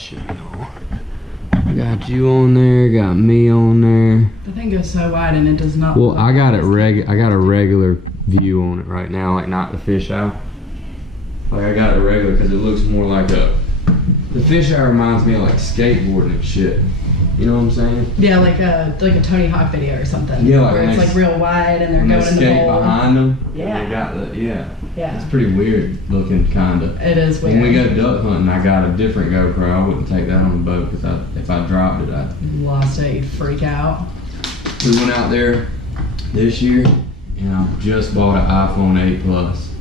should know. Got you on there, got me on there. The thing goes so wide and it does not. Well, I got a regular view on it right now, like not the fisheye. Like I got it regular because it looks more like the fisheye reminds me of like skateboarding and shit. You know what I'm saying? Yeah, like a Tony Hawk video or something. Yeah, like where it's like real wide and they're going in the skate bowl. behind them. Yeah. They got Yeah. It's pretty weird looking, kinda. It is weird. When we go duck hunting, I got a different GoPro. I wouldn't take that on the boat because if I dropped it, I'd lost it. You'd freak out. We went out there this year, and I just bought an iPhone 8 Plus,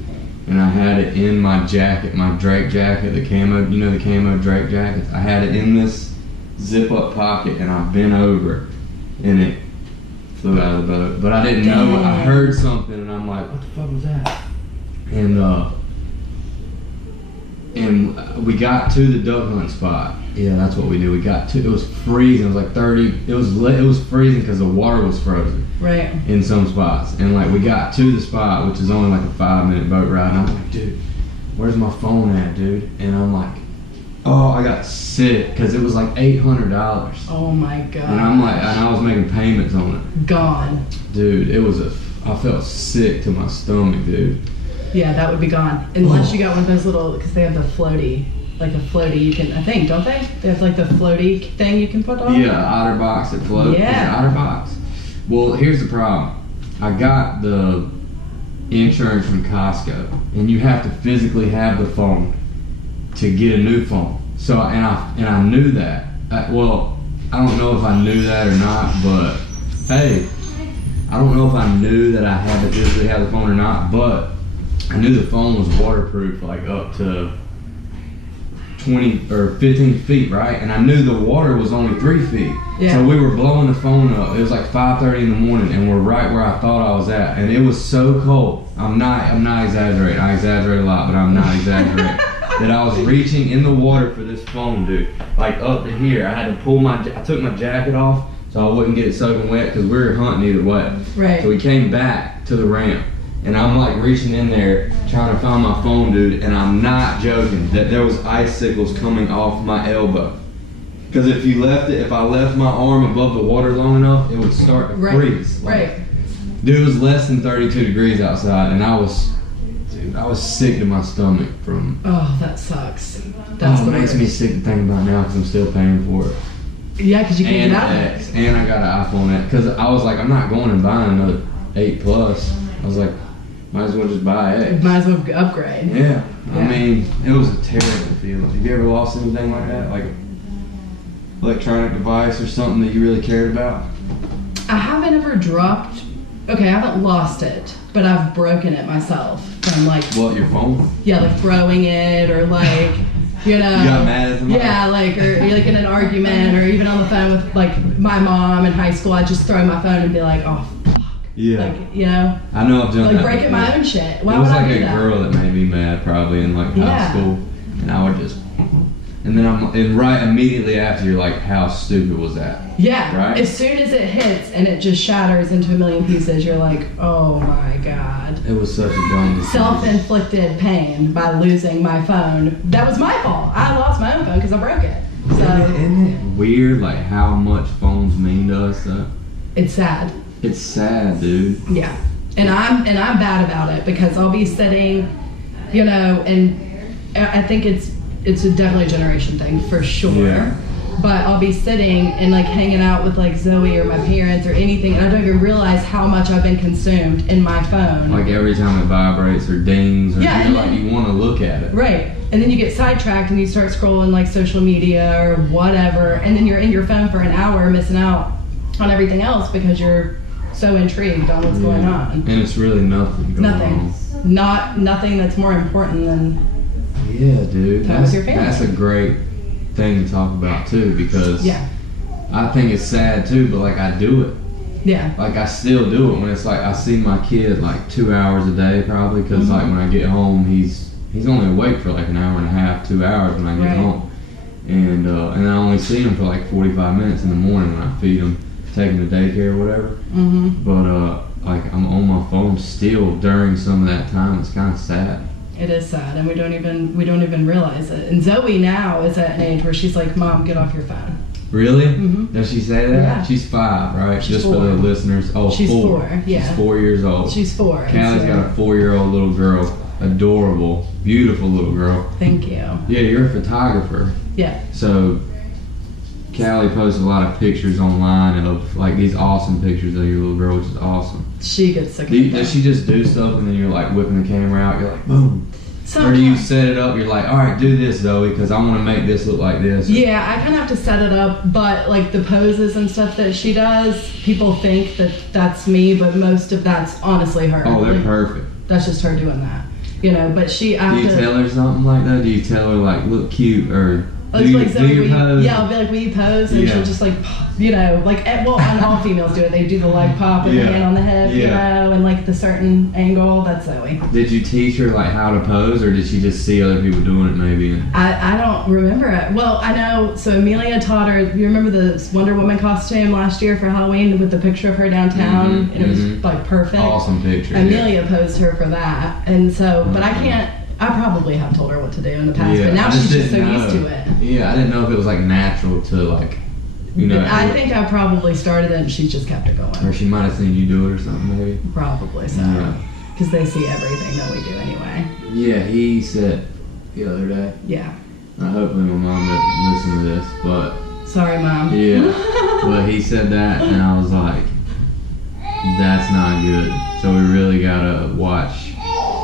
and I had it in my jacket, my Drake jacket, the camo, you know the camo Drake jackets. I had it in this zip-up pocket, and I bent over, and it flew out of the boat. But I didn't know. I heard something, and I'm like, what the fuck was that? And we got to the duck hunt spot. Yeah, that's what we did. We got to. It was freezing. It was like 30. It was freezing because the water was frozen. Right. In some spots, and like we got to the spot, which is only like a 5-minute boat ride. And I'm like, dude, where's my phone at, dude? And I'm like, oh, I got sick because it was like $800. Oh my god. And I'm like, and I was making payments on it. Gone. Dude, it was I felt sick to my stomach, dude. Yeah, that would be gone. Unless you got one of those little, because they have the floaty, like a floaty you can, I think, don't they? They have like the floaty thing you can put on? Yeah, OtterBox that floats. Yeah. OtterBox. Well, here's the problem. I got the insurance from Costco, and you have to physically have the phone to get a new phone. So, and I knew that. Well, I don't know if I knew that or not, but hey, I don't know if I knew that I had to physically have the phone or not, but I knew the phone was waterproof, like up to 20 or 15 feet, right? And I knew the water was only 3 feet. Yeah. So we were blowing the phone up. It was like 5:30 in the morning, and we're right where I thought I was at, and it was so cold. I'm not exaggerating. I exaggerate a lot, but I'm not exaggerating. That I was reaching in the water for this phone, dude. Like up to here. I had to pull I took my jacket off so I wouldn't get it soaking wet because we were hunting either way. Right. So we came back to the ramp. And I'm like reaching in there trying to find my phone, dude, and I'm not joking that there was icicles coming off my elbow. Because if I left my arm above the water long enough, it would start to freeze. Right. Dude, it was less than 32 degrees outside, and I was sick to my stomach from. Oh, that sucks. That's it makes me sick to think about now because I'm still paying for it. Yeah, because you can't get out of it. And I got an iPhone X because I was like, I'm not going and buying another 8 Plus. I was like, might as well just buy X. Might as well upgrade. Yeah. I mean, it was a terrible feeling. Have you ever lost anything like that? Like electronic device or something that you really cared about? I haven't ever dropped, okay, I haven't lost it, but I've broken it myself from like... What, your phone? Yeah, like throwing it or like, you know... You got mad at somebody? Yeah, like, or you're like in an argument or even on the phone with like my mom in high school, I'd just throw my phone and be like, oh, yeah. like, you know? I know I've done like that. Breaking before. my own shit. Why it was would I like do a that? girl that made me mad probably in like high school, and I would just, and then right immediately after you're like, how stupid was that? Yeah. Right. As soon as it hits and it just shatters into a million pieces, you're like, oh my god. It was such a dumb decision. Self-inflicted pain by losing my phone. That was my fault. I lost my own phone because I broke it. So Isn't it weird like how much phones mean to us though? it's sad. It's sad, dude. Yeah. And I'm bad about it because I'll be sitting, you know, and I think it's definitely a generation thing for sure. Yeah. But I'll be sitting and like hanging out with like Zoe or my parents or anything, and I don't even realize how much I've been consumed in my phone. Like every time it vibrates or dings or Yeah, you know, like you want to look at it. Right. And then you get sidetracked and you start scrolling like social media or whatever, and then you're in your phone for an hour missing out on everything else because you're so intrigued on what's going on. And it's really nothing going on. Nothing that's more important than Yeah, dude. time with your family. That's a great thing to talk about too because Yeah. I think it's sad too, but like I do it. Yeah. Like I still do it when it's like I see my kid like 2 hours a day probably because like when I get home he's only awake for like an hour and a half, 2 hours when I get home, and I only see him for like 45 minutes in the morning when I feed him, take him to daycare or whatever. But like I'm on my phone still during some of that time. It's kind of sad. It is sad, and we don't even realize it. And Zoe now is at an age where she's like, "Mom, get off your phone." Really? Mm-hmm. Does she say that? Yeah. She's 5, right? She's Just 4. for the listeners. Oh, She's 4. Yeah. She's 4 years old. She's 4. Callie's got a 4-year-old little girl. Adorable, beautiful little girl. Thank you. Yeah, you're a photographer. Yeah. So, Callie posts a lot of pictures online of like these awesome pictures of your little girl, which is awesome. She gets sick of it. Does she just do stuff and then you're like whipping the camera out? You're like, boom. Sometimes. Or do you set it up? You're like, all right, do this, Zoe, because I want to make this look like this. Yeah, I kind of have to set it up, but like the poses and stuff that she does, people think that that's me, but most of that's honestly her. Oh, they're like, perfect. That's just her doing that, you know. But she. Do you tell her something like that? Do you tell her like, look cute, or I'll do be you like, do your pose? Yeah, I'll be like, will you pose? And she'll just like, you know, like, well, and all females do it. They do the leg pop and the hand on the hip, you know, and like the certain angle. That's Zoe. Did you teach her like how to pose, or did she just see other people doing it maybe? And I don't remember it. Well, I know, so Amelia taught her, you remember the Wonder Woman costume last year for Halloween with the picture of her downtown? And it was like perfect. Awesome picture. Amelia posed her for that. And so, but I can't, I probably have told her what to do in the past, but now she's just so used to it. Yeah, I didn't know if it was like natural to like, you know. I think I probably started it and she's just kept it going. Or she might have seen you do it or something maybe. Probably so. Because they see everything that we do anyway. Yeah, he said the other day. Yeah. Hopefully my mom doesn't listen to this, but. Sorry, Mom. Yeah. But he said that and I was like, that's not good. So we really gotta watch.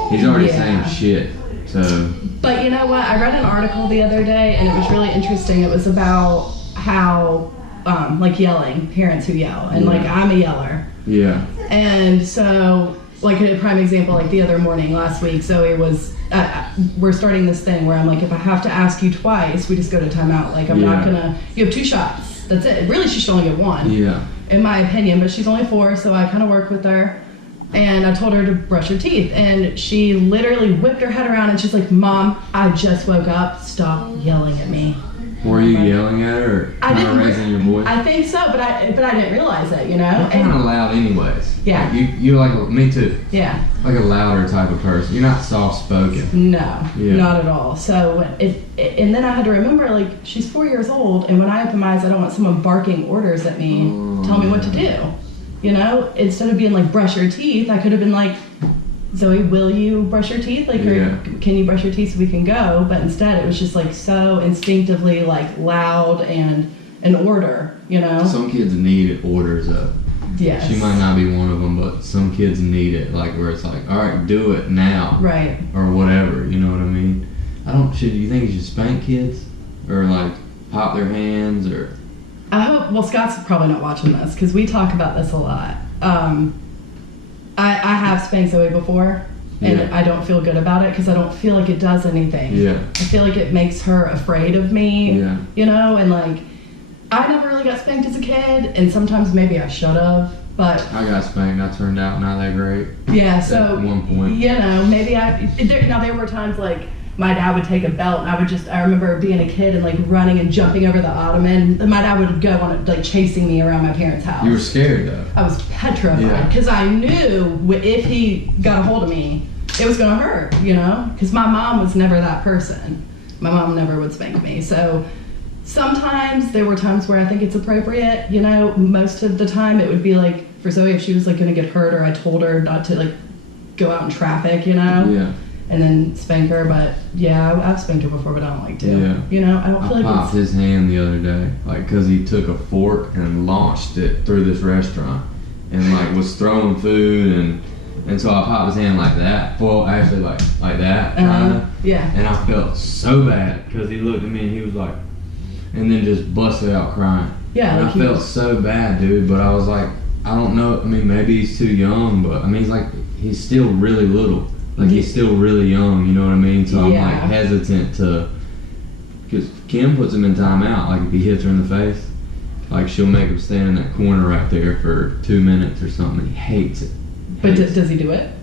He's already saying shit. So. But you know what? I read an article the other day, and it was really interesting. It was about how, like yelling, parents who yell, and like I'm a yeller. Yeah. And so, like a prime example, like the other morning last week, Zoe was, we're starting this thing where I'm like, if I have to ask you twice, we just go to timeout. Like I'm not gonna. You have 2 shots. That's it. Really, she should only get 1. Yeah. In my opinion, but she's only 4, so I kind of work with her. And I told her to brush her teeth, and she literally whipped her head around and she's like, "Mom, I just woke up. Stop yelling at me." Were you yelling at her, or kind of raising your voice? I think so, but I didn't realize it, you know. You're kind of loud, anyways. Yeah. Like you're like me too. Yeah. Like a louder type of person. You're not soft spoken. No, not at all. So and then I had to remember, like, she's 4 years old, and when I open my eyes, I don't want someone barking orders at me, telling me what to do. You know, instead of being like, brush your teeth, I could have been like, Zoe, will you brush your teeth? Like, or can you brush your teeth so we can go? But instead, it was just like so instinctively like loud and an order, you know? Some kids need orders up. Yes. She might not be one of them, but some kids need it, like where it's like, all right, do it now. Right. Or whatever, you know what I mean? Do you think you should spank kids? Or like pop their hands, or? I hope, well, Scott's probably not watching this because we talk about this a lot. I have spanked Zoe before, and I don't feel good about it because I don't feel like it does anything. Yeah. I feel like it makes her afraid of me, you know, and like, I never really got spanked as a kid, and sometimes maybe I should have, but. I got spanked, I turned out not that great. Yeah, so. At one point. You know, maybe there were times like, my dad would take a belt and I remember being a kid and like running and jumping over the ottoman. My dad would go on it, like chasing me around my parents' house. You were scared though. I was petrified because I knew if he got a hold of me, it was gonna hurt, you know? Because my mom was never that person. My mom never would spank me. So sometimes there were times where I think it's appropriate, you know? Most of the time it would be like, for Zoe, if she was like gonna get hurt or I told her not to like go out in traffic, you know? Yeah. And then spank her, but yeah, I've spanked her before, but I don't like to. Yeah. You know, I don't feel like popped his hand the other day, like, cause he took a fork and launched it through this restaurant, and like was throwing food, and so I popped his hand like that. Well, actually like that, kinda. Yeah. And I felt so bad, cause he looked at me and he was like, and then just busted out crying. Yeah. And like I felt so bad, dude. But I was like, I don't know. I mean, maybe he's too young, but I mean, he's still really little. Like, he's still really young, you know what I mean? So I'm like hesitant to, because Kim puts him in timeout. Like, if he hits her in the face, like, she'll make him stand in that corner right there for 2 minutes or something. He hates it. But does he do it?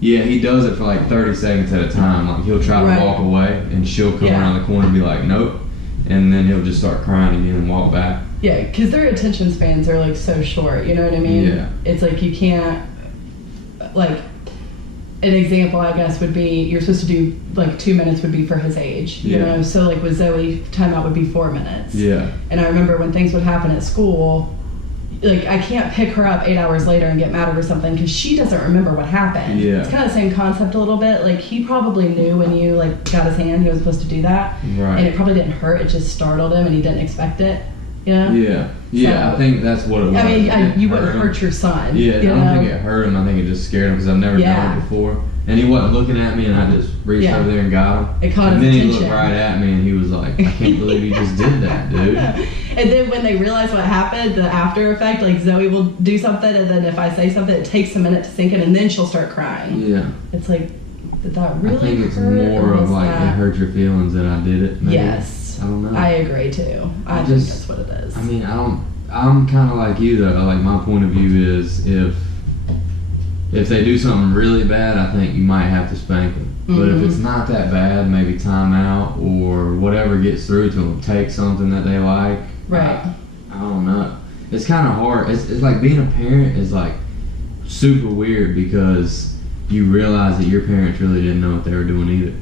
Yeah, he does it for like 30 seconds at a time. Like, he'll try to walk away, and she'll come around the corner and be like, nope. And then he'll just start crying again and walk back. Yeah, because their attention spans are like so short, you know what I mean? Yeah. It's like you can't, like, an example, I guess, would be you're supposed to do like 2 minutes would be for his age, you know. So like with Zoe, timeout would be 4 minutes. Yeah. And I remember when things would happen at school, like I can't pick her up 8 hours later and get mad at her or something because she doesn't remember what happened. Yeah. It's kind of the same concept a little bit. Like he probably knew when you like got his hand, he was supposed to do that, right? And it probably didn't hurt. It just startled him, and he didn't expect it. You know? Yeah. Yeah, so, I think that's what it was. I mean, you wouldn't hurt your son. Yeah, I don't think it hurt him. I think it just scared him because I've never done it before. And he wasn't looking at me, and I just reached over there and got him. It caught his attention. And then he looked right at me, and he was like, I can't believe you just did that, dude. And then when they realize what happened, the after effect, like Zoe will do something, and then if I say something, it takes a minute to sink in, and then she'll start crying. Yeah. It's like, did that really hurt? I think it's more of like, it hurt your feelings that I did it. Maybe. Yes. I don't know. I agree, too. I think that's what it is. I mean, I'm kind of like you, though. Like, my point of view is if they do something really bad, I think you might have to spank them. But if it's not that bad, maybe time out or whatever gets through to them. Take something that they like. Right. I don't know. It's kind of hard. It's like being a parent is like super weird because you realize that your parents really didn't know what they were doing either.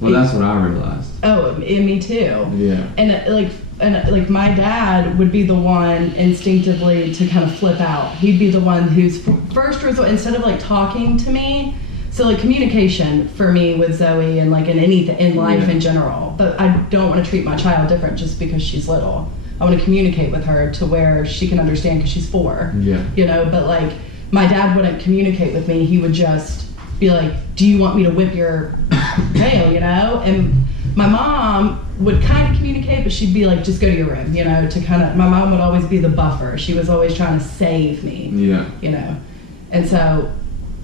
Well, that's what I realized. Oh, and me too. Yeah. And like my dad would be the one instinctively to kind of flip out. He'd be the one whose first resort, instead of like talking to me, so like communication for me with Zoe and like in anything in life in general. But I don't want to treat my child different just because she's little. I want to communicate with her to where she can understand because she's 4. Yeah. You know, but like my dad wouldn't communicate with me. He would just be like, do you want me to whip your tail, you know? And my mom would kind of communicate, but she'd be like, just go to your room, you know, to kind of, my mom would always be the buffer. She was always trying to save me, you know? And so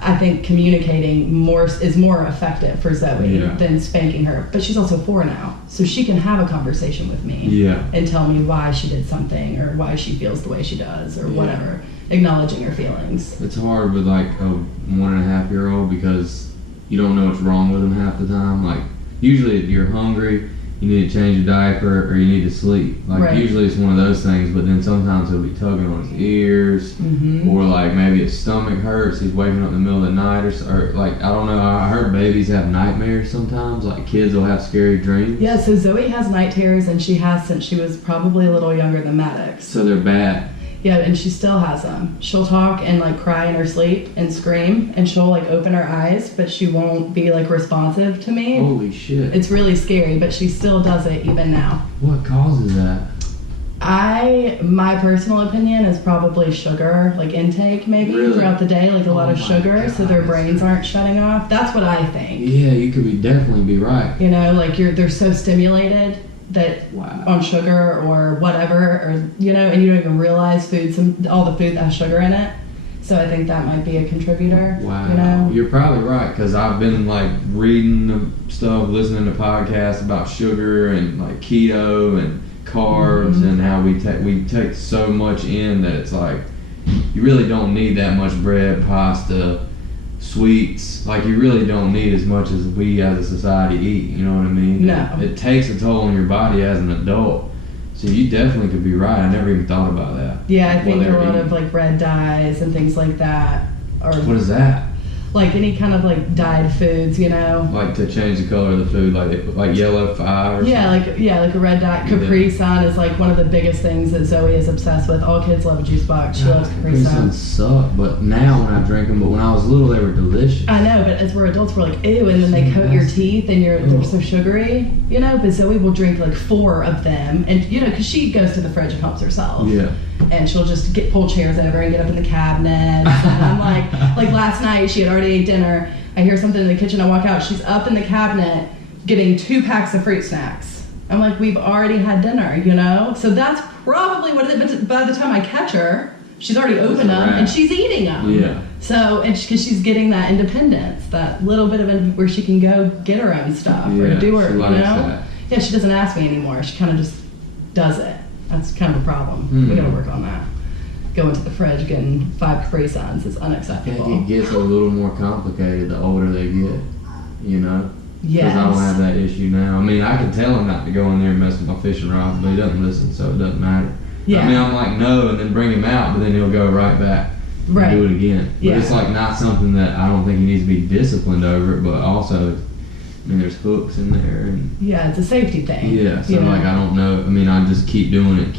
I think communicating is more effective for Zoe than spanking her. But she's also 4 now, so she can have a conversation with me and tell me why she did something or why she feels the way she does or whatever, acknowledging her feelings. It's hard with like a 1.5-year-old because you don't know what's wrong with them half the time. Like usually if you're hungry, you need to change your diaper or you need to sleep. Like usually it's one of those things, but then sometimes he'll be tugging on his ears or like maybe his stomach hurts, he's waking up in the middle of the night or like, I don't know, I heard babies have nightmares sometimes, like kids will have scary dreams. Yeah, so Zoe has night terrors and she has since she was probably a little younger than Maddox. So they're bad. Yeah, and she still has them. She'll talk and like cry in her sleep and scream, and she'll like open her eyes, but she won't be like responsive to me. Holy shit. It's really scary, but she still does it even now. What causes that? My personal opinion is probably sugar, like intake maybe throughout the day, like a lot of sugar, so their brains aren't shutting off. That's what I think. Yeah, you could definitely be right. You know, like they're so stimulated that on sugar or whatever, or you know, and you don't even realize all the food that has sugar in it. So I think that might be a contributor. Wow, you know? You're probably right because I've been like reading the stuff, listening to podcasts about sugar and like keto and carbs and how we take so much in that it's like you really don't need that much bread, pasta, sweets. Like you really don't need as much as we as a society eat. You know what I mean? No. It takes a toll on your body as an adult. So you definitely could be right. I never even thought about that. Yeah, I think a lot of like red dyes and things like that. What is that? Like any kind of like dyed foods, you know. Like to change the color of the food, like yellow fire. Or something? like a red dye. Capri Sun is like one of the biggest things that Zoe is obsessed with. All kids love a juice box. She loves Capri Sun. Suck, but now when I drink them, but when I was little, they were delicious. I know, but as we're adults, we're like, ew, and then they coat your teeth, and they're so sugary, you know. But Zoe will drink like 4 of them, and you know, because she goes to the fridge and helps herself. Yeah. And she'll just pull chairs over and get up in the cabinet. And I'm like last night, she had already ate dinner. I hear something in the kitchen. I walk out. She's up in the cabinet getting 2 packs of fruit snacks. I'm like, we've already had dinner, you know? So that's probably what it is. But by the time I catch her, she's already opened them and she's eating them. Yeah. So, and because she's getting that independence, that little bit of where she can go get her own stuff or do her, she likes that. Yeah, she doesn't ask me anymore. She kind of just does it. That's kind of a problem. We gotta work on that. Going to the fridge, getting 5 Capri Suns is unacceptable. I think it gets a little more complicated the older they get, you know? Yes. Because I don't have that issue now. I mean, I can tell him not to go in there and mess with my fishing rods, but he doesn't listen, so it doesn't matter. Yeah. I mean, I'm like, no, and then bring him out, but then he'll go right back. Right. do it again. But Yeah. it's like not something that I don't think he needs to be disciplined over it, but also, I mean, there's hooks in there and Yeah, it's a safety thing. yeah, so you know? like I don't know. I mean, I just keep doing it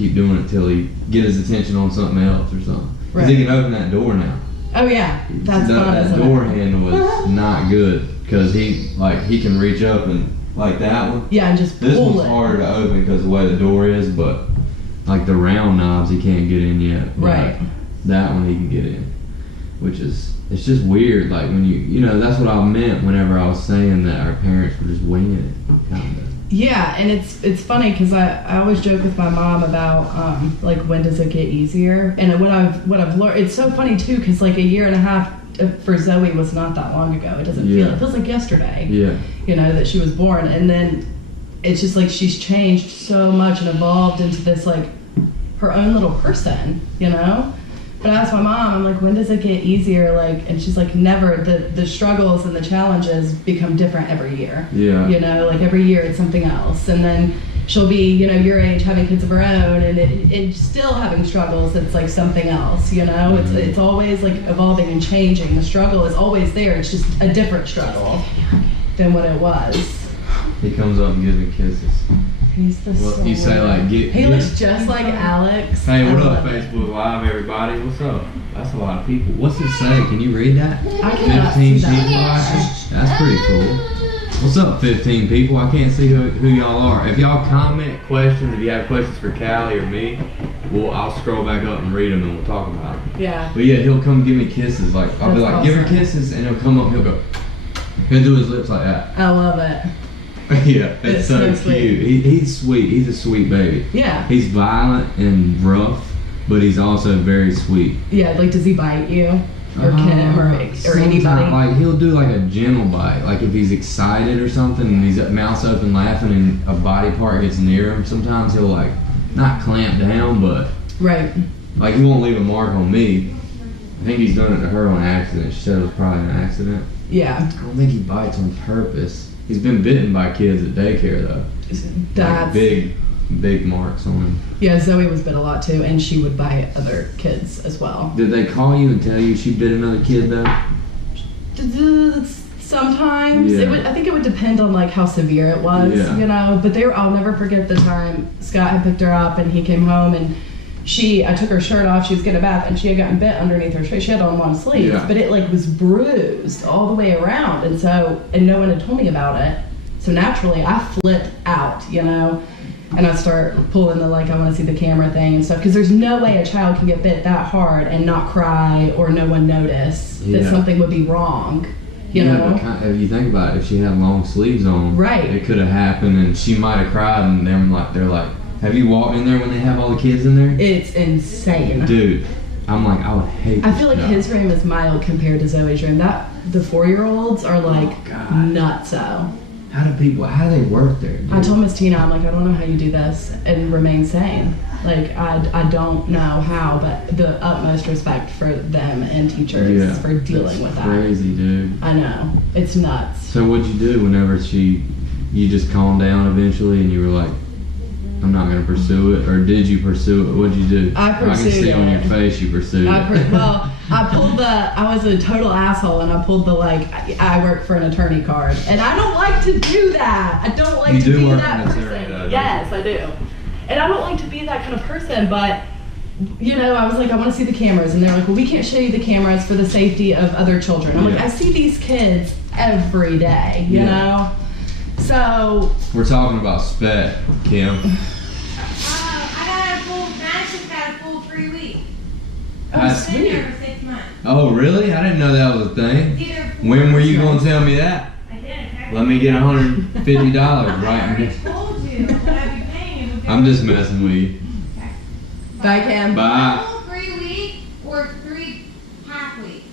till he get his attention on something else or something. Because he can open that door now. Oh yeah, that's fun. That door handle is not good because he can reach up and like that one. Yeah, and just This pull one's it. harder to open because of the way the door is, but like the round knobs he can't get in yet. But Right. that one he can get in, which is it's just weird. Like when you know that's what I meant whenever I was saying that our parents were just winging it, kind of. Yeah, and it's funny because I always joke with my mom about like when does it get easier, and what I've learned. It's so funny too because like a year and a half for Zoe was not that long ago. It doesn't feel. It feels like yesterday. Yeah. You know that she was born, and then it's just like she's changed so much and evolved into this like her own little person. You know. But I asked my mom, I'm like, when does it get easier? Like, and she's like, never. The struggles and the challenges become different every year. Yeah. You know, like every year it's something else. And then she'll be, you know, your age having kids of her own and still having struggles. It's like something else, you know? It's always like evolving and changing. The struggle is always there. It's just a different struggle than what it was. He comes up and gives me kisses. He's the Well, you say like He looks just like Alex. Hey, what I up, love it. Facebook Live, everybody? What's up? That's a lot of people. What's it say? Can you read that? I cannot 15 see people that. watching? That's pretty cool. What's up, 15 people? I can't see who y'all are. If y'all comment questions, if you have questions for Callie or me, I'll scroll back up and read them and we'll talk about them. Yeah. But yeah, he'll come give me kisses. Like I'll be That's like, give her awesome. kisses, and he'll come up and he'll go. He'll do his lips like that. I love it. Yeah, it's so so sweet. cute. He's sweet. He's a sweet baby. Yeah. He's violent and rough, but he's also very sweet. Yeah, like does he bite you? Or Kim or anybody? Sometimes, like he'll do like a gentle bite. Like if he's excited or something and he's mouth's open laughing and a body part gets near him, sometimes he'll like not clamp down, but Right. like he won't leave a mark on me. I think he's done it to her on accident. She said it was probably an accident. Yeah. I don't think he bites on purpose. He's been bitten by kids at daycare though. That's Like big marks on him. Yeah, Zoe was bit a lot too, and she would bite other kids as well. Did they call you and tell you she bit another kid though? Sometimes Yeah. I think it would depend on like how severe it was, Yeah. you know. But I'll never forget the time Scott had picked her up and he came home and I took her shirt off. She was getting a bath and she had gotten bit underneath her shirt. She had on long sleeves, Yeah. but it like was bruised all the way around, and no one had told me about it. So naturally, I flipped out, you know. And I start pulling the like I want to see the camera thing and stuff because there's no way a child can get bit that hard and not cry or no one notice that Yeah. something would be wrong. You know? But if you think about it, if she had long sleeves on, Right. it could have happened, and she might have cried. And they're like, "Have you walked in there when they have all the kids in there?" It's insane. Dude, I'm like, I would hate. I feel like this his job. room is mild compared to Zoe's room. The 4-year-olds are like Oh, God. nutso. How do they work there? Dude? I told Miss Tina, I'm like, I don't know how you do this and remain sane. Like, I don't know how, but the utmost respect for them and teachers for dealing with that. Crazy, dude. I know. It's nuts. So what'd you do whenever you just calmed down eventually and you were like, I'm not going to pursue it? Or did you pursue it? What'd you do? I can pursued see on your it. face you pursued it. I was a total asshole and I pulled the I work for an attorney card. And I don't like to do that. I don't like You to do be work that for an person. attorney, though, don't you? Yes, I do. And I don't like to be that kind of person, but you know, I was like, I want to see the cameras. And they're like, well, we can't show you the cameras for the safety of other children. I'm like, Yeah. I see these kids every day, you know? So, We're talking about spec, Kim. Madison's got a full 3 weeks. That's Been there for 6 months. Oh, really? I didn't know that was a thing. It's either When were you going to tell me that? I did. Let me get $150 I right already now. told you what I'd be paying. It would I'm be- just messing with you. Okay. bye, Cam. Bye. Full 3 weeks or 3 half weeks.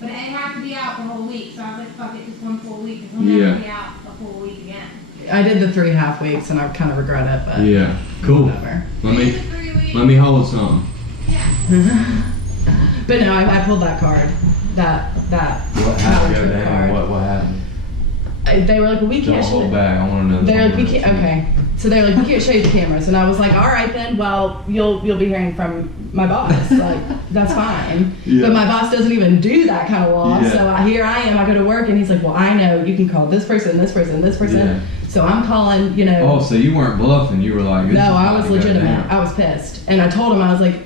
But it have to be out the whole week. So I was like, fuck it, just 1 full week. Because we'll Yeah. never be out a full week again. I did the 3.5 weeks and I kind of regret it, but Yeah, cool. whatever. Let me 3 weeks. let me hold something. Yeah. But no, I pulled that card. That What happened? card. What happened? They were like, well, we Don't can't show hold back. I want to know. They're like, we can't. Okay. So they're like, we can't show you the cameras. And I was like, all right then, well, you'll be hearing from my boss. Like, that's fine. Yeah. But my boss doesn't even do that kind of law. Yeah. So here I am, I go to work, and he's like, well, I know you can call this person, this person, this person. Yeah. So I'm calling, you know. Oh, so you weren't bluffing. You were like, No, I was legitimate. I was pissed. And I told him, I was like,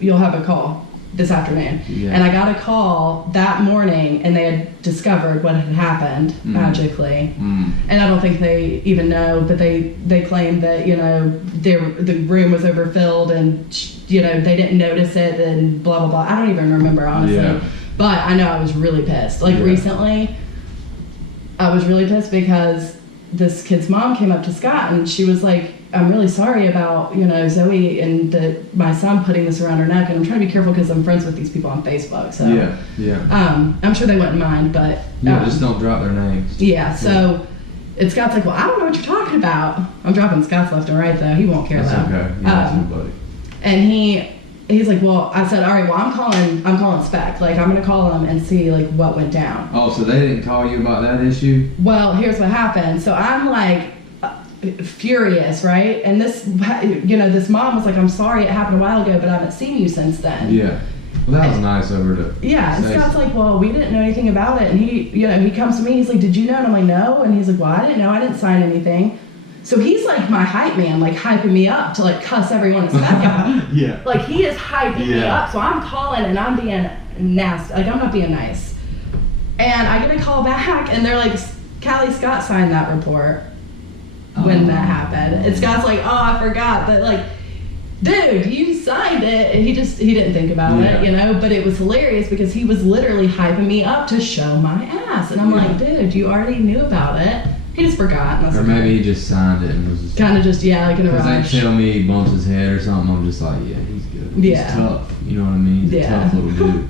you'll have a call this afternoon. Yeah. And I got a call that morning, and they had discovered what had happened magically. And I don't think they even know, but they claimed that, you know, the room was overfilled, and, you know, they didn't notice it, and blah, blah, blah. I don't even remember, honestly. Yeah. But I know I was really pissed. Like, recently, I was really pissed because this kid's mom came up to Scott, and she was like, I'm really sorry about, you know, Zoe and my son putting this around her neck, and I'm trying to be careful because I'm friends with these people on Facebook. So I'm sure they wouldn't mind, but just don't drop their names. Yeah. So it's Scott's like, well, I don't know what you're talking about. I'm dropping Scott's left and right though. He won't care That's though. okay. Yeah, somebody. And he's like, well, I said, all right, well, I'm calling Spec. Like, I'm gonna call him and see like what went down. Oh, so they didn't call you about that issue? Well, here's what happened. So I'm like furious, right? And this, you know, this mom was like, I'm sorry, it happened a while ago, but I haven't seen you since then. Yeah. Well, that was nice of her to. Yeah, and Scott's like, well, we didn't know anything about it. And he comes to me, he's like, did you know? And I'm like, no. And he's like, well, I didn't know, I didn't sign anything. So he's like my hype man, like hyping me up to like cuss everyone at Spec out. Yeah. Like he is hyping me up. So I'm calling and I'm being nasty. Like I'm not being nice. And I get a call back and they're like, Callie, Scott signed that report when that happened. And Scott's like, oh, I forgot. But like, dude, you signed it. And he didn't think about it, you know? But it was hilarious because he was literally hyping me up to show my ass. And I'm like, dude, you already knew about it. He just forgot. And I was or like, maybe he just signed it and was just kind of just, like in a rush. Because they tell me he bumps his head or something, I'm just like, yeah, he's good. He's tough. You know what I mean? He's a tough little dude.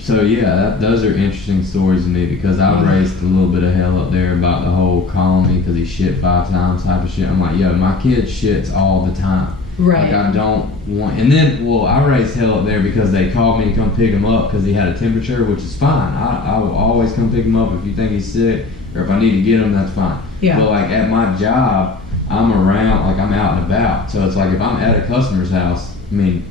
So yeah, those are interesting stories to me because I've raised a little bit of hell up there about the whole calling me because he shit 5 times type of shit. I'm like, yo, my kid shits all the time. Right. Like I don't want, and then, well, I raised hell up there because they called me to come pick him up because he had a temperature, which is fine. I will always come pick him up if you think he's sick or if I need to get him, that's fine. Yeah. But like at my job, I'm around, like I'm out and about. So it's like if I'm at a customer's house, I mean,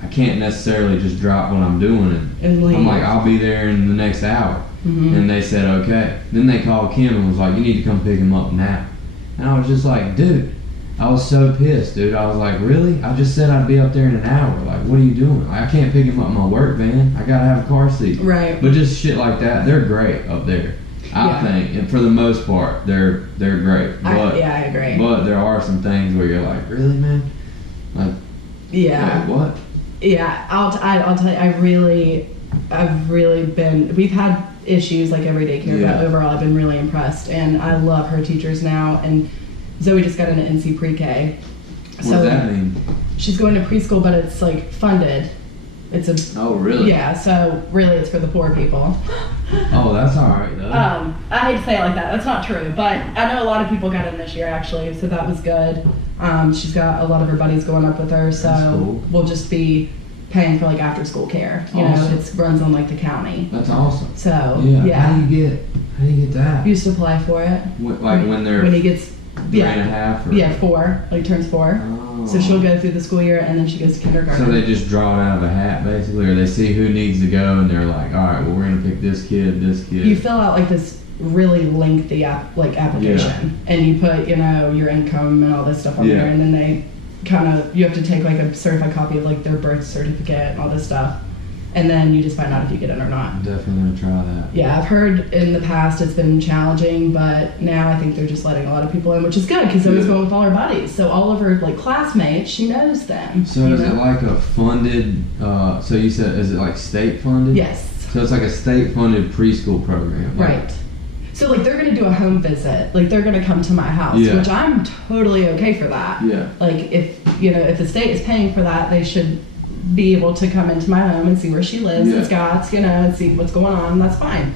I can't necessarily just drop what I'm doing and I'm like, I'll be there in the next hour. And they said, okay. Then they called Kim and was like, you need to come pick him up now. And I was just like, dude, I was so pissed, dude. I was like, really? I just said I'd be up there in an hour. Like, what are you doing? Like, I can't pick him up in my work van. I gotta have a car seat. Right. But just shit like that, they're great up there. I think, and for the most part, they're great. But, I agree. But there are some things where you're like, really, man? Like, like what? Yeah, I'll tell you, I've really been, we've had issues like every daycare, but overall I've been really impressed, and I love her teachers now, and Zoe just got into NC pre-K. What does that mean? She's going to preschool, but it's like funded. Oh, really? Yeah, so really it's for the poor people. Oh, that's all right, though. I hate to say it like that. That's not true, but I know a lot of people got in this year, actually, so that was good. She's got a lot of her buddies going up with her, so we'll just be paying for like after school care. You know, it runs on like the county. That's awesome. So How do you get that? You used to apply for it. When he gets 3.5 or 4, like turns 4. Oh. So she'll go through the school year and then she goes to kindergarten. So they just draw it out of a hat basically, or they see who needs to go and they're like, all right, well we're gonna pick this kid. You fill out like this really lengthy application, and you put your income and all this stuff on there, and then they you have to take like a certified copy of like their birth certificate and all this stuff, and then you just find out if you get in or not. I'm definitely gonna try that. Yeah, I've heard in the past it's been challenging, but now I think they're just letting a lot of people in, which is good because Zoe's going with all her buddies, so all of her like classmates, she knows them. So is it like a funded? So you said, is it like state funded? Yes. So it's like a state funded preschool program. Right. So like they're gonna do a home visit, like they're gonna come to my house, which I'm totally okay for that. Yeah. Like if the state is paying for that, they should be able to come into my home and see where she lives in Scott's, and see what's going on. That's fine.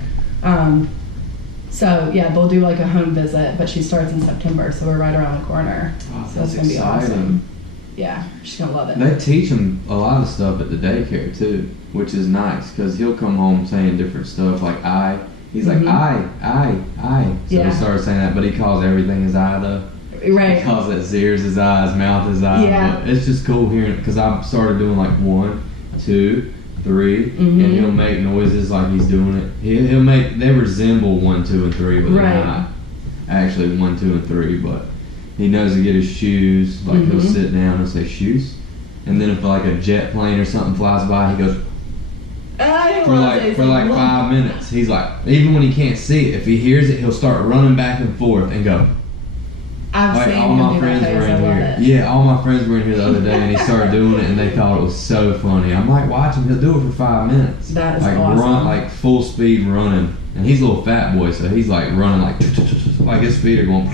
So yeah, they'll do like a home visit, but she starts in September, so we're right around the corner. Oh, so that's gonna be awesome. Yeah, she's gonna love it. They teach him a lot of stuff at the daycare too, which is nice because he'll come home saying different stuff like I. He's like, I. So he started saying that, but he calls everything his I though. Right. He calls that Zers his eyes, mouth his eyes. Yeah. But it's just cool hearing it because I've started doing like 1, 2, 3, and he'll make noises like he's doing it. He'll make, they resemble 1, 2, and 3, but they're not actually 1, 2, and 3. But he knows to get his shoes. Like he'll sit down and say shoes, and then if like a jet plane or something flies by, he goes. For like 5 minutes, he's like, even when he can't see it, if he hears it, he'll start running back and forth and go. I've like seen all him my do friends that were face. in I love here. it. Yeah, all my friends were in here the other day, and he started doing it, and they thought it was so funny. I'm like, watch him. He'll do it for 5 minutes. That is like awesome. Run like full speed running, and he's a little fat boy, so he's like running like his feet are going.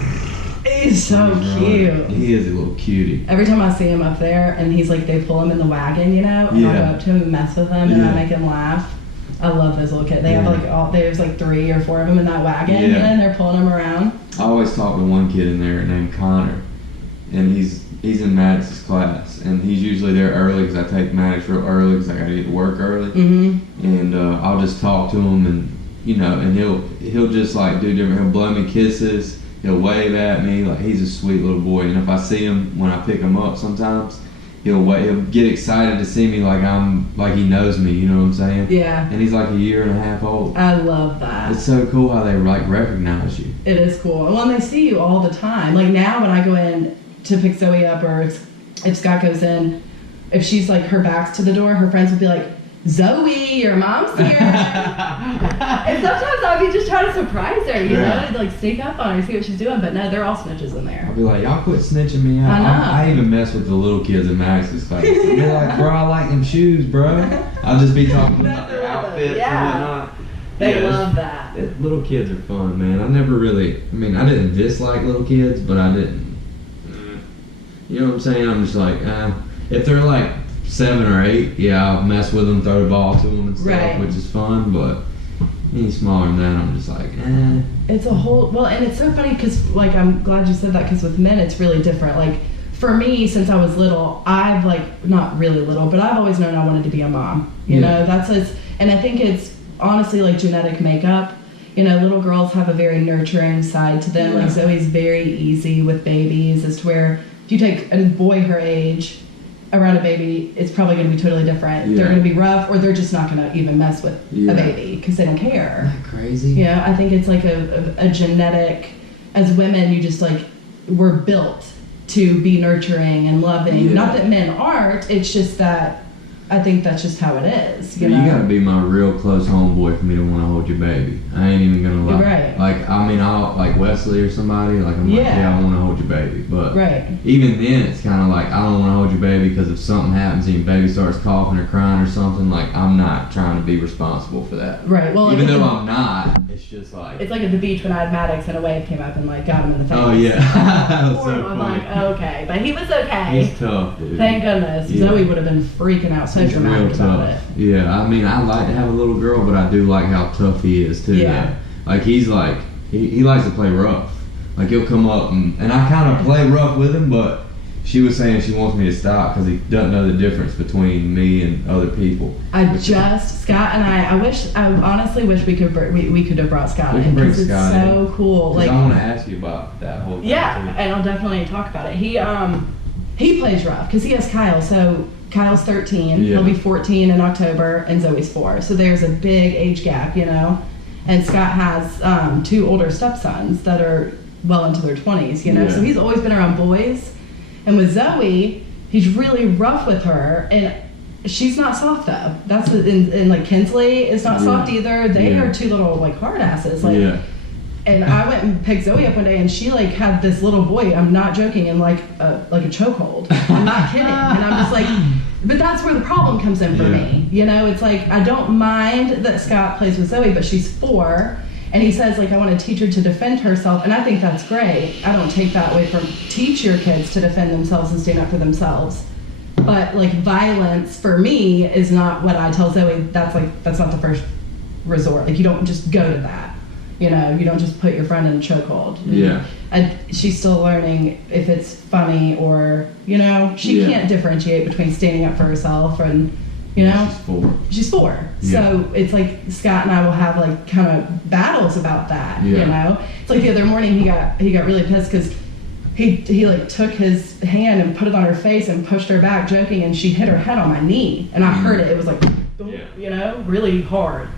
He's so cute. Running. He is a little cutie. Every time I see him up there, and he's like, they pull him in the wagon, you know, and I go up to him and mess with him, and I make him laugh. I love those little kids. They have like there's like 3 or 4 of them in that wagon, you know, and they're pulling him around. I always talk to one kid in there named Connor, and he's in Maddox's class, and he's usually there early because I take Maddox real early because I gotta get to work early, and I'll just talk to him, and you know, and he'll just like do different. He'll blow me kisses. He'll wave at me. Like he's a sweet little boy, and if I see him when I pick him up, sometimes. He'll get excited to see me like he knows me, you know what I'm saying? Yeah. And he's like 1.5 years old. I love that. It's so cool how they like recognize you. It is cool. Well, and they see you all the time. Like now when I go in to pick Zoe up, or if Scott goes in, if she's like her back's to the door, her friends will be like, Zoe, your mom's here. And sometimes I'll be just trying to surprise her, you know, and like sneak up on her, see what she's doing. But no, they're all snitches in there. I'll be like, y'all quit snitching me out. I know. I even mess with the little kids in Max's class. They're like, bro, I like them shoes, bro. I'll just be talking about their outfits and whatnot. They love that. Little kids are fun, man. I didn't dislike little kids, but I didn't. You know what I'm saying? I'm just like, if they're like 7 or 8, yeah, I'll mess with them, throw the ball to them and stuff, which is fun, but any smaller than that, I'm just like, It's a whole, well, and it's so funny because, like, I'm glad you said that because with men, it's really different. Like, for me, since I was little, I've, like, not really little, but I've always known I wanted to be a mom. You know, and I think it's honestly, like, genetic makeup. You know, little girls have a very nurturing side to them. Like, Zoe's very easy with babies, as to where if you take a boy her age around a baby, it's probably going to be totally different. They're going to be rough, or they're just not going to even mess with a baby because they don't care. Isn't that crazy? You know, I think it's like a genetic, as women, you just like, we're built to be nurturing and loving. Not that men aren't, it's just that I think that's just how it is. You know? You gotta be my real close homeboy for me to want to hold your baby. I ain't even gonna lie. Right. Like, I mean, I'll like Wesley or somebody. Like, I'm like, yeah, I want to hold your baby. But even then, it's kind of like I don't want to hold your baby because if something happens and your baby starts coughing or crying or something, like I'm not trying to be responsible for that. Right. Well, even though I'm not, it's just like it's like at the beach when I had Maddox and a wave came up and like got him in the face. Oh yeah. That was so I'm funny. like, okay, but he was okay. He's tough, dude. Thank goodness. Zoe would have been freaking out. So dramatic about it. Yeah, I mean, I like to have a little girl, but I do like how tough he is too. Yeah. Like he's like he likes to play rough. Like he'll come up and I kind of play rough with him, but she was saying she wants me to stop because he doesn't know the difference between me and other people. Scott and I honestly wish we could have brought Scott in. We can bring Scott Scott in. in. It's so cool. Like, I want to ask you about that whole thing. Yeah, too. and I'll definitely talk about it. He plays rough because he has Kyle. So Kyle's 13. He'll be 14 in October, and Zoe's 4. So there's a big age gap, you know. And Scott has 2 older stepsons that are well into their 20s, you know. So he's always been around boys. And with Zoe, he's really rough with her, and she's not soft though. That's and like Kinsley is not soft either. They are 2 little like hard asses. Like, and I went and picked Zoe up one day, and she like had this little boy. I'm not joking, in like a chokehold. I'm not kidding. And I'm just like, but that's where the problem comes in for me. You know, it's like I don't mind that Scott plays with Zoe, but she's 4. And he says, like, I want to teach her to defend herself. And I think that's great. I don't take that away from teach your kids to defend themselves and stand up for themselves. But, like, violence for me is not what I tell Zoe. That's not the first resort. Like, you don't just go to that. You know, you don't just put your friend in a chokehold. Yeah. And she's still learning if it's funny or, you know, she can't differentiate between standing up for herself and, you know, she's 4. So it's like Scott and I will have like kind of battles about that. You know, it's like the other morning he got really pissed because he like took his hand and put it on her face and pushed her back, joking, and she hit her head on my knee, and I heard it. It was like, you know, really hard,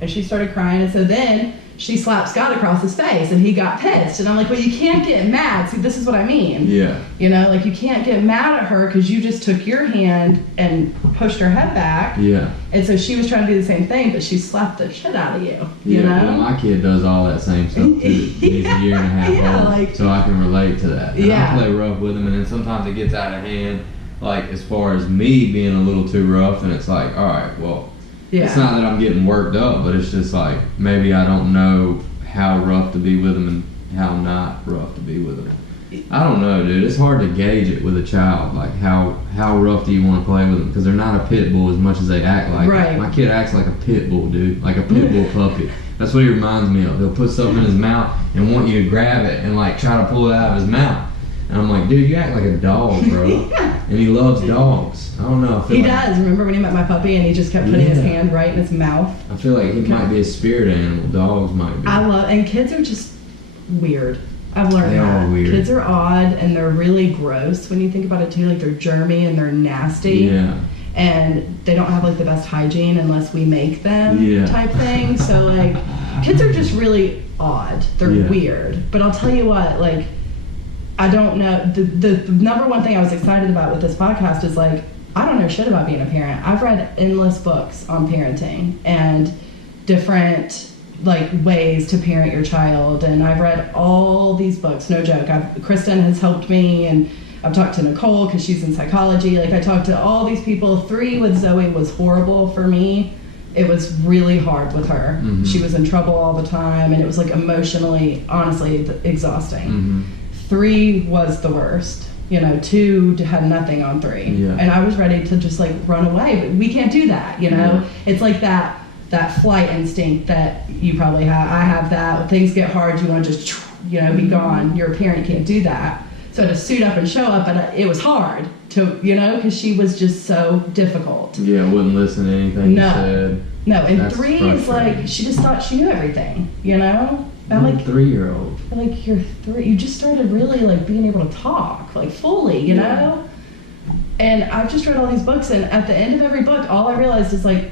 and she started crying, and so then she slapped Scott across his face, and he got pissed, and I'm like, well, you can't get mad. See, this is what I mean. Yeah. You know, like, you can't get mad at her because you just took your hand and pushed her head back. Yeah. And so she was trying to do the same thing, but she slapped the shit out of you. You Yeah, know? well, my kid does all that same stuff too. He's a year and a half old, like, so I can relate to that. And yeah. I play rough with him, and then sometimes it gets out of hand, like as far as me being a little too rough, and it's like, all right, well, yeah. It's not that I'm getting worked up, but it's just like maybe I don't know how rough to be with him and how not rough to be with him. I don't know, dude. It's hard to gauge it with a child. Like, how rough do you want to play with them? Because they're not a pit bull as much as they act like. Right. My kid acts like a pit bull, dude. Like a pit bull puppy. That's what he reminds me of. He'll put stuff in his mouth and want you to grab it and like try to pull it out of his mouth. And I'm like, dude, you act like a dog, bro. Yeah. And he loves dogs. I don't know. He does. Remember when he met my puppy and he just kept putting his hand right in his mouth? I feel like he might be a spirit animal. Dogs might be. And kids are just weird. I've learned They that. are weird. Kids are odd and they're really gross when you think about it too. Like, they're germy and they're nasty. Yeah. And they don't have like the best hygiene unless we make them, Yeah. type thing. So like, kids are just really odd. They're Yeah. weird. But I'll tell you what, like, I don't know. The number one thing I was excited about with this podcast is like, I don't know shit about being a parent. I've read endless books on parenting and different like ways to parent your child, and I've read all these books, no joke. Kristen has helped me, and I've talked to Nicole because she's in psychology. Like, I talked to all these people. 3 with Zoe was horrible for me. It was really hard with her. Mm-hmm. She was in trouble all the time, and it was like emotionally, honestly, exhausting. Mm-hmm. 3 was the worst. You know, 2 had nothing on 3. Yeah. And I was ready to just like run away, but we can't do that, you know? Yeah. It's like that flight instinct that you probably have. I have that. When things get hard, you want to just, you know, be gone. You're a parent, you can't do that. So to suit up and show up, and it was hard to, you know, because she was just so difficult. Yeah, wouldn't listen to anything you said. No, and That's 3 is like, she just thought she knew everything, you know? I'm like, 3-year-old. like, you're 3. You just started really like being able to talk, like fully, you know? And I've just read all these books, and at the end of every book, all I realized is like,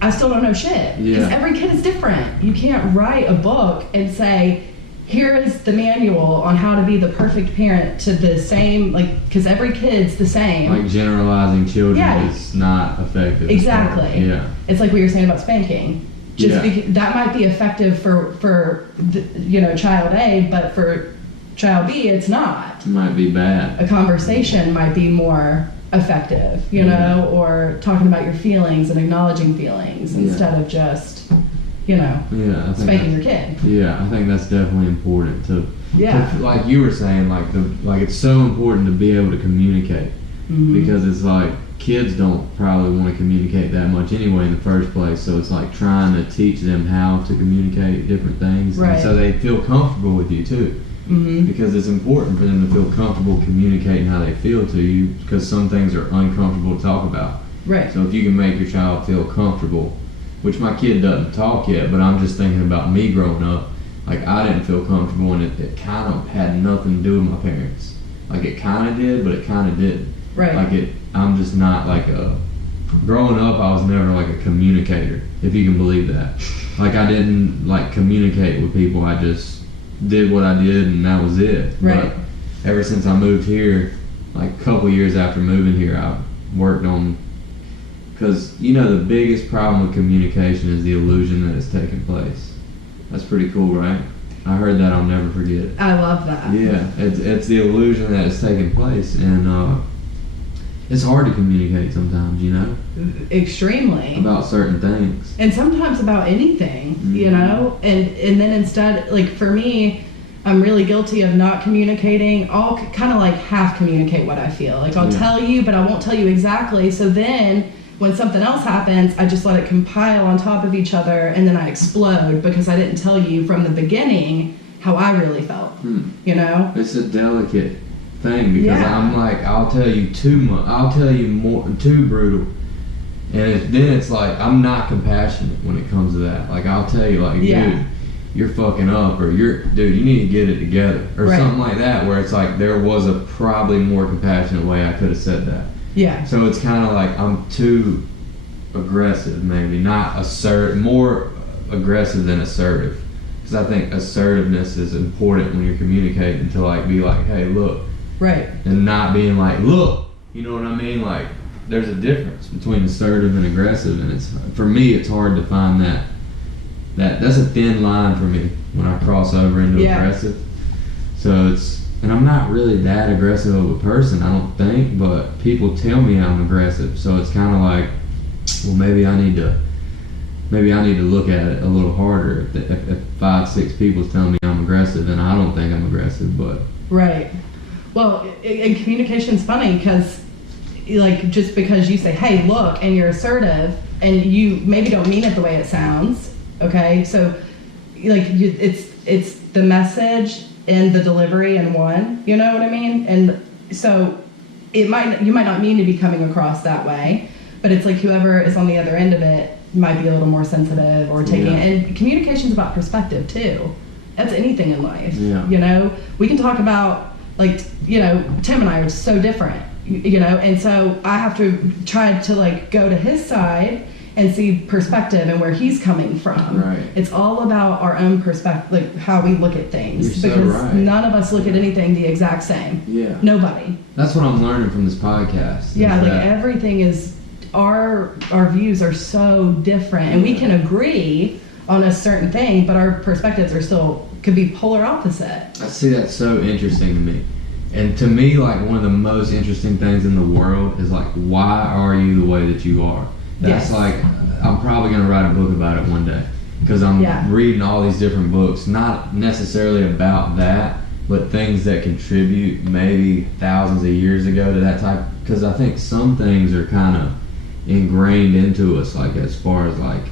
I still don't know shit. Because every kid is different. You can't write a book and say, here is the manual on how to be the perfect parent to the same, like, because every kid's the same. Like, generalizing children is not effective. Exactly. Yeah. It's like what you're saying about spanking. That might be effective for you know, child A, but for child B, it's not. It might be bad. A conversation might be more effective, you know, or talking about your feelings and acknowledging feelings instead of just, you know, spanking your kid. Yeah, I think that's definitely important to. Yeah. Like you were saying, like it's so important to be able to communicate, because it's like kids don't probably want to communicate that much anyway in the first place. So it's like trying to teach them how to communicate different things, right. and so they feel comfortable with you too. Because it's important for them to feel comfortable communicating how they feel to you, because some things are uncomfortable to talk about. Right. So if you can make your child feel comfortable, which my kid doesn't talk yet, but I'm just thinking about me growing up, like I didn't feel comfortable, and it kind of had nothing to do with my parents. Like it kind of did, but it kind of didn't. Right. Like I'm just not like growing up, I was never like a communicator, if you can believe that. Like I didn't like communicate with people, I just did what I did and that was it. Right. But ever since I moved here, like a couple years after moving here, I worked on, because you know the biggest problem with communication is the illusion that it's taking place. That's pretty cool, right? I heard that, I'll never forget it. I love that. Yeah, it's the illusion that it's taking place, and it's hard to communicate sometimes, you know? Extremely. About certain things. And sometimes about anything, you know? And then instead, like for me, I'm really guilty of not communicating. I'll kind of like half communicate what I feel. Like I'll tell you, but I won't tell you exactly. So then when something else happens, I just let it compile on top of each other, and then I explode because I didn't tell you from the beginning how I really felt, you know? It's a delicate thing, because Yeah. I'm like, I'll tell you too much, I'll tell you more, too brutal, and then it's like I'm not compassionate when it comes to that. Like I'll tell you, like, dude, you're fucking up, or dude, you need to get it together, or Right. something like that, where it's like there was a probably more compassionate way I could have said that. Yeah. So it's kind of like I'm too aggressive, maybe not more aggressive than assertive, because I think assertiveness is important when you're communicating, to like be like, hey, look, Right. and not being like, look, you know what I mean? Like, there's a difference between assertive and aggressive, and it's, for me, it's hard to find that's a thin line for me when I cross over into Yeah. aggressive. So and I'm not really that aggressive of a person, I don't think, but people tell me I'm aggressive, so it's kind of like, well, maybe I need to look at it a little harder. If 5-6 people tell me I'm aggressive, and I don't think I'm aggressive, but Right. Well, and communication's funny because, like, just because you say, hey, look, and you're assertive, and you maybe don't mean it the way it sounds, okay? So, like, it's the message and the delivery in one, you know what I mean? And so you might not mean to be coming across that way, but it's like whoever is on the other end of it might be a little more sensitive or taking Yeah. it. And communication's about perspective too. That's anything in life. Yeah. You know, we can talk about, like, you know, Tim and I are so different, you know, and so I have to try to, like, go to his side and see perspective and where he's coming from. Right. It's all about our own perspective, like how we look at things. You're so because right. none of us look at anything the exact same. yeah. Nobody. That's what I'm learning from this podcast. Yeah, is like that- everything is, our views are so different, and we can agree on a certain thing, but our perspectives are still, could be polar opposite. I see that's so interesting to me. And to me, like, one of the most interesting things in the world is, like, why are you the way that you are? That's Yes. like, I'm probably going to write a book about it one day, because I'm Yeah. reading all these different books, not necessarily about that, but things that contribute maybe thousands of years ago to that type, because I think some things are kind of ingrained into us, like, as far as, like,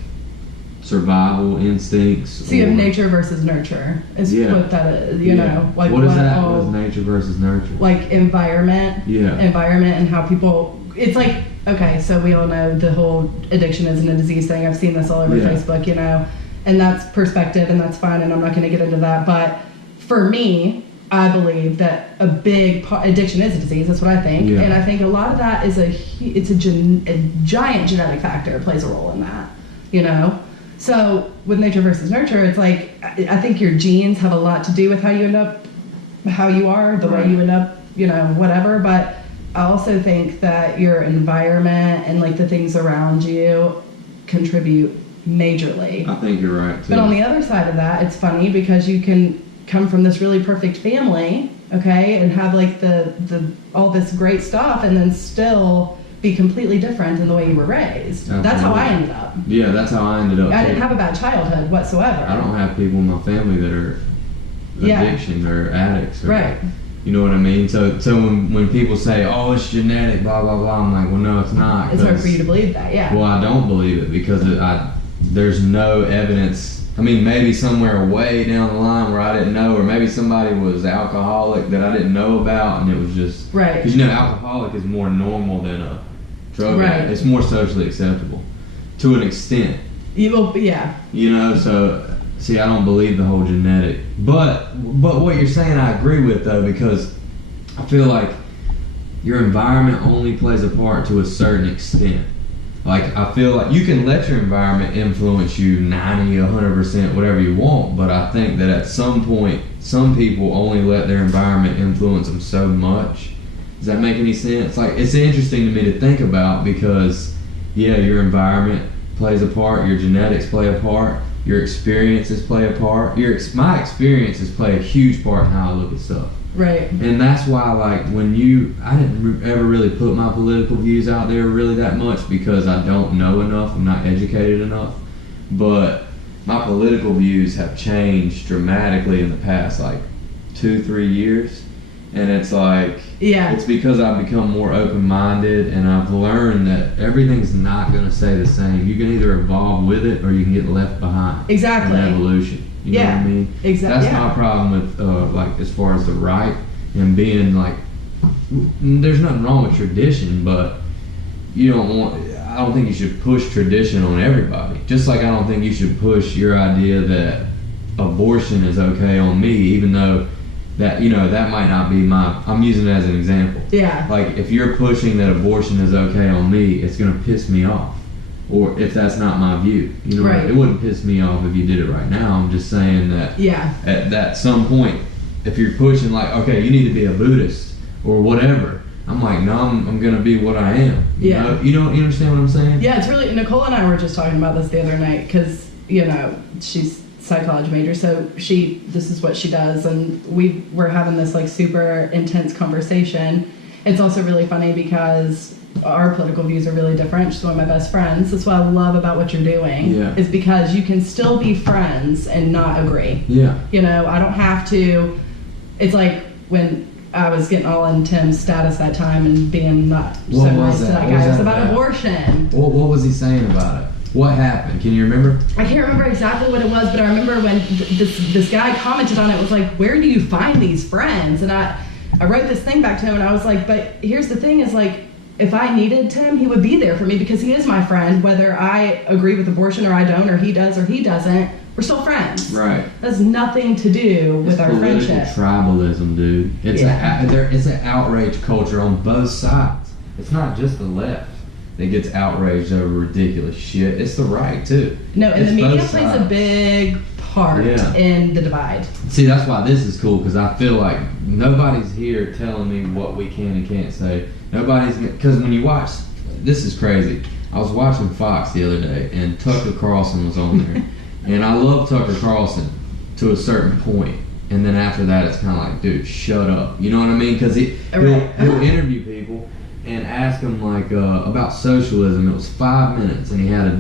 survival instincts. So you have nature versus nurture is Yeah. what that is, you know, like what is that? all- What is nature versus nurture? like environment Yeah. and how people, it's like, okay, so we all know the whole addiction isn't a disease thing. I've seen this all over Yeah. Facebook, you know, and that's perspective, and that's fine, and I'm not going to get into that, but for me, I believe that a big part, addiction is a disease. That's what I think, Yeah. and I think a lot of that is a giant genetic factor plays a role in that, you know. So with nature versus nurture, it's like, I think your genes have a lot to do with how you end up, how you are, the Right. way you end up, you know, whatever. But I also think that your environment and, like, the things around you contribute majorly. I think you're right, too. But on the other side of that, it's funny because you can come from this really perfect family, okay, and have, like, the all this great stuff, and then still be completely different in the way you were raised. That's how I Absolutely. ended up. Yeah, that's how I ended up. I too. didn't have a bad childhood whatsoever. I don't have people in my family that are Yeah. addiction or addicts. Or, Right. You know what I mean? So when people say, oh, it's genetic, blah, blah, blah, I'm like, well, no, it's not. It's hard 'cause- for you to believe that, yeah. Well, I don't believe it because there's no evidence. I mean, maybe somewhere way down the line where I didn't know, or maybe somebody was alcoholic that I didn't know about, and it was just... Right. Because, you know, alcoholic is more normal than a drug Right. addict. It's more socially acceptable to an extent. Yeah. You know, so see, I don't believe the whole genetic, but what you're saying, I agree with, though, because I feel like your environment only plays a part to a certain extent. Like, I feel like you can let your environment influence you 90, 100%, whatever you want, but I think that at some point, some people only let their environment influence them so much. Does that make any sense? Like, it's interesting to me to think about because, yeah, your environment plays a part, your genetics play a part, your experiences play a part. My experiences play a huge part in how I look at stuff. Right. And that's why, like, I didn't ever really put my political views out there really that much because I don't know enough, I'm not educated enough. But my political views have changed dramatically in the past, like, 2-3 years. And it's like, Yeah. it's because I've become more open-minded and I've learned that everything's not going to stay the same. You can either evolve with it or you can get left behind. Exactly. In evolution. You know what I mean? Exactly. That's my problem with, like, as far as the right and being, like, there's nothing wrong with tradition, but I don't think you should push tradition on everybody. Just like I don't think you should push your idea that abortion is okay on me, even though that, you know, that might not be I'm using it as an example. Yeah. Like, if you're pushing that abortion is okay on me, it's going to piss me off. Or if that's not my view. You know, right. It wouldn't piss me off if you did it right now. I'm just saying that at some point, if you're pushing like, okay, you need to be a Buddhist or whatever, I'm like, no, I'm going to be what I am. You know? You understand what I'm saying? Yeah, it's really, Nicole and I were just talking about this the other night because, you know, she's psychology major, so this is what she does, and we were having this like super intense conversation. It's also really funny because our political views are really different. She's one of my best friends. That's what I love about what you're doing. Yeah. Is because you can still be friends and not agree. Yeah. You know, I don't have to. It's like when I was getting all in Tim's status that time and being not so nice to that guy. It was about abortion. What was he saying about it? What happened? Can you remember? I can't remember exactly what it was, but I remember when this guy commented on it, was like, where do you find these friends? And I wrote this thing back to him, and I was like, but here's the thing is, like, if I needed Tim, he would be there for me because he is my friend, whether I agree with abortion or I don't, or he does or he doesn't. We're still friends. Right. That's nothing to do with our friendship. Tribalism, dude. It's an outrage culture on both sides. It's not just the left that gets outraged over ridiculous shit. It's the right too. No, and the media plays a big part in the divide. See, that's why this is cool, because I feel like nobody's here telling me what we can and can't say. Because when you watch, this is crazy. I was watching Fox the other day, and Tucker Carlson was on there. And I love Tucker Carlson to a certain point. And then after that, it's kind of like, dude, shut up. You know what I mean? Because he'll interview people and ask them like about socialism. It was 5 minutes, and he had a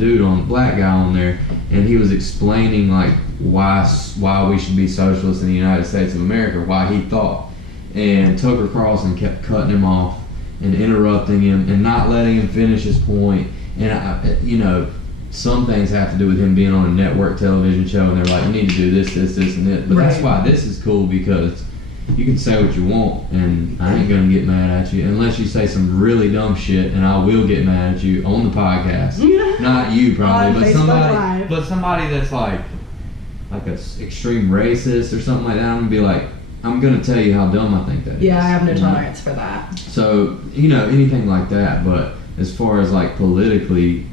black guy on there, and he was explaining like why we should be socialists in the United States of America, why he thought. And Tucker Carlson kept cutting him off and interrupting him and not letting him finish his point. And some things have to do with him being on a network television show, and they're like, you need to do this, and this. But that's why this is cool, because you can say what you want, and I ain't gonna get mad at you unless you say some really dumb shit, and I will get mad at you on the podcast. Not you probably, but somebody that's like an extreme racist or something like that. I'm gonna be like, I'm gonna tell you how dumb I think that is. Yeah, I have no tolerance for that. So anything like that. But as far as like politically,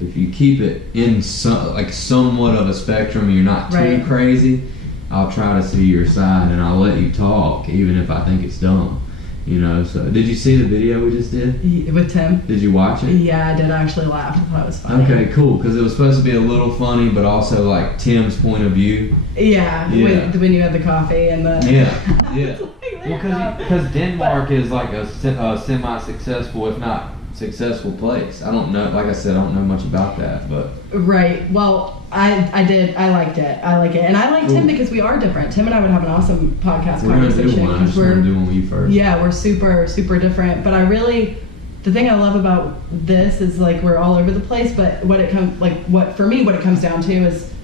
if you keep it in somewhat of a spectrum, you're not too crazy, I'll try to see your side, and I'll let you talk, even if I think it's dumb. So did you see the video we just did? With Tim? Did you watch it? Yeah, I did. I actually laughed. I thought it was funny. Okay, cool, because it was supposed to be a little funny, but also like Tim's point of view. Yeah. When you had the coffee and the... Yeah. Well, because Denmark is like a semi-successful, if not successful place. I don't know. Like I said, I don't know much about that, but... Right. Well, I did. I liked it. I like it. And I like Tim because we are different. Tim and I would have an awesome podcast conversation. We're going to do one. I just want to do one with you first. Yeah, we're super, super different. But the thing I love about this is like we're all over the place, but what it comes down to is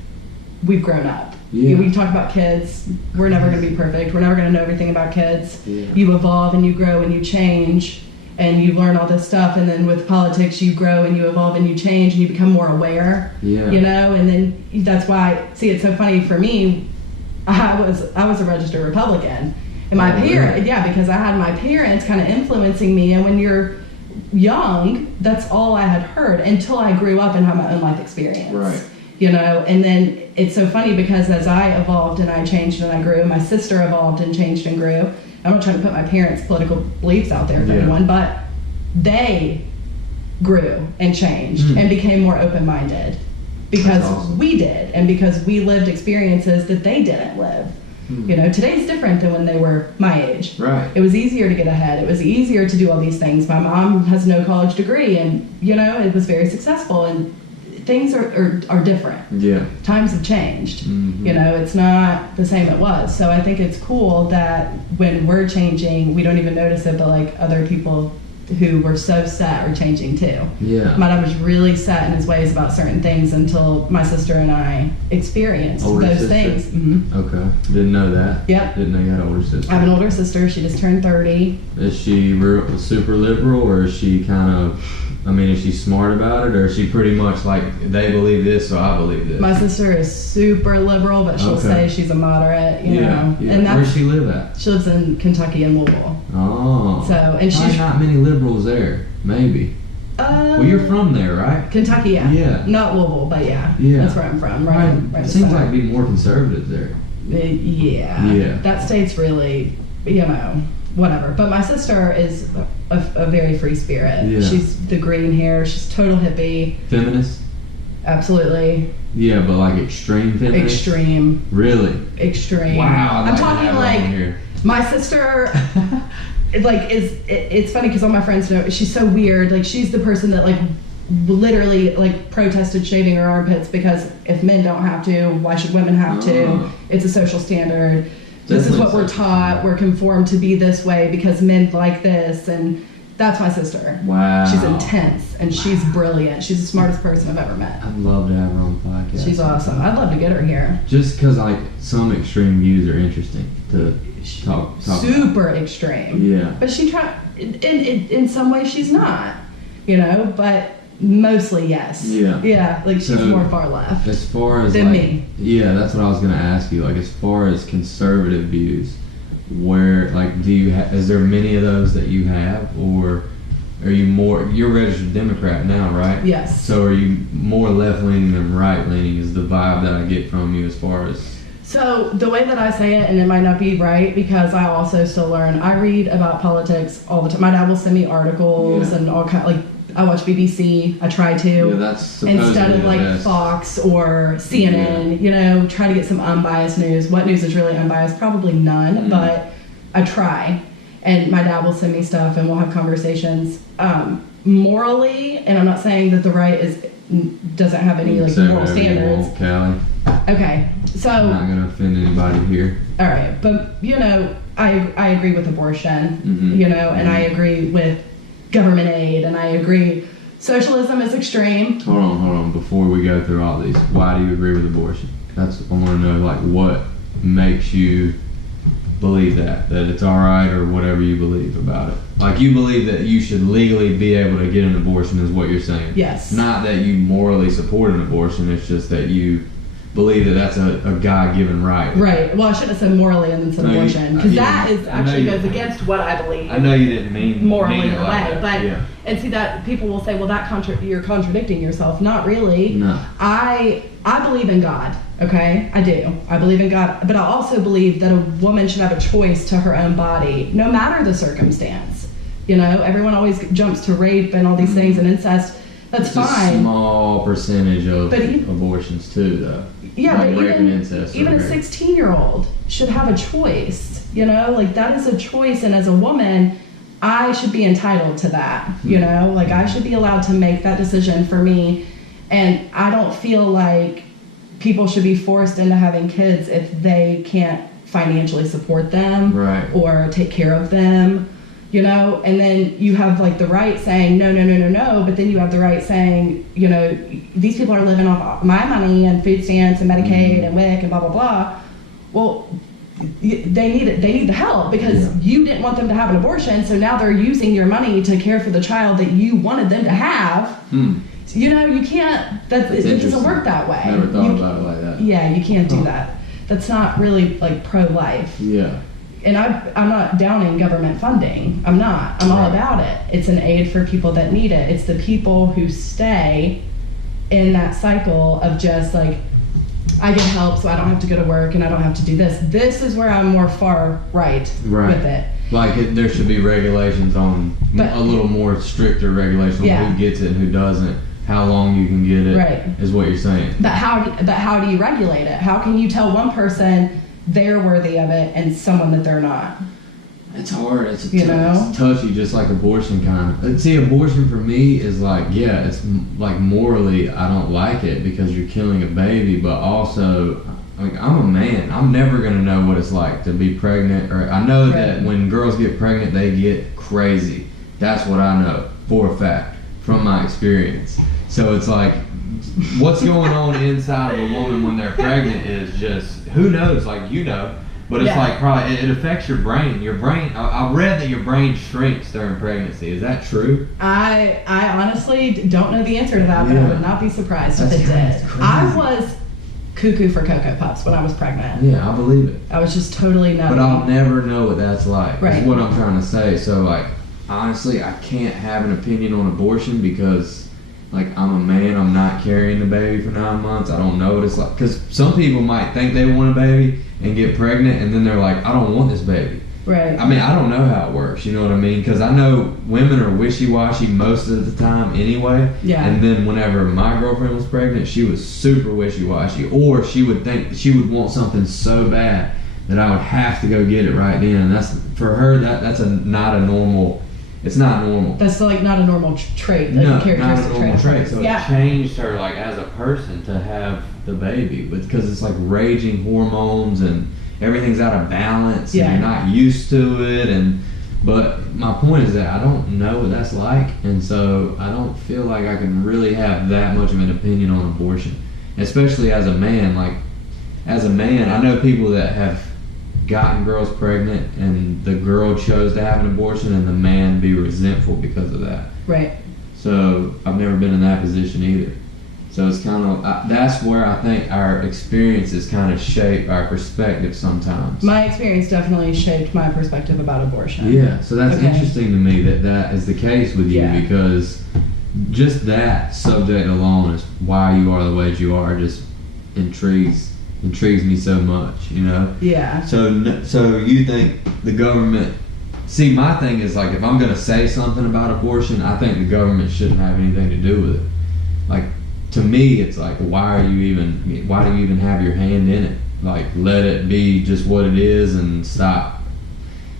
we've grown up. Yeah. We talk about kids. We're never going to be perfect. We're never going to know everything about kids. Yeah. You evolve and you grow and you change. And you learn all this stuff, and then with politics, you grow and you evolve and you change and you become more aware. Yeah. And then that's why. See, it's so funny for me. I was a registered Republican, and my parents, because I had my parents kind of influencing me. And when you're young, that's all I had heard until I grew up and had my own life experience. Right. And then it's so funny because as I evolved and I changed and I grew, my sister evolved and changed and grew. I'm not trying to put my parents' political beliefs out there for anyone, but they grew and changed and became more open-minded because we did, and because we lived experiences that they didn't live. Today's different than when they were my age. Right. It was easier to get ahead. It was easier to do all these things. My mom has no college degree, and it was very successful, and things are different. Yeah. Times have changed. It's not the same it was. So I think it's cool that when we're changing, we don't even notice it, but like other people who were so set are changing too. Yeah. My dad was really set in his ways about certain things until my sister and I experienced those things. Mm-hmm. Okay. Didn't know that. Yep. Didn't know you had an older sister. I have an older sister. She just turned 30. Is she super liberal, or is she kind of I mean, is she smart about it, or is she pretty much like, they believe this, so I believe this? My sister is super liberal, but she'll say she's a moderate, you know. Yeah. And Where does she live at? She lives in Kentucky and Louisville. Oh. So, and she's not many liberals there, maybe. Well, you're from there, right? Kentucky, yeah. Yeah. Not Louisville, but yeah. That's where I'm from. Right. It seems like it'd be more conservative there. Yeah. That state's really, you know, whatever. But my sister is a very free spirit. Yeah. She's the green hair. She's total hippie. Feminist? Absolutely. Yeah, but like extreme feminist? Extreme. Really? Extreme. Wow. I'm talking like my sister. It's funny because all my friends know she's so weird. Like, she's the person that like literally like protested shaving her armpits because if men don't have to, why should women have to? It's a social standard. This is what we're taught. We're conformed to be this way because men like this, and that's my sister. Wow. She's intense and she's brilliant. She's the smartest person I've ever met. I'd love to have her on the podcast. She's awesome. I'd love to get her here. Just because like some extreme views are interesting to talk Super about. extreme. Yeah. But she in some ways she's not, you know, but mostly yes. Yeah. Yeah, like she's more far left. As far as than like, me. Yeah, that's what I was gonna ask you. Like, as far as conservative views, where like do you is there many of those that you have, or are you more, you're a registered Democrat now, right? Yes. So are you more left leaning than right leaning? Is the vibe that I get from you as far as. So the way that I say it, and it might not be right because I also still learn. I read about politics all the time. My dad will send me articles and all kind. Like, I watch BBC. I try to. Yeah, that's instead of like best. Fox or CNN. You know, try to get some unbiased news. What news is really unbiased? Probably none. But I try. And my dad will send me stuff, and we'll have conversations. Morally, and I'm not saying that the right doesn't have any like moral standards. Callie. Okay, so I'm not gonna offend anybody here. All right, but you know, I agree with abortion. You know, and I agree with government aid, and I agree socialism is extreme. Hold on. Before we go through all these, why do you agree with abortion? That's, I want to know, like, what makes you believe that it's all right, or whatever you believe about it. Like, you believe that you should legally be able to get an abortion is what you're saying. Yes. Not that you morally support an abortion, it's just that you believe that that's a God-given right. Right. Well, I shouldn't have said morally and then said abortion, because that is actually goes against what I believe. I know you didn't mean morally mean or like way, but and see that people will say, well, that you're contradicting yourself. Not really. No. I believe in God. Okay, I do. I believe in God, but I also believe that a woman should have a choice to her own body, no matter the circumstance. You know, everyone always jumps to rape and all these things and incest. That's fine. A small percentage of abortions too, though. Yeah, like but even a 16-year-old should have a choice. You know, like that is a choice, and as a woman, I should be entitled to that. You know, like I should be allowed to make that decision for me, and I don't feel like people should be forced into having kids if they can't financially support them or take care of them. You know, and then you have like the right saying no, but then you have the right saying, you know, these people are living off my money and food stamps and Medicaid and WIC and blah blah blah. Well, they need the help because you didn't want them to have an abortion, so now they're using your money to care for the child that you wanted them to have. You know, you can't. It doesn't work that way. Never thought about it like that. Yeah, you can't do that. That's not really like pro-life. Yeah. And I'm not downing government funding. I'm not. I'm all about it. It's an aid for people that need it. It's the people who stay in that cycle of just like, I get help so I don't have to go to work and I don't have to do this. This is where I'm more far right with it. Like there should be regulations on, a little more stricter regulation on who gets it and who doesn't. How long you can get it is what you're saying. But how do you regulate it? How can you tell one person they're worthy of it and someone that they're not? It's hard. It's it's touchy, just like abortion kind of. See, abortion for me is like, it's like morally I don't like it because you're killing a baby, but also like I'm a man. I'm never gonna know what it's like to be pregnant. Or I know that when girls get pregnant, they get crazy. That's what I know for a fact from my experience. So it's like, what's going on inside of a woman when they're pregnant is just, who knows? Like, you know, But it's Yeah. like probably it affects your brain. Your brain. I read that your brain shrinks during pregnancy. Is that true? I honestly don't know the answer to that, but I Yeah. would not be surprised if That's it kinda did. crazy. I was cuckoo for Cocoa Puffs when I was pregnant. Yeah, I believe it. I was just totally nutty. But I'll never know what that's like. Right. Is what I'm trying to say. So like, honestly, I can't have an opinion on abortion because. Like, I'm a man, I'm not carrying the baby for 9 months, I don't know what it's like. Because some people might think they want a baby and get pregnant, and then they're like, I don't want this baby. Right. I mean, I don't know how it works, you know what I mean? Because I know women are wishy-washy most of the time anyway. Yeah. And then whenever my girlfriend was pregnant, she was super wishy-washy. Or she would think, she would want something so bad that I would have to go get it right then. And that's, for her, that's not a normal... It's not normal. That's like not a normal trait, like No, a characteristic not a normal trait. So yeah. it changed her like as a person to have the baby, because it's like raging hormones and everything's out of balance Yeah. and you're not used to it. But my point is that I don't know what that's like, and so I don't feel like I can really have that much of an opinion on abortion, especially as a man. Like as a man, I know people that have gotten girls pregnant and the girl chose to have an abortion and the man be resentful because of that. Right. So I've never been in that position either. So it's kind of, that's where I think our experiences kind of shape our perspective sometimes. My experience definitely shaped my perspective about abortion. Yeah, so that's Okay. interesting to me that is the case with you, Yeah. because just that subject alone is why you are the way you are just intrigues me so much, you know? Yeah. So you think the government... See, my thing is, like, if I'm going to say something about abortion, I think the government shouldn't have anything to do with it. Like, to me, it's like, why do you even have your hand in it? Like, let it be just what it is and stop.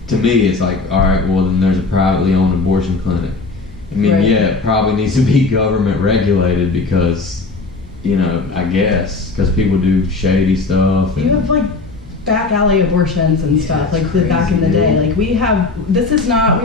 To me, it's like, all right, well, then there's a privately owned abortion clinic. I mean, Right. yeah, it probably needs to be government regulated because... You know, I guess, because people do shady stuff. You have like back alley abortions and stuff, it's like the back in the crazy, day. dude. Like we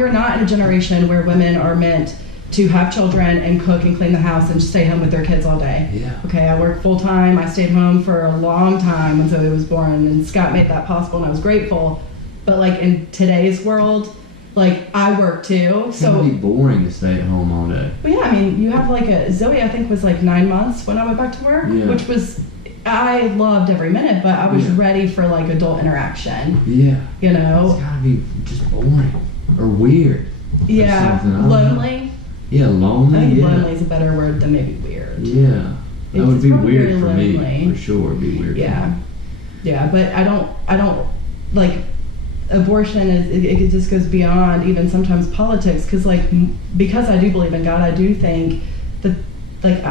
are not in a generation where women are meant to have children and cook and clean the house and stay home with their kids all day. Yeah. Okay, I work full time. I stayed home for a long time when Zoe was born, and Scott made that possible, and I was grateful. But like in today's world, like I work too, It's so gonna be boring to stay at home all day. But yeah, I mean, you have like Zoe, I think was like 9 months when I went back to work, Yeah. which was, I loved every minute, but I was Yeah. ready for like adult interaction, Yeah. you It's know? gotta be just boring or weird. Yeah, something, I don't know. lonely. Yeah, I lonely. think Yeah. lonely is a better word than maybe weird. Yeah. That It's would be probably weird for lonely. me, for sure. It'd be weird. Yeah. For me. Yeah, but I don't, like, abortion it just goes beyond even sometimes politics, because like, because I do believe in God, I do think that, like,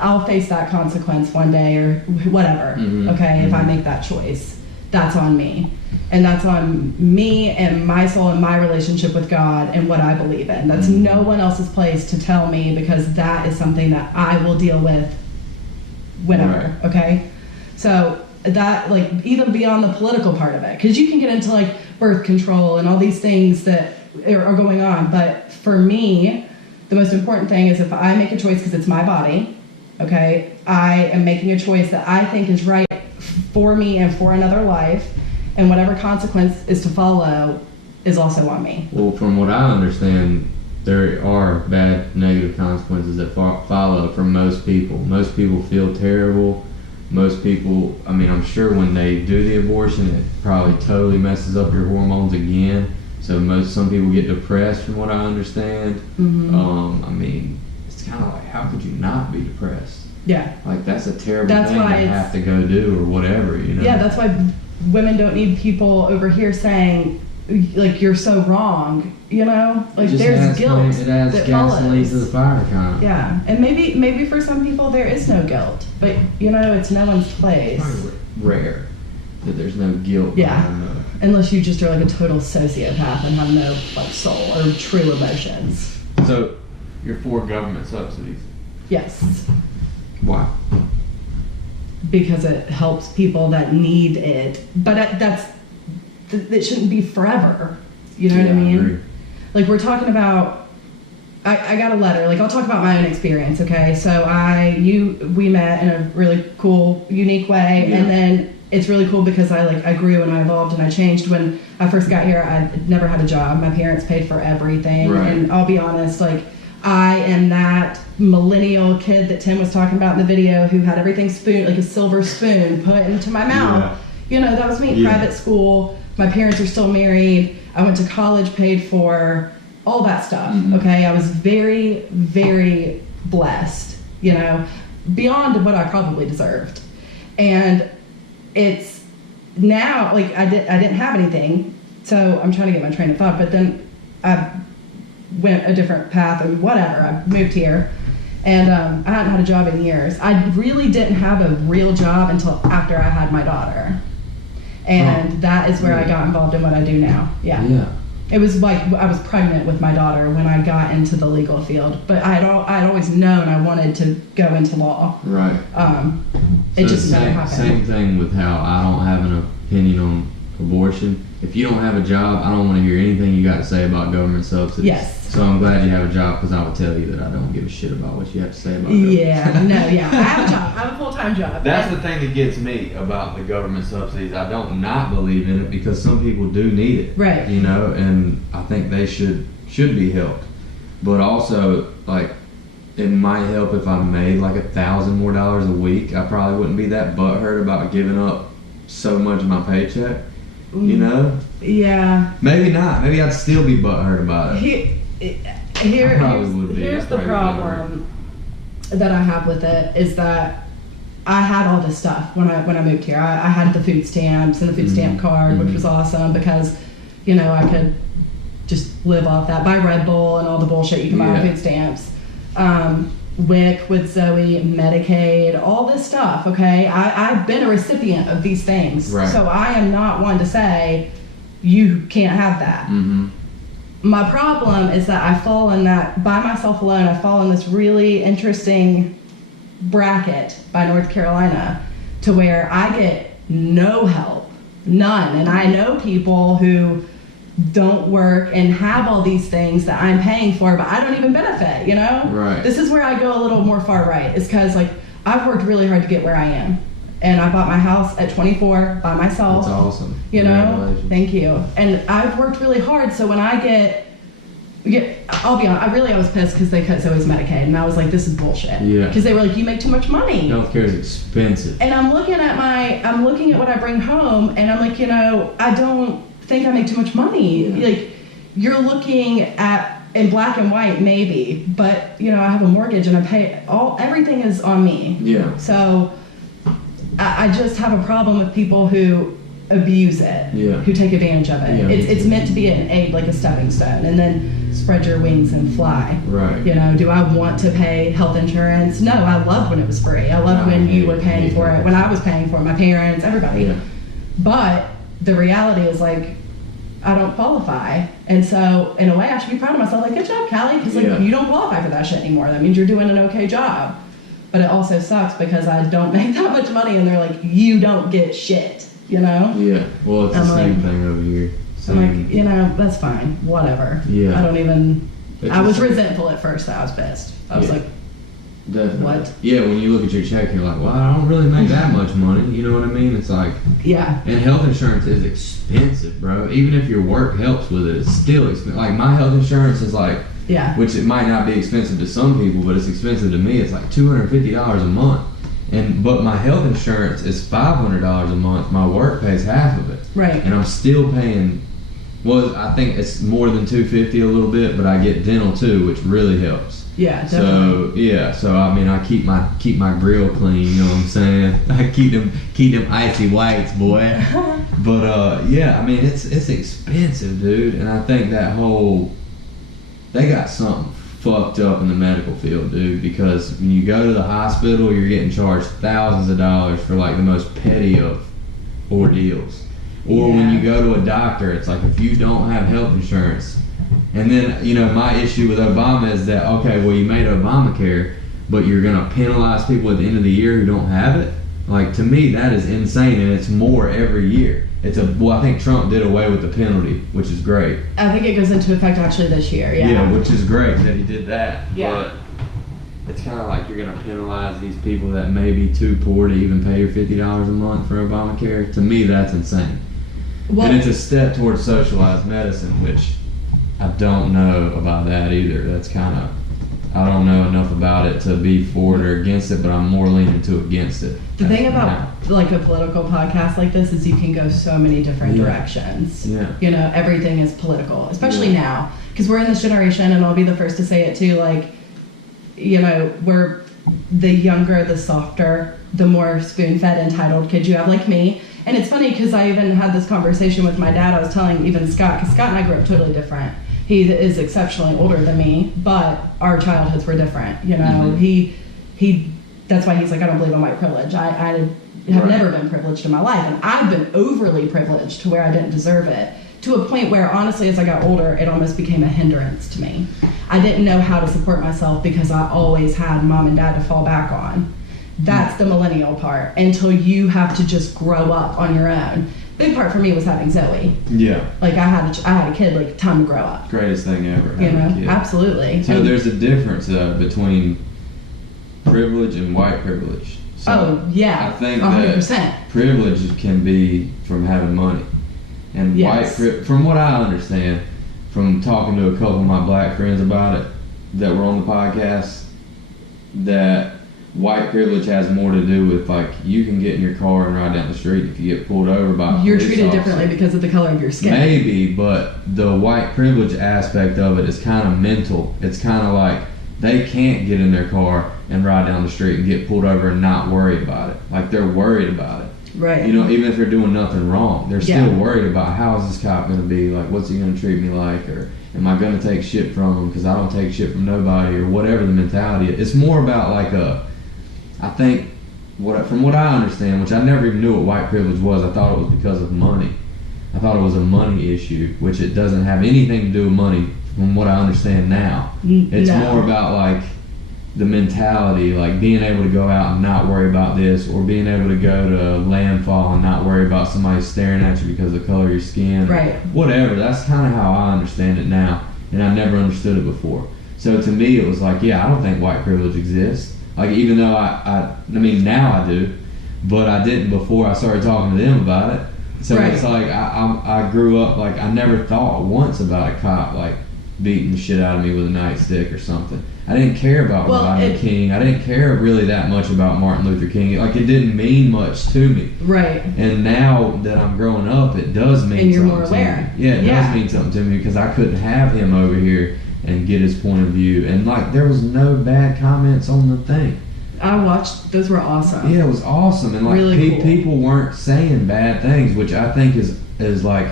I'll face that consequence one day or whatever, Mhm. okay, if I Mhm. make that choice. That's on me. And that's on me and my soul and my relationship with God and what I believe in. That's Mhm. no one else's place to tell me, because that is something that I will deal with whenever, Right. okay? So that, like, even beyond the political part of it, because you can get into like birth control and all these things that are going on, but for me, the most important thing is if I make a choice, because it's my body, okay, I am making a choice that I think is right for me and for another life, and whatever consequence is to follow is also on me. Well, from what I understand, there are bad negative consequences that follow for most people. Most people feel terrible. Most people, I mean, I'm sure when they do the abortion, it probably totally messes up your hormones again. So some people get depressed, from what I understand. Mm-hmm. I mean, it's kind of like, how could you not be depressed? Yeah. Like, that's a terrible That's thing to why it's- have to go do or whatever, you know? Yeah, that's why women don't need people over here saying, like, you're so wrong, you know? Like, It just there's adds guilt it adds that gasoline to the follows. fire, kind of. Yeah, and maybe for some people there is no guilt, but, you know, it's no one's place. Probably rare that there's no guilt. Yeah. behind the- Unless you just are like a total sociopath and have no, like, soul or true emotions. So, you're for government subsidies. Yes, Why? because it helps people that need it, but it shouldn't be forever. You know what I mean? agree. Like, we're talking about, I got a letter, like, I'll talk about my own experience, okay? So we met in a really cool, unique way, Yeah. and then it's really cool because I grew and I evolved and I changed. When I first got here, I never had a job. My parents paid for everything. Right. And I'll be honest, like, I am that millennial kid that Tim was talking about in the video who had everything like a silver spoon put into my mouth. Yeah. You know, that was me. Yeah. Private school. My parents are still married. I went to college, paid for all that stuff. Mhm. Okay. I was very, very blessed, you know, beyond what I probably deserved. And it's now, like, I didn't have anything. So I'm trying to get my train of thought, but then I went a different path and whatever. I moved here. And I hadn't had a job in years. I really didn't have a real job until after I had my daughter. And that is where I got involved in what I do now. Yeah. Yeah. It was like I was pregnant with my daughter when I got into the legal field. But I'd always known I wanted to go into law. Right. It just never happened. Same thing with how I don't have an opinion on abortion. If you don't have a job, I don't want to hear anything you got to say about government subsidies. Yes. So I'm glad you have a job because I will tell you that I don't give a shit about what you have to say about government. Yeah, no, yeah. I have a job. I have a full-time job. That's the thing that gets me about the government subsidies. I don't not believe in it because some people do need it. Right. You know, and I think they should be helped. But also, like, it might help if I made like $1,000 more a week. I probably wouldn't be that butthurt about giving up so much of my paycheck. You know? Yeah. Maybe not. Maybe I'd still be butthurt about it. I probably would be. Here's I'd the probably be problem that I have with it is that I had all this stuff when I moved here. I had the food stamps and the food stamp card, which was awesome because, you know, I could just live off that. Buy Red Bull and all the bullshit you can buy on food stamps. WIC with Zoe, Medicaid, all this stuff, okay? I've been a recipient of these things. Right. So I am not one to say, you can't have that. Mm-hmm. My problem is that I fall in that, by myself alone, I fall in this really interesting bracket by North Carolina to where I get no help, none. And I know people who don't work and have all these things that I'm paying for, but I don't even benefit, you know? Right. This is where I go a little more far right. It's because, like, I've worked really hard to get where I am. And I bought my house at 24 by myself. That's awesome. You know? Congratulations. Thank you. And I've worked really hard, so when I get I'll be honest, I was pissed because they cut Zoe's Medicaid, and I was like, this is bullshit. Yeah. Because they were like, you make too much money. Healthcare is expensive. And I'm looking at what I bring home, and I'm like, you know, I don't think I make too much money. Yeah. Like, you're looking at, in black and white, maybe, but, you know, I have a mortgage, and I pay, everything is on me. Yeah. So, I just have a problem with people who abuse it, who take advantage of it. Yeah, it's meant to be an aid, like a stepping stone, and then spread your wings and fly. Right. You know, do I want to pay health insurance? No, I loved when it was free. I loved when you were paying for it, when I was paying for it, my parents, everybody. Yeah. But the reality is, like, I don't qualify. And so, in a way, I should be proud of myself. Like, good job, Callie, because, like, you don't qualify for that shit anymore. That means you're doing an okay job. But it also sucks because I don't make that much money, and they're like, you don't get shit, you know? Yeah, well, it's the same like, thing over here. I'm like, you know, that's fine, whatever. Yeah. I don't even, It's I was just- resentful at first. I was pissed. I was like, Definitely. what? Yeah, when you look at your check, you're like, well, I don't really make that much money. You know what I mean? It's like, yeah. and health insurance is expensive, bro. Even if your work helps with it, it's still expensive. Like, my health insurance is like, Yeah. which it might not be expensive to some people, but it's expensive to me. It's like $250 a month. But my health insurance is $500 a month. My work pays half of it. Right. And I'm still paying, well, I think it's more than $250 a little bit, but I get dental too, which really helps. Yeah, definitely. So I mean, I keep my grill clean, you know what I'm saying? I keep them icy whites, boy. But yeah, I mean, it's expensive, dude. And I think they got something fucked up in the medical field, dude, because when you go to the hospital, you're getting charged thousands of dollars for like the most petty of ordeals. Or when you go to a doctor, it's like, if you don't have health insurance, and then, you know, my issue with Obama is that, okay, well, you made Obamacare, but you're going to penalize people at the end of the year who don't have it? Like, to me, that is insane, and it's more every year. I think Trump did away with the penalty, which is great. I think it goes into effect actually this year, yeah. Yeah, which is great that he did that. Yeah. it's kind of like you're going to penalize these people that may be too poor to even pay your $50 a month for Obamacare. To me, that's insane. Well, and it's a step towards socialized medicine, which I don't know about that either. That's kind of, I don't know enough about it to be for it or against it, but I'm more leaning to against it. The thing about like a political podcast like this is you can go so many different directions. Yeah. You know, everything is political, especially now, because we're in this generation, and I'll be the first to say it too, like, you know, we're the younger, the softer, the more spoon-fed, entitled kids you have, like me. And it's funny because I even had this conversation with my dad. I was telling even Scott, because Scott and I grew up totally different. He is exceptionally older than me, but our childhoods were different. You know, he that's why he's like, I don't believe in white privilege. I have never been privileged in my life, and I've been overly privileged to where I didn't deserve it, to a point where, honestly, as I got older, it almost became a hindrance to me. I didn't know how to support myself because I always had mom and dad to fall back on. That's the millennial part, until you have to just grow up on your own. Big part for me was having Zoe. Yeah. Like, I had a kid, like, time to grow up. Greatest thing ever. You know, absolutely. So there's a difference between privilege and white privilege. So I think 100%. That privilege can be from having money. And from what I understand, from talking to a couple of my black friends about it that were on the podcast, that white privilege has more to do with, like, you can get in your car and ride down the street if you get pulled over by a You're police treated officer. differently because of the color of your skin. Maybe, but the white privilege aspect of it is kind of mental. It's kind of like they can't get in their car and ride down the street and get pulled over and not worry about it. Like, they're worried about it. Right. You know, even if they're doing nothing wrong, they're still worried about, how is this cop going to be? Like, what's he going to treat me like? Or am I going to take shit from him because I don't take shit from nobody, or whatever the mentality is. It's more about, like, I think, from what I understand, which I never even knew what white privilege was, I thought it was because of money. I thought it was a money issue, which it doesn't have anything to do with money from what I understand now. It's more about, like, the mentality, like being able to go out and not worry about this, or being able to go to landfall and not worry about somebody staring at you because of the color of your skin. Right. Whatever. That's kind of how I understand it now, and I never understood it before. So to me, it was like, I don't think white privilege exists. Like, even though I mean, now I do, but I didn't before I started talking to them about it. So it's like, I grew up, like, I never thought once about a cop, like, beating the shit out of me with a nightstick or something. I didn't care about Rodney King. I didn't care really that much about Martin Luther King. Like, it didn't mean much to me. Right. And now that I'm growing up, it does mean something. And you're more aware. To me. Yeah, it does mean something to me, because I couldn't have him over here and get his point of view. And, like, there was no bad comments on the thing. I watched, those were awesome. Yeah, it was awesome. And, like, really cool. People weren't saying bad things, which I think is like,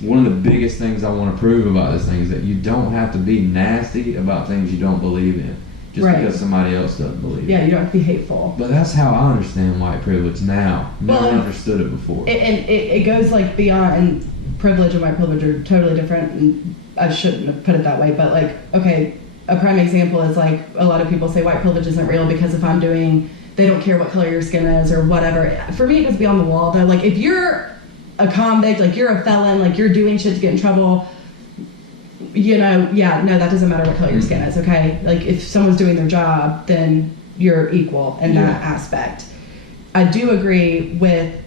one of the biggest things I want to prove about this thing is that you don't have to be nasty about things you don't believe in just because somebody else doesn't believe in. Yeah, you don't have to be hateful. But that's how I understand white privilege now. Never understood it before. And it goes, like, beyond, and privilege and white privilege are totally different, and I shouldn't have put it that way, but, like, okay, a prime example is, like, a lot of people say white privilege isn't real because if I'm doing, they don't care what color your skin is or whatever. For me, it goes beyond the wall, though. Like, if you're a convict, like, you're a felon, like, you're doing shit to get in trouble, you know, that doesn't matter what color your skin is, okay? Like, if someone's doing their job, then you're equal in that aspect. I do agree with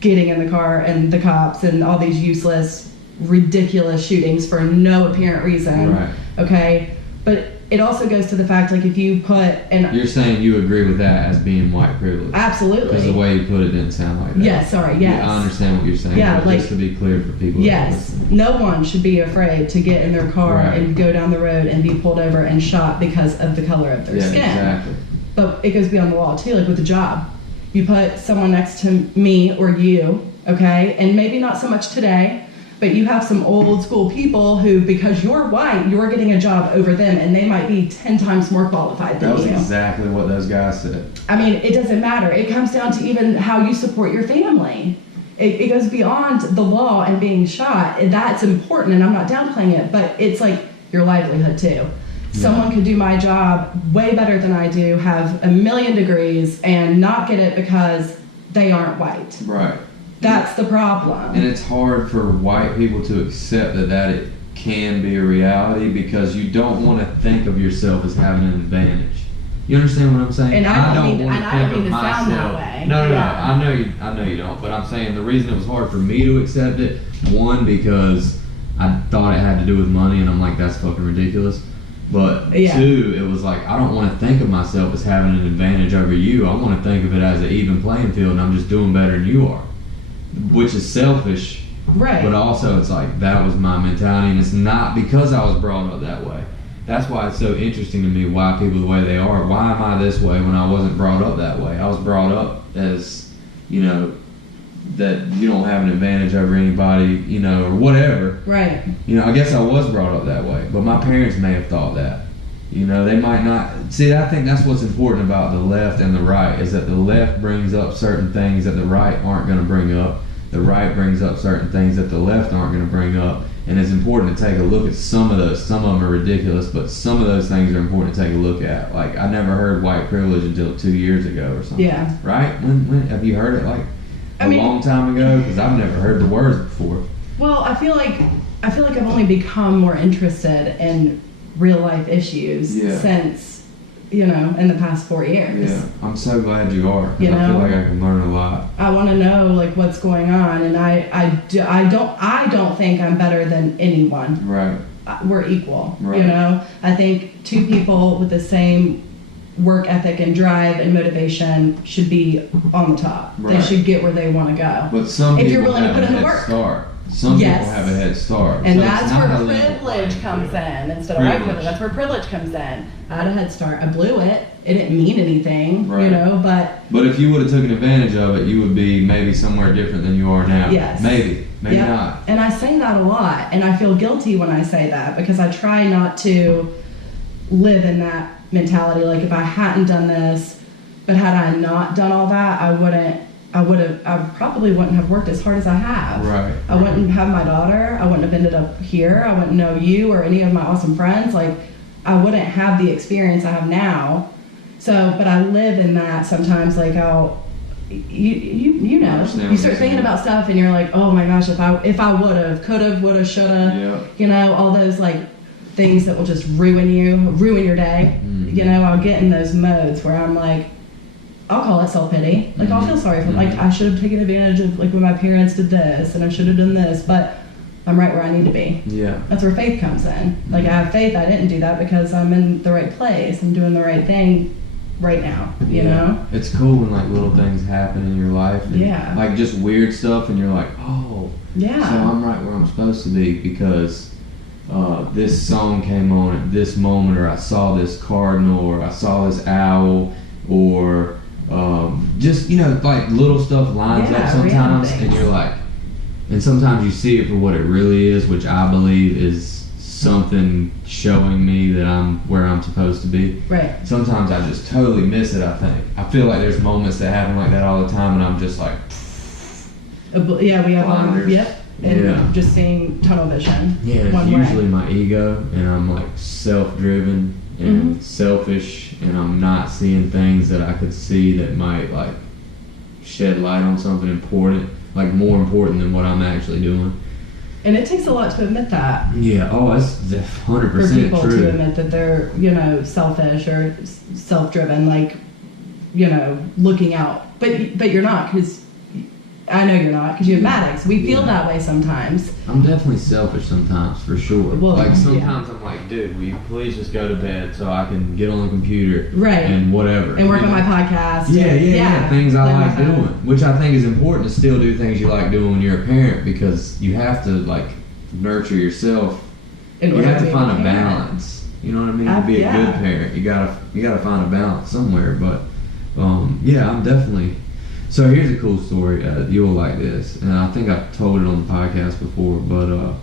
getting in the car and the cops and all these useless, ridiculous shootings for no apparent reason, okay? But it also goes to the fact, like, if you put and you're saying you agree with that as being white privilege. Absolutely. Because the way you put it didn't sound like that. Yes, sorry, yes. I understand what you're saying. Yeah, but like, just to be clear for people. Yes, no one should be afraid to get in their car and go down the road and be pulled over and shot because of the color of their skin. Exactly. But it goes beyond the wall too, like with a job. You put someone next to me or you, okay, and maybe not so much today, but you have some old school people who, because you're white, you're getting a job over them, and they might be 10 times more qualified than you. That was exactly what those guys said. I mean, it doesn't matter. It comes down to even how you support your family. It goes beyond the law and being shot. That's important, and I'm not downplaying it, but it's like your livelihood too. Yeah. Someone could do my job way better than I do, have 1 million degrees, and not get it because they aren't white. Right. That's the problem. And it's hard for white people to accept that it can be a reality, because you don't want to think of yourself as having an advantage. You understand what I'm saying? And I don't mean wanna to think of sound that myself- way. No, Yeah. I know you don't. But I'm saying the reason it was hard for me to accept it, one, because I thought it had to do with money, and I'm like, that's fucking ridiculous. But Yeah. two, it was like, I don't want to think of myself as having an advantage over you. I want to think of it as an even playing field, and I'm just doing better than you are, which is selfish. Right. But also, it's like, that was my mentality, and it's not because I was brought up that way. That's why it's so interesting to me why people are the way they are. Why am I this way when I wasn't brought up that way? I was brought up as, you know, that you don't have an advantage over anybody, you know, or whatever. Right. You know, I guess I was brought up that way, but my parents may have thought that. You know, they might not. See, I think that's what's important about the left and the right, is that the left brings up certain things that the right aren't going to bring up. The right brings up certain things that the left aren't going to bring up. And it's important to take a look at some of those. Some of them are ridiculous, but some of those things are important to take a look at. Like, I never heard white privilege until 2 years ago or something. Yeah. Right? When have you heard it? Like, a long time ago? Because I've never heard the words before. Well, I feel like I've only become more interested in real life issues since, you know, in the past 4 years. Yeah, I'm so glad you are. 'Cause You I feel know? like I can learn a lot. I want to know like what's going on, and I don't think I'm better than anyone. Right. We're equal. Right. You know, I think two people with the same work ethic and drive and motivation should be on the top. Right. They should get where they want to go. But some If people you're willing to have put a in the head work. start. Some Yes. people have a head start. And So it's that's not where a level privilege playing comes field. in instead of right Privilege. privilege. That's where privilege comes in. I had a head start. I blew it. It didn't mean anything, Right. you know, but But if you would have taken advantage of it, you would be maybe somewhere different than you are now. Yes. Maybe yeah. not. And I say that a lot, and I feel guilty when I say that because I try not to live in that mentality. Like if I hadn't done this, but had I not done all that, I probably wouldn't have worked as hard as I have. Right. I wouldn't have my daughter. I wouldn't have ended up here. I wouldn't know you or any of my awesome friends. Like, I wouldn't have the experience I have now. So, but I live in that sometimes. Like, you know, understand you what start you're thinking saying. about stuff, and you're like, oh my gosh, if I would have, could have, would have, should have. Yeah. You know, all those like things that will just ruin your day. Mhm. You know, I'll get in those modes where I'm like, I'll call it self-pity. Like, I'll feel sorry for, like, I should have taken advantage of, like, when my parents did this, and I should have done this, but I'm right where I need to be. Yeah. That's where faith comes in. Like, I have faith I didn't do that because I'm in the right place. I'm doing the right thing right now, you know? It's cool when, like, little things happen in your life. And, Yeah. like, just weird stuff, and you're like, oh. Yeah. So I'm right where I'm supposed to be because this song came on at this moment, or I saw this cardinal, or I saw this owl, or just, you know, like little stuff lines Yeah, up sometimes, random and things. you're like, and sometimes you see it for what it really is, which I believe is something showing me that I'm where I'm supposed to be. Right. Sometimes I just totally miss it, I think. I feel like there's moments that happen like that all the time, and I'm just like, Yeah, we have Blinders. yep. And Yeah. just seeing tunnel vision. yeah, it's one usually way. my ego, and I'm like self-driven and selfish, and I'm not seeing things that I could see that might like shed light on something important, like more important than what I'm actually doing. And it takes a lot to admit that. Yeah, oh, that's 100% For people true. to admit that they're, you know, selfish or self-driven, like, you know, looking out. But you're not, because I know you're not, because you have Maddox. We feel that way sometimes. I'm definitely selfish sometimes, for sure. Well, like yeah. sometimes I'm like, dude, will you please just go to bed so I can get on the computer Right. and whatever. And work you on know? my podcast. Yeah, things I Play my like phone. doing, which I think is important to still do things you like doing when you're a parent, because you have to like nurture yourself. In You order have to be find a parent. balance. You know what I mean? To be a yeah. good parent, you gotta find a balance somewhere. But yeah, I'm definitely. So here's a cool story. You'll like this, and I think I've told it on the podcast before. But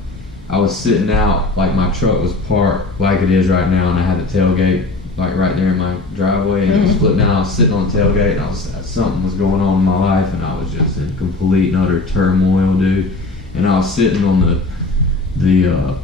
I was sitting out, like my truck was parked like it is right now, and I had the tailgate like right there in my driveway, and it was flipped down. I was sitting on the tailgate, and something was going on in my life, and I was just in complete and utter turmoil, dude. And I was sitting on the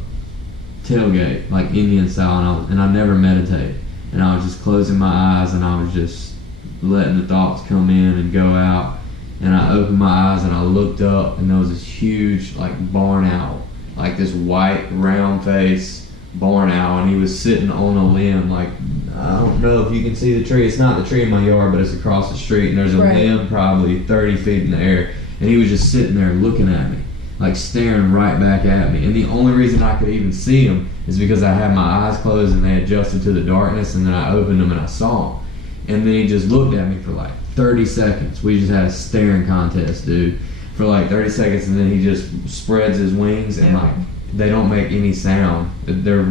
tailgate, like Indian style, and I never meditate. And I was just closing my eyes, and I was just letting the thoughts come in and go out. And I opened my eyes, and I looked up, and there was this huge, like, barn owl, like this white, round face barn owl, and he was sitting on a limb, like, I don't know if you can see the tree. It's not the tree in my yard, but it's across the street, and there's a limb probably 30 feet in the air, and he was just sitting there looking at me, like staring right back at me. And the only reason I could even see him is because I had my eyes closed and they adjusted to the darkness, and then I opened them and I saw him. And then he just looked at me for like 30 seconds. We just had a staring contest, dude, for like 30 seconds, and then he just spreads his wings, and like, they don't make any sound. Their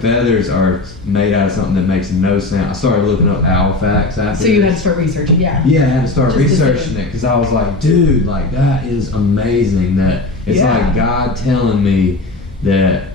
feathers are made out of something that makes no sound. I started looking up owl facts after. So you had to start researching, yeah. Yeah, I had to start researching it, because I was like, dude, like, that is amazing. That it's like God telling me that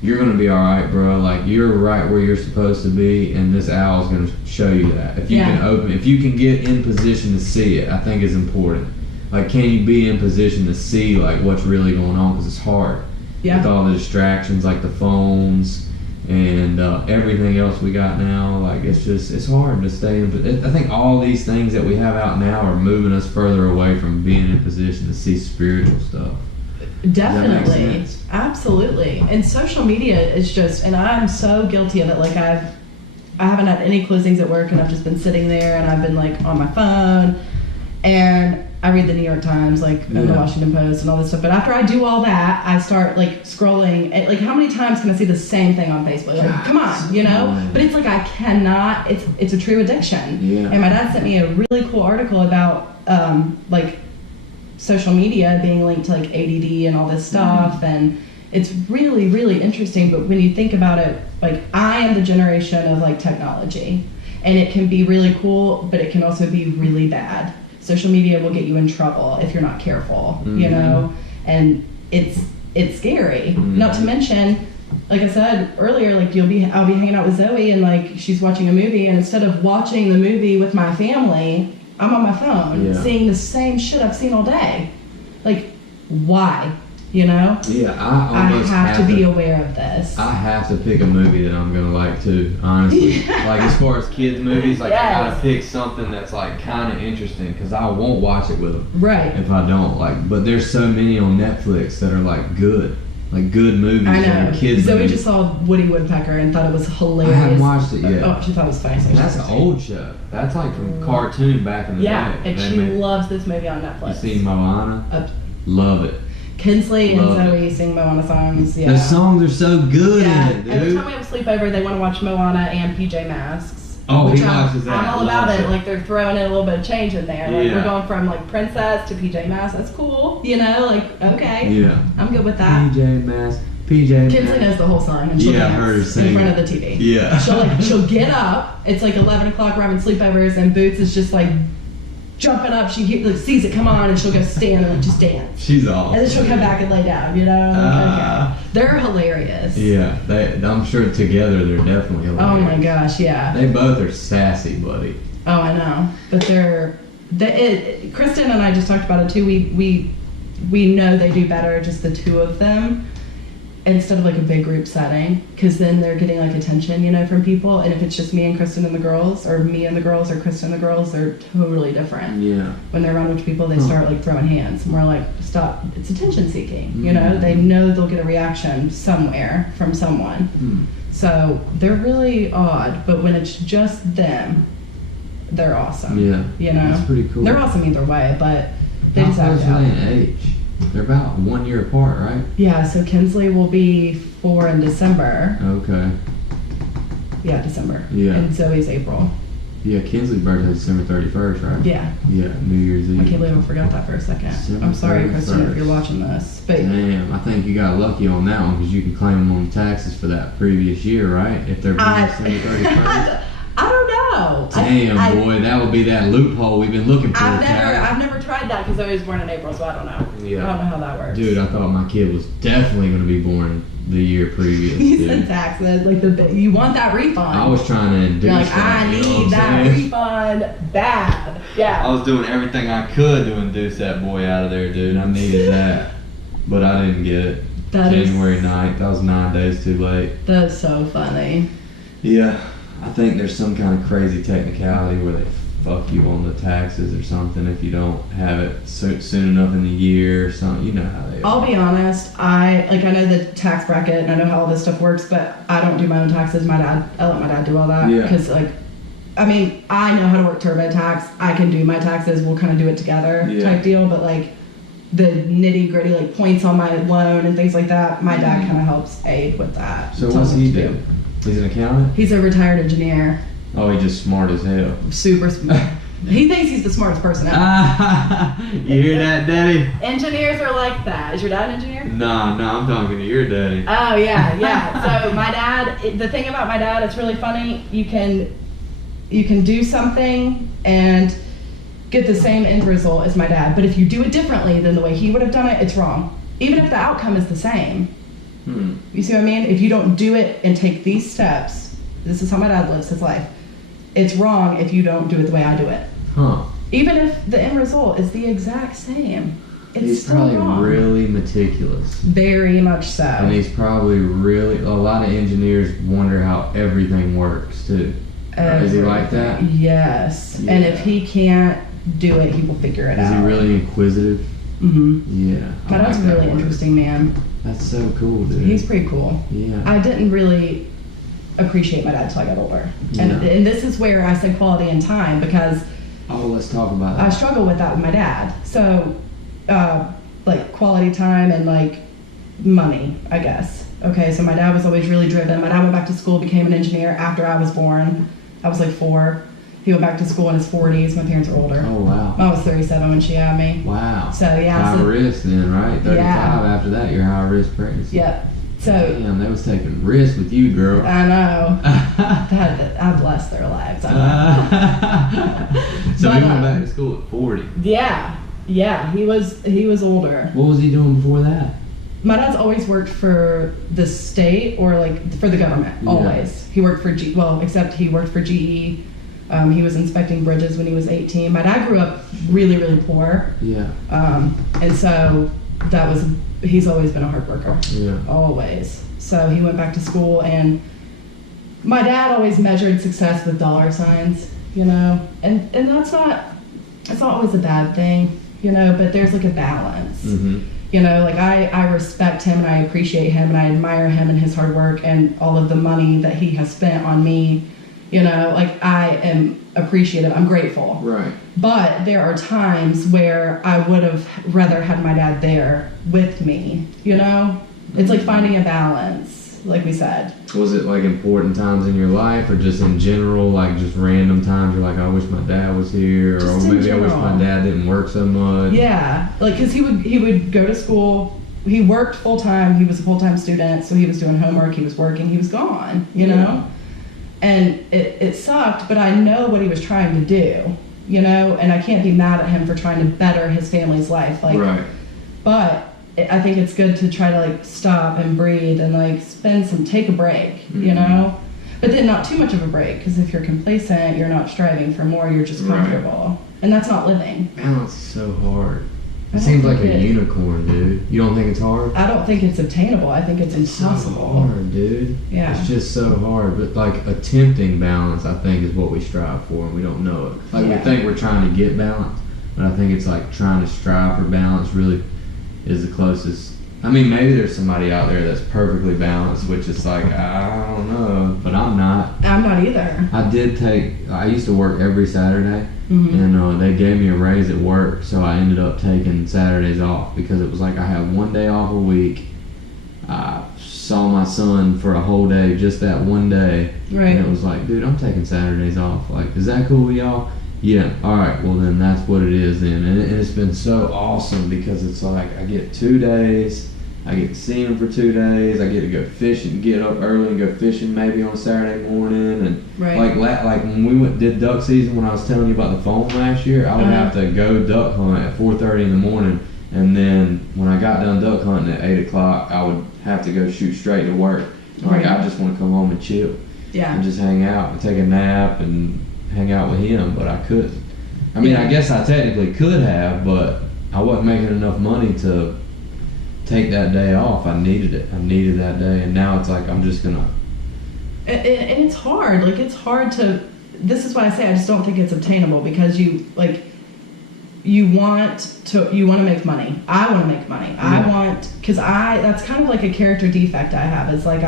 you're gonna be all right, bro. Like, you're right where you're supposed to be, and this owl is gonna show you that. If you if you can get in position to see it, I think is important. Like, can you be in position to see like what's really going on? Because it's hard. With all the distractions, like the phones and everything else we got now, like, it's hard to stay in. I think all these things that we have out now are moving us further away from being in position to see spiritual stuff. Definitely, absolutely. And social media is just, and I'm so guilty of it. Like, I haven't had any closings at work, and I've just been sitting there, and I've been like on my phone, and I read the New York Times, like, and the Washington Post and all this stuff. But after I do all that, I start like scrolling. And, like, how many times can I see the same thing on Facebook? Like, come on, you know? But it's like, I cannot, it's a true addiction. Yeah. And my dad sent me a really cool article about like social media being linked to like ADD and all this stuff. And it's really, really interesting. But when you think about it, like, I am the generation of like technology, and it can be really cool, but it can also be really bad. Social media will get you in trouble if you're not careful, you know, and it's scary. Not to mention, like I said earlier, like, I'll be hanging out with Zoe, and like, she's watching a movie, and instead of watching the movie with my family, I'm on my phone seeing the same shit I've seen all day. Like, why? You know? Yeah, I have to be aware of this. I have to pick a movie that I'm gonna like too, honestly. Like, as far as kids movies, like, I gotta pick something that's like kind of interesting, because I won't watch it with them. Right. If I don't, like, but there's so many on Netflix that are like good movies. I know. Kids Zoe movies. just saw Woody Woodpecker and thought it was hilarious. I haven't watched it yet. Oh, she thought it was funny. So that's an old show. That's like from cartoon back in the day. Yeah, and she loves this movie on Netflix. You seen Moana? Love it. Kinsley and Zoe sing Moana songs. Yeah. The songs are so good in it, dude. Every time we have a sleepover, they want to watch Moana and PJ Masks. Oh, he watches that. I'm all about it. Like, they're throwing in a little bit of change in there. Like, Yeah. we're going from like princess to PJ Masks. That's cool. You know, like, okay. Yeah. I'm good with that. PJ Masks. PJ. Kinsley knows the whole song, and she'll I heard her dance sing in front of the TV. Yeah. She'll get up. It's like 11 o'clock. We're having sleepovers, and Boots is just like jumping up. She like, sees it come on, and she'll go stand and like, just dance. She's awesome. And then she'll come back and lay down. You know. Okay. They're hilarious. Yeah, I'm sure together they're definitely hilarious. Oh my gosh, yeah. They both are sassy, buddy. Oh, I know. But Kristen and I just talked about it too. We know they do better, just the two of them, instead of like a big group setting, because then they're getting like attention, you know, from people. And if it's just me and Kristen and the girls, or me and the girls, or Kristen and the girls, they're totally different. Yeah. When they're around a bunch of people, they start like throwing hands, and we're like, stop. It's attention seeking. You know, they know they'll get a reaction somewhere from someone. So they're really odd, but when it's just them, they're awesome. Yeah. You know, that's pretty cool. They're awesome either way, but they How just act close out. are they in age? They're about 1 year apart, right? Yeah, so Kinsley will be 4 in December. Okay. Yeah, December. Yeah. And Zoe's April. Yeah, Kinsley's birthday is December 31st, right? Yeah. Yeah, New Year's Eve. I can't believe I forgot that for a second. December I'm sorry, 31st. Kristen, if you're watching this. But damn, I think you got lucky on that one, because you can claim them on taxes for that previous year, right? If they're born December 31st. I don't know. Damn, boy, that would be that loophole we've been looking for. I've never tried that, because Zoe was born in April, so I don't know. Yeah. I don't know how that works. Dude, I thought my kid was definitely going to be born the year previous. You said taxes, like you want that refund. I was trying to induce You're like, that, I you know need what that I'm saying? refund bad. Yeah. I was doing everything I could to induce that boy out of there, dude. I needed that. But I didn't get it. January 9th. That was 9 days too late. That's so funny. Yeah. I think there's some kind of crazy technicality where they fuck you on the taxes or something if you don't have it soon enough in the year or something. You know how they are. I'll be honest. I know the tax bracket and I know how all this stuff works, but I don't do my own taxes. I let my dad do all that because I know how to work TurboTax. I can do my taxes. We'll kind of do it together type deal. But like the nitty gritty, like points on my loan and things like that, my dad kind of helps aid with that. So what's he do? He's an accountant? He's a retired engineer. Oh, he's just smart as hell. Super smart. He thinks he's the smartest person ever. You hear that, Daddy? Engineers are like that. Is your dad an engineer? No, I'm talking to your daddy. Oh, yeah. So my dad, the thing about my dad, it's really funny. You can do something and get the same end result as my dad, but if you do it differently than the way he would have done it, it's wrong. Even if the outcome is the same. You see what I mean? If you don't do it and take these steps, this is how my dad lives his life. It's wrong if you don't do it the way I do it. Even if the end result is the exact same. He's still probably wrong. really meticulous. Very much so. And he's probably a lot of engineers wonder how everything works too. Is he like that? Yes. Yeah. And if he can't do it, he will figure it out. Is he really inquisitive? Yeah. My dad's a really interesting man. That's so cool, dude. He's pretty cool. Yeah. I didn't really appreciate my dad until I got older. And this is where I said quality and time, because let's talk about that. I struggle with that with my dad. So like quality time and like money, I guess. Okay, so my dad was always really driven. My dad went back to school, became an engineer after I was born. I was like 4. He went back to school in his 40s. My parents were older. Oh, wow. Mom was 37 when she had me. Wow. So, yeah. High risk then, right? 35 after that, you're high risk pregnancy. Yep. So, damn, they was taking risks with you, girl. I know. I blessed their lives. So he went back to school at 40. Yeah. He was older. What was he doing before that? My dad's always worked for the state or like for the government. Always. He worked for except he worked for GE. He was inspecting bridges when he was 18. My dad grew up really, really poor. Yeah. And so he's always been a hard worker. Yeah. Always. So he went back to school, and my dad always measured success with dollar signs, and that's not always a bad thing, but there's like a balance. Like I respect him and I appreciate him and I admire him and his hard work and all of the money that he has spent on me. Like I am appreciative. I'm grateful. Right. But there are times where I would have rather had my dad there with me. It's like finding a balance, like we said. Was it like important times in your life, or just in general, like just random times? You're like, I wish my dad was here, or maybe I wish my dad didn't work so much. Yeah, like because he would go to school. He worked full time. He was a full time student, so he was doing homework. He was working. He was gone. And it sucked, but I know what he was trying to do, and I can't be mad at him for trying to better his family's life. Like, right. But I think it's good to try to like stop and breathe and like take a break, but then not too much of a break, because if you're complacent, you're not striving for more, you're just comfortable. Right. And that's not living. Balance is so hard. It seems like a unicorn, dude. You don't think it's hard? I don't think it's obtainable. I think it's impossible. So hard, dude. Yeah. It's just so hard. But like attempting balance, I think, is what we strive for, and we don't know it. Like we think we're trying to get balance, but I think it's like trying to strive for balance really is the closest. I mean, maybe there's somebody out there that's perfectly balanced, which is like, I don't know, but I'm not. I'm not either. I used to work every Saturday, and they gave me a raise at work, so I ended up taking Saturdays off, because it was like I had one day off a week. I saw my son for a whole day, just that one day, right. And it was like, dude, I'm taking Saturdays off. Like, is that cool with y'all? Yeah, alright, well then that's what it is then. And it's been so awesome, because it's like I get 2 days, I get to see him for 2 days, I get to go fishing, get up early and go fishing maybe on Saturday morning. And right. like when we did duck season, when I was telling you about the phone last year, I would have to go duck hunt at 4:30 in the morning, and then when I got done duck hunting at 8 o'clock, I would have to go shoot straight to work. Like, I just want to come home and chill. Yeah. And just hang out and take a nap and hang out with him, but I couldn't. I mean, I guess I technically could have, but I wasn't making enough money to take that day off. I needed it. I needed that day, and now it's like I'm just gonna. And it's hard. Like, it's hard to this is why I say I just don't think it's obtainable, because you want to make money. I want to make money. Yeah. That's kind of like a character defect I have. It's like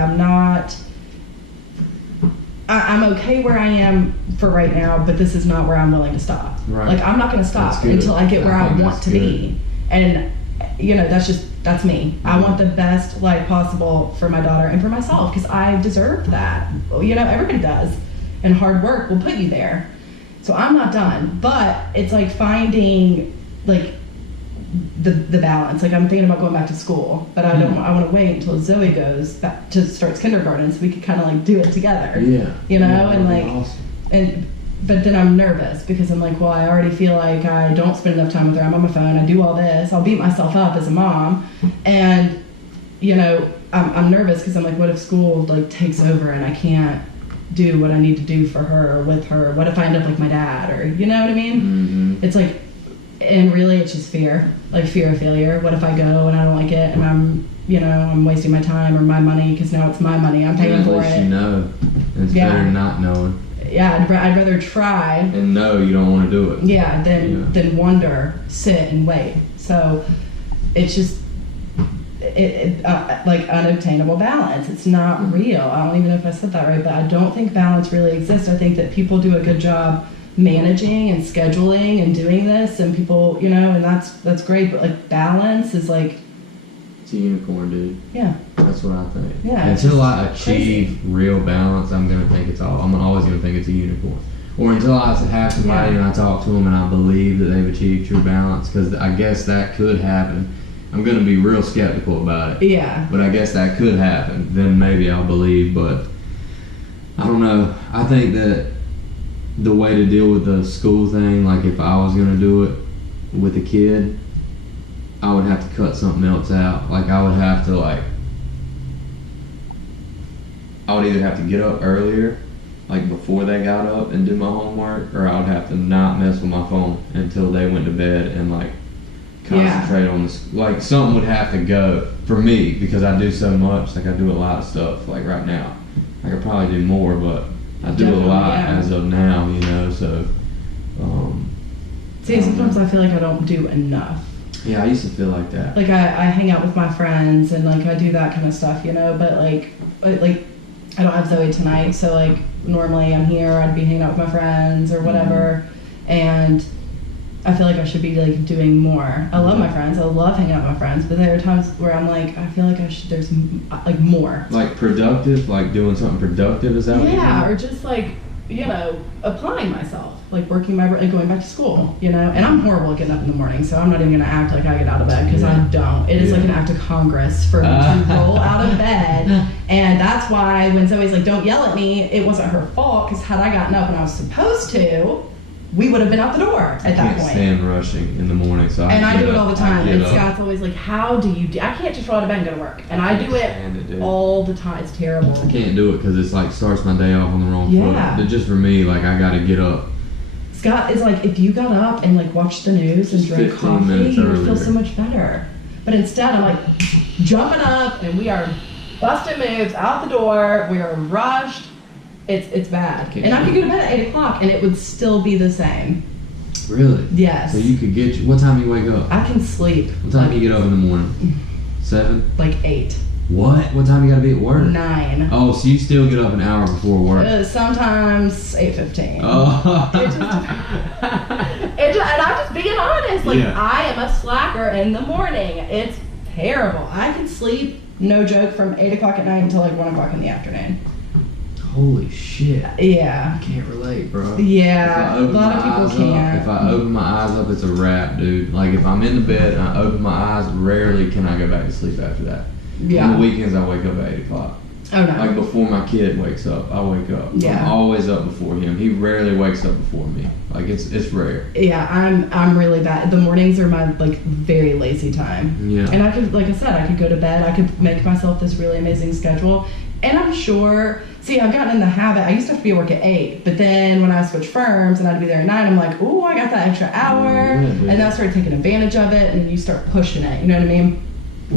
I'm okay where I am for right now, but this is not where I'm willing to stop. Right. Like, I'm not going to stop until I get where I want to be. And, that's me. Mm-hmm. I want the best life possible for my daughter and for myself, because I deserve that. Everybody does. And hard work will put you there. So I'm not done. But it's like finding, like, the balance. Like, I'm thinking about going back to school, but I want to wait until Zoe goes back to starts kindergarten, so we could kind of like do it together. Yeah. And like, awesome. But then I'm nervous, because I'm like, well, I already feel like I don't spend enough time with her. I'm on my phone. I do all this. I'll beat myself up as a mom, and I'm nervous, because I'm like, what if school like takes over and I can't do what I need to do for her or with her? What if I end up like my dad, or you know what I mean? Mm-hmm. It's like. And really, it's just fear of failure. What if I go and I don't like it, and I'm wasting my time or my money, because now it's my money. I'm paying for it. At least it's better not knowing. Yeah, I'd rather try. And know you don't want to do it. Yeah, than wonder, sit and wait. So it's just like unobtainable balance. It's not real. I don't even know if I said that right, but I don't think balance really exists. I think that people do a good job managing and scheduling and doing this, and people, and that's great, but like balance is like, it's a unicorn, dude. Yeah, that's what I think. Yeah, until I achieve real balance, I'm always gonna think it's a unicorn. Or until I have somebody and I talk to them and I believe that they've achieved true balance, because I guess that could happen. I'm gonna be real skeptical about it. Yeah, but I guess that could happen. Then maybe I'll believe, but I don't know. I think that the way to deal with the school thing, like if I was gonna do it with a kid, I would have to cut something else out. Like I would either have to get up earlier, like before they got up, and do my homework, or I would have to not mess with my phone until they went to bed and like concentrate on this. Like something would have to go for me, because I do so much. Like I do a lot of stuff. Like right now, I could probably do more, but I do a lot as of now, so. See, sometimes I feel like I don't do enough. Yeah, I used to feel like that. Like I hang out with my friends and like I do that kind of stuff, but like I don't have Zoe tonight, so like normally I'm here, I'd be hanging out with my friends or whatever, and I feel like I should be like doing more. I love my friends. I love hanging out with my friends, but there are times where I'm like, I feel like there's like more. Like productive, like doing something productive, is that what you mean? Yeah, or just like, applying myself, like working going back to school, and I'm horrible at getting up in the morning, so I'm not even gonna act like I get out of bed, because I don't. It is like an act of Congress for me to roll out of bed, and that's why when Zoe's like, don't yell at me, it wasn't her fault, because had I gotten up when I was supposed to, we would have been out the door at that point. I can't stand rushing in the morning, so I do it all the time. And Scott's always like, how do you do? I can't just roll out of bed and go to work. And I do it all the time. It's terrible. I can't do it because it's like starts my day off on the wrong foot. But just for me, like I gotta get up. Scott is like, if you got up and like watched the news and drank coffee, you would feel so much better. But instead, I'm like jumping up, and we are busting moves out the door. We are rushed. It's bad. And I could go to bed at 8 o'clock and it would still be the same. Really? Yes. So you could what time do you wake up? I can sleep. What time do you get up in the morning? 7? Like 8. What? What time you gotta be at work? 9. Oh, so you still get up an hour before work? Sometimes 8:15. Oh. And I'm just being honest. Like I am a slacker in the morning. It's terrible. I can sleep, no joke, from 8 o'clock at night until like 1 o'clock in the afternoon. Holy shit. Yeah. I can't relate, bro. Yeah, a lot of people can't. If I open my eyes up, it's a wrap, dude. Like, if I'm in the bed and I open my eyes, rarely can I go back to sleep after that. Yeah. On the weekends, I wake up at 8 o'clock. Oh, no. Like, before my kid wakes up, I wake up. Yeah. I'm always up before him. He rarely wakes up before me. Like, it's rare. Yeah, I'm really bad. The mornings are my, like, very lazy time. Yeah. And I could, like I said, I could go to bed. I could make myself this really amazing schedule. And I'm sure, I've gotten in the habit. I used to have to be at work at 8, but then when I switched firms and I'd be there at 9, I'm like, ooh, I got that extra hour. And then I started taking advantage of it, and you start pushing it, you know what I mean?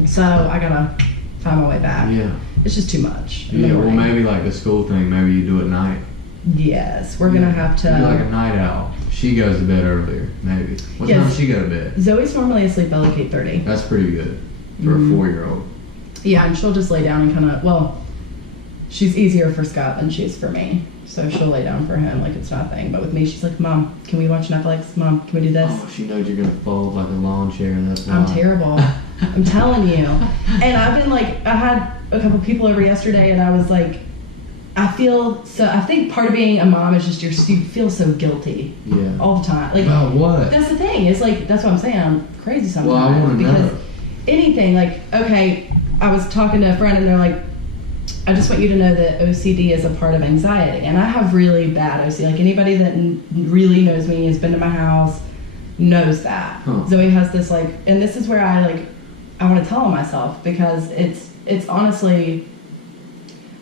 So I gotta find my way back. Yeah. It's just too much. Yeah, well, maybe like the school thing, maybe you do it at night. Yes, we're gonna have to. Maybe like a night owl. She goes to bed earlier, maybe. What Yes. time does she go to bed? Zoe's normally asleep by like 8:30. That's pretty good for a 4-year-old. Yeah, and she'll just lay down and kind of, well, she's easier for Scott than she is for me. So she'll lay down for him like it's nothing. But with me, she's like, Mom, can we watch Netflix? Mom, can we do this? Oh, she knows you're gonna fold like a lawn chair. That's why. I'm terrible. I'm telling you. And I've been like, I had a couple people over yesterday, and I was like, I think part of being a mom is just you feel so guilty Yeah. all the time. Like, About what? that's the thing. It's like, that's what I'm saying. I'm crazy sometimes. Well, I want to because know. anything, like, okay, I was talking to a friend, and they're like, I just want you to know that OCD is a part of anxiety. And I have really bad OCD. Like, anybody that really knows me, has been to my house, knows that. Huh. Zoe has this, like, and this is where I want to tell on myself, because it's honestly,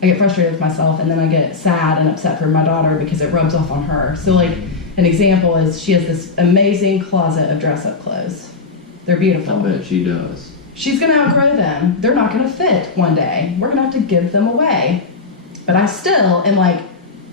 I get frustrated with myself, and then I get sad and upset for my daughter because it rubs off on her. So, like, an example is she has this amazing closet of dress-up clothes. They're beautiful. I bet she does. She's going to outgrow them. They're not going to fit one day. We're going to have to give them away. But I still am like,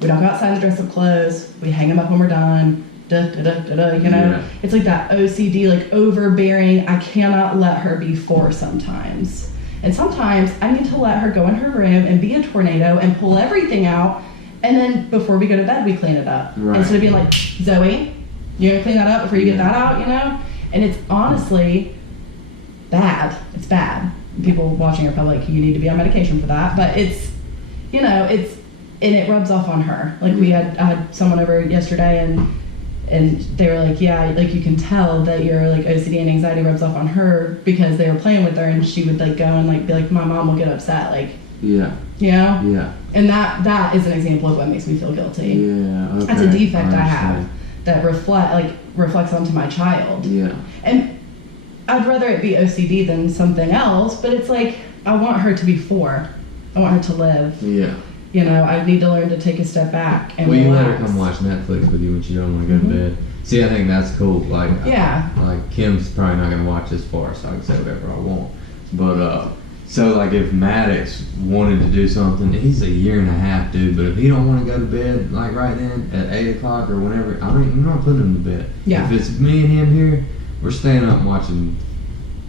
we don't go outside the dress-up clothes. We hang them up when we're done. You know? Yeah. It's like that OCD, like overbearing. I cannot let her be 4 sometimes. And sometimes I need to let her go in her room and be a tornado and pull everything out. And then before we go to bed, we clean it up. Right. Instead of being like, Zoe, you're going to clean that up before you get that out, you know? And it's honestly bad. It's bad. People watching are probably like, you need to be on medication for that. But it's, you know, and it rubs off on her. Like I had someone over yesterday, and they were like, yeah, like you can tell that your like OCD and anxiety rubs off on her, because they were playing with her, and she would like go and like be like, my mom will get upset, like, Yeah. you know? Yeah. And that is an example of what makes me feel guilty. Yeah. Okay. That's a defect I understand. have that reflects onto my child. Yeah. And I'd rather it be OCD than something else, but it's like, I want her to be 4. I want her to live. Yeah. You know, I need to learn to take a step back and Well, you let relax. her come watch Netflix with you when she don't want to go to bed. See, I think that's cool. Like, Yeah. like Kim's probably not gonna watch this far, so I can say whatever I want. But so like if Maddox wanted to do something, he's a 1.5 years, dude. But if he don't want to go to bed like right then at 8 o'clock or whenever, I'm not putting him to bed. Yeah. If it's me and him here, we're staying up and watching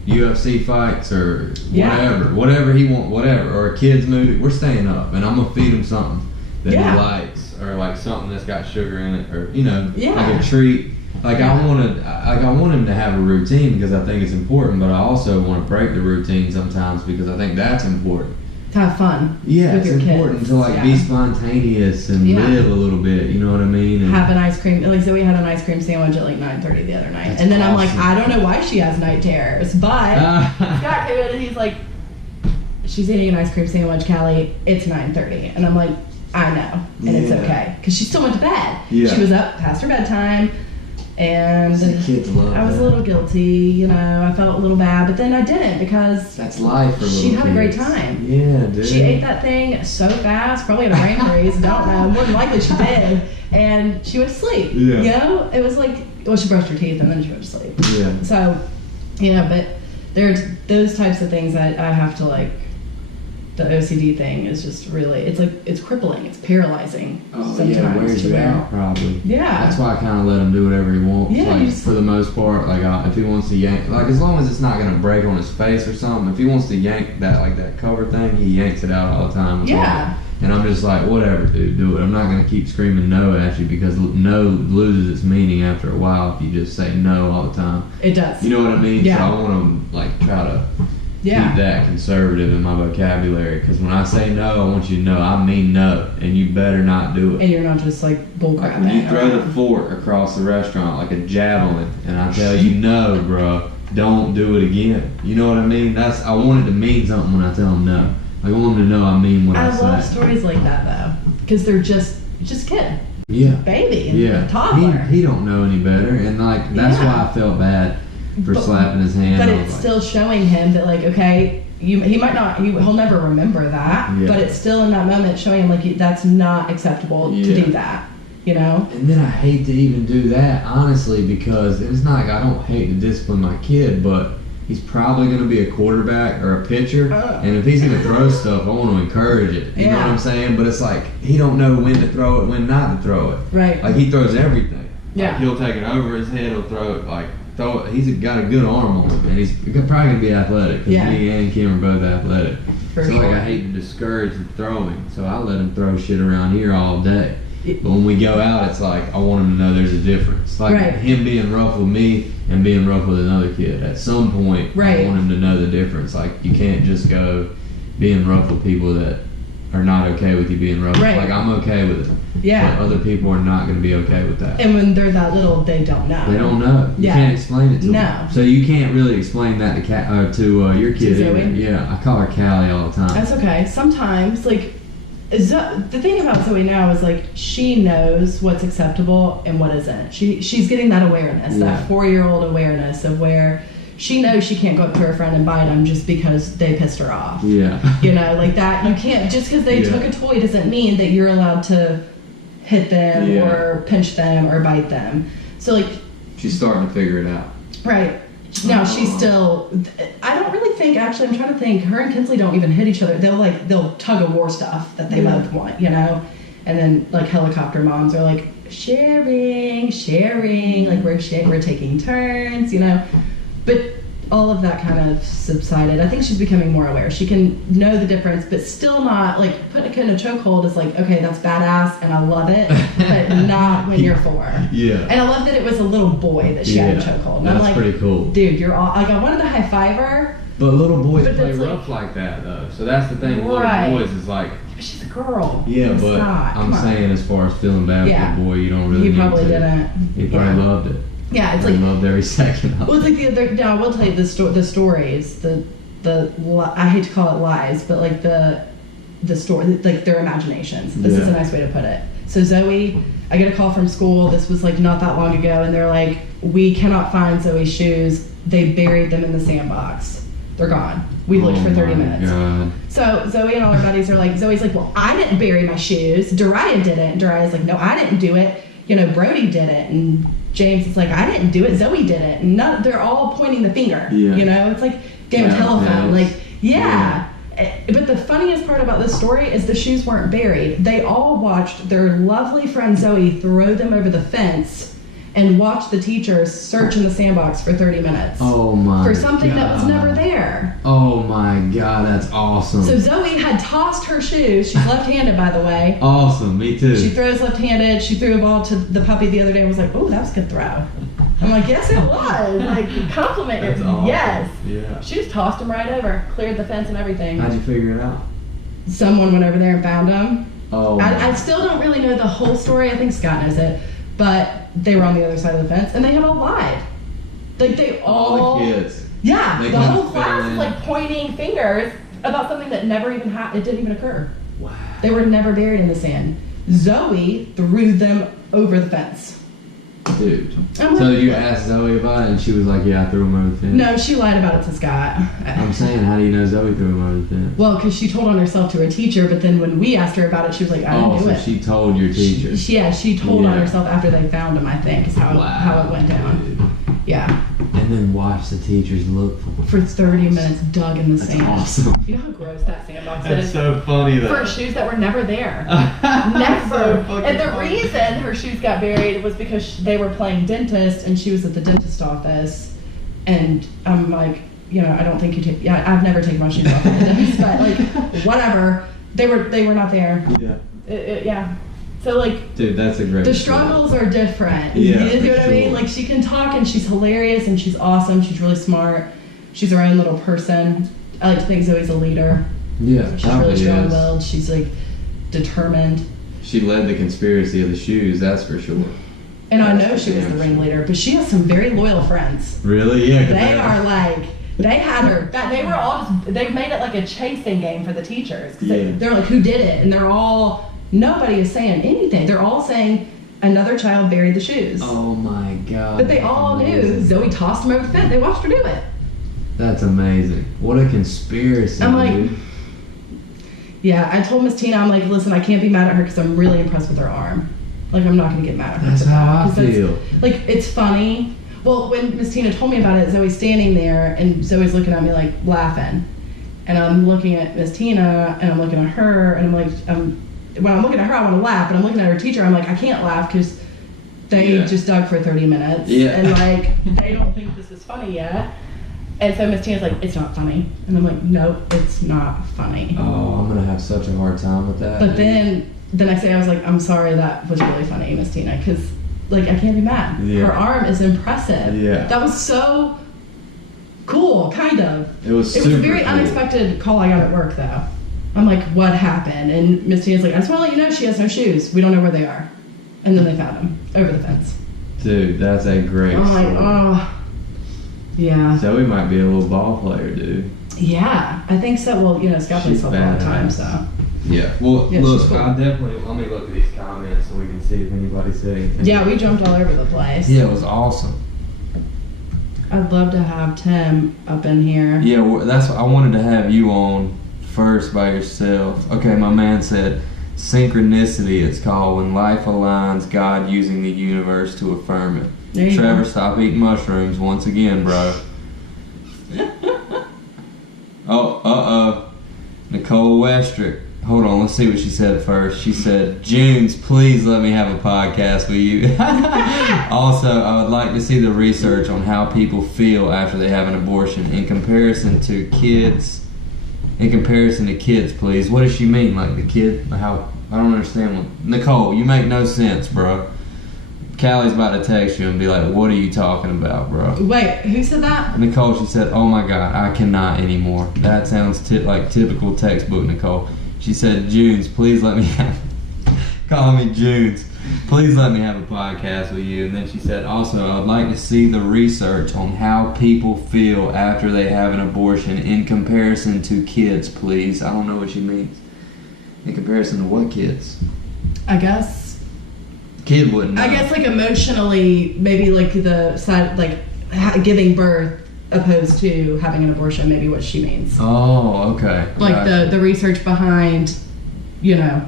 UFC fights or Yeah. whatever he want, whatever, or a kid's movie. We're staying up, and I'm gonna feed him something that Yeah. he likes, or like something that's got sugar in it, or Yeah. like a treat. Like Yeah. I want him to have a routine because I think it's important, but I also want to break the routine sometimes because I think that's important. To have fun. Yeah, with it's your important kids. to like be Yeah. spontaneous and Yeah. live a little bit. You know what I mean? And Have an ice cream. Like Zoe had an ice cream sandwich at like 9:30 the other night, That's and then I'm awesome. like, I don't know why she has night terrors, but Scott came in and he's like, she's eating an ice cream sandwich, Callie. It's 9:30, and I'm like, I know, and it's Yeah. okay, because she still went to bed. Yeah. She was up past her bedtime, and See, kids love I was that. a little guilty. You know, I felt a little bad, but then I didn't because That's life for little she had a great kids. time. Yeah, dude. She ate that thing so fast, probably had a brain freeze, don't know. More than likely she did. And she went to sleep. Yeah. You know? It was like, well, she brushed her teeth and then she went to sleep. Yeah. So, you know, but there's those types of things that I have to like, the OCD thing is just really, it's like, it's crippling, it's paralyzing Oh sometimes. yeah, wears to you where- out probably. Yeah. That's why I kind of let him do whatever he wants. Yeah, like you just- for the most part, like if he wants to yank, like as long as it's not gonna break on his face or something. If he wants to yank that like that cover thing, he yanks it out all the time. Yeah. And I'm just like, whatever, dude, do it. I'm not gonna keep screaming no at you because no loses its meaning after a while if you just say no all the time. It does. You know what I mean? Yeah. So I want to like try to Yeah. keep that conservative in my vocabulary because when I say no, I want you to know I mean no, and you better not do it. And you're not just like Like bullcrapping. when you throw the fork across the restaurant like a javelin, and I tell you no, bro, don't do it again. You know what I mean? I want it to mean something when I tell them no. Like, I want them to know I mean what I I say. love stories like that though, because they're just kid, Yeah. baby, and Yeah. toddler. He don't know any better, and like that's Yeah. why I felt bad for But- slapping his hand. But I was it's like, still showing him that like, okay, he might not, he'll never remember that, Yeah. but it's still in that moment showing him like that's not acceptable Yeah. to do that, you know? And then I hate to even do that, honestly, because it's not like I don't hate to discipline my kid, but he's probably going to be a quarterback or a pitcher. And if he's going to throw stuff, I want to encourage it. You know what I'm saying? But it's like he don't know when to throw it, when not to throw it. Right. Like he throws everything. Yeah. Like he'll take it over his head. He'll throw it. He's got a good arm on him, and he's probably going to be athletic. Because me and Kim are both athletic. So like I hate to discourage the throwing, so I let him throw shit around here all day. But when we go out, it's like I want him to know there's a difference. Like him being rough with me and being rough with another kid. At some point, I want him to know the difference. Like you can't just go being rough with people that are not okay with you being rough. Like I'm okay with it. Yeah. But other people are not going to be okay with that. And when they're that little, they don't know. They don't know. You can't explain it to them. So you can't really explain that to your kid either. Yeah, I call her Callie all the time. That's okay. Sometimes, like, the thing about Zoe now is like she knows what's acceptable and what isn't. She's getting that awareness, that 4-year-old awareness of where she knows she can't go up to her friend and bite them just because they pissed her off. Yeah. You know, like that. You can't, just because they took a toy doesn't mean that you're allowed to hit them or pinch them or bite them. So like she's starting to figure it out. Right. Now she's still, I don't really think, actually I'm trying to think, her and Kinsley don't even hit each other. They'll tug of war stuff that they both want, you know? And then like helicopter moms are like sharing, like we're taking turns, you know? But all of that kind of subsided. I think she's becoming more aware. She can know the difference, but still not, like, putting a kid in a chokehold is like, okay, that's badass, and I love it, but not when you're 4. Yeah. And I love that it was a little boy that she had in a chokehold. And that's I'm like, pretty cool. Dude, you're all, like, I wanted to high-five her. But little boys play rough like that, though. So that's the thing with little boys is like... She's a girl. Yeah, but I'm saying as far as feeling bad for the boy, you don't really need to. He probably didn't. He probably loved it. Yeah, it's like loved every second of it. Well, it's like the other. Now, I will tell you the stories. I hate to call it lies, but like the story, like their imaginations. This is a nice way to put it. So Zoe, I get a call from school. This was like not that long ago, and they're like, "We cannot find Zoe's shoes. They buried them in the sandbox. They're gone. We looked for 30 minutes." God. So Zoe and all her buddies are like, Zoe's like, "Well, I didn't bury my shoes. Dariah did it." And Dariah's like, "No, I didn't do it. You know, Brody did it." And James is like, "I didn't do it. Zoe did it." And they're all pointing the finger. Yeah. You know, it's like game of telephone. Like, But the funniest part about this story is the shoes weren't buried. They all watched their lovely friend Zoe throw them over the fence and watched the teachers search in the sandbox for 30 minutes. Oh my For something that was never there. Oh my God, that's awesome. So Zoe had tossed her shoes. She's left-handed, by the way. Awesome, me too. She throws left-handed. She threw a ball to the puppy the other day and was like, "Oh, that was a good throw." I'm like, "Yes, it was." Like, compliment her. Awesome. Yes. Yeah. She just tossed him right over, cleared the fence and everything. How'd you figure it out? Someone went over there and found him. Oh. I still don't really know the whole story. I think Scott knows it. But they were on the other side of the fence, and they had all lied. Like, they all the kids. Yeah, the whole class was like pointing fingers about something that never even happened. It didn't even occur. Wow. They were never buried in the sand. Zoe threw them over the fence. Dude. So you asked Zoe about it, and she was like, "Yeah, I threw him over the fence." No, she lied about it to Scott. I'm saying, how do you know Zoe threw him over the fence? Well, because she told on herself to her teacher, but then when we asked her about it, she was like, "I didn't do it." Oh, so she told your teacher. She told on herself after they found him, I think, is how it went down. Dude. Yeah. And then watch the teachers look for 30 minutes dug in the sand. Awesome. You know how gross that sandbox is? That's so funny, though. For shoes that were never there. Never. So and the reason her shoes got buried was because they were playing dentist, and she was at the dentist office. And I'm like, you know, I don't think you take. Yeah, I've never taken my shoes off at the dentist, but like, whatever. They were not there. Yeah. Yeah. So like, dude, that's a great. The struggles are different. Yeah, you know what I mean? Like, she can talk, and she's hilarious, and she's awesome. She's really smart. She's her own little person. I like to think Zoe's a leader. Yeah, she's really strong-willed. She's like determined. She led the conspiracy of the shoes, that's for sure. And I know she was the ringleader, but she has some very loyal friends. Really? Yeah. They are like. They had her. They were all. They made it like a chasing game for the teachers. They're like, "Who did it?" And they're all. Nobody is saying anything. They're all saying another child buried the shoes. Oh my God. But they all knew Zoe tossed them over the fence. They watched her do it. That's amazing. What a conspiracy, I'm like, dude. Yeah, I told Miss Tina, I'm like, listen, I can't be mad at her because I'm really impressed with her arm. Like, I'm not going to get mad at her. That's how I feel. Like, it's funny. Well, when Miss Tina told me about it, Zoe's standing there, and Zoe's looking at me like laughing. And I'm looking at Miss Tina, and I'm looking at her, and I'm like, when I'm looking at her, I want to laugh, but I'm looking at her teacher, I'm like, I can't laugh because they just dug for 30 minutes. Yeah. And like, they don't think this is funny yet. And so Miss Tina's like, it's not funny. And I'm like, nope, it's not funny. Oh, I'm gonna have such a hard time with that. But then the next day I was like, I'm sorry, that was really funny, Miss Tina, because like I can't be mad. Yeah. Her arm is impressive. Yeah. That was so cool, kind of. It was a super very cool. unexpected call I got at work though. I'm like, what happened? And Miss Tina's like, I just want to let you know she has no shoes. We don't know where they are. And then they found them over the fence. Dude, that's a great I'm like, story. oh, yeah. Zoe might be a little ball player, dude. Yeah, I think so. Well, you know, Scout plays She's football all the time, badass. so. Yeah. Well, Yeah, look, she's cool. I definitely let me look at these comments so we can see if anybody said anything. Yeah, we jumped all over the place. Yeah, it was awesome. I'd love to have Tim up in here. Yeah, well, that's what I wanted to have you on first by yourself. Okay, my man said synchronicity. It's called when life aligns, God using the universe to affirm it. There you Trevor, go. stop eating mushrooms once again, bro. Nicole Westrick. Hold on, let's see what she said first. She said, Junes, please let me have a podcast with you. Also, I would like to see the research on how people feel after they have an abortion in comparison to kids. In comparison to kids, please. What does she mean? Like the kid? How? I don't understand. Nicole, you make no sense, bro. Callie's about to text you and be like, what are you talking about, bro? Wait, who said that? Nicole, she said, oh my God, I cannot anymore. That sounds like typical textbook, Nicole. She said, Junes, please let me have, call me Junes, please let me have a podcast with you. And then she said, also, I would like to see the research on how people feel after they have an abortion in comparison to kids, please. I don't know what she means. In comparison to what kids? I guess. Kid wouldn't know. I guess like emotionally, maybe like the side, like giving birth opposed to having an abortion, maybe what she means. Oh, okay. Like Gotcha. the research behind, you know,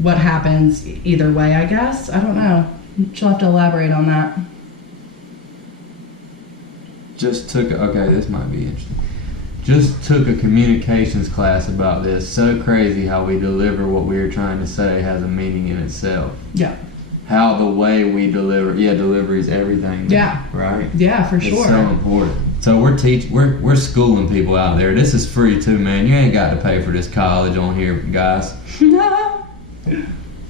what happens either way, I guess. I don't know. She'll have to elaborate on that. Okay, this might be interesting. Just took a communications class about this. So crazy how we deliver what we are trying to say has a meaning in itself. Yeah. How the way we deliver, delivery is everything. Yeah. Right? Yeah, for It's sure. so important. So we're schooling people out there. This is free too, man. You ain't got to pay for this college on here, guys. No.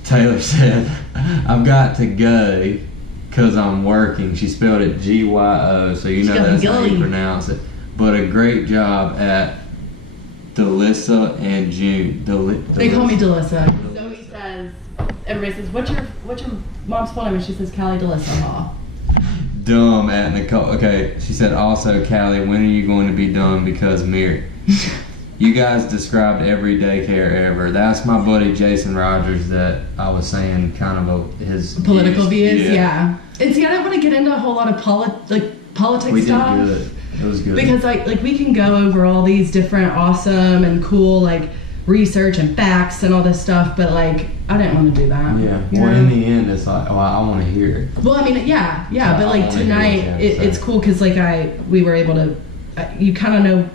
Taylor said, I've got to go because I'm working. She spelled it Gyo, so you know got that's the how you gully. pronounce it. But a great job at Delissa and June. They call me Delissa. Zoe says, everybody says, what's your mom's full name? And she says, Callie Delissa Hall. Dumb at Nicole. Okay, she said also, Callie, when are you going to be done? Because Mary. You guys described every daycare ever. That's my buddy Jason Rogers that I was saying kind of his Political views, yeah. And see, I don't want to get into a whole lot of politics We stuff. did good. It was good. Because like we can go over all these different awesome and cool like research and facts and all this stuff, but like I didn't want to do that. Yeah. you Well, know? in the end, it's like, oh, I want to hear it. Well, I mean, yeah, So but I like wanna hear tonight, what you have to say. it's cool because like we were able to, you kind of know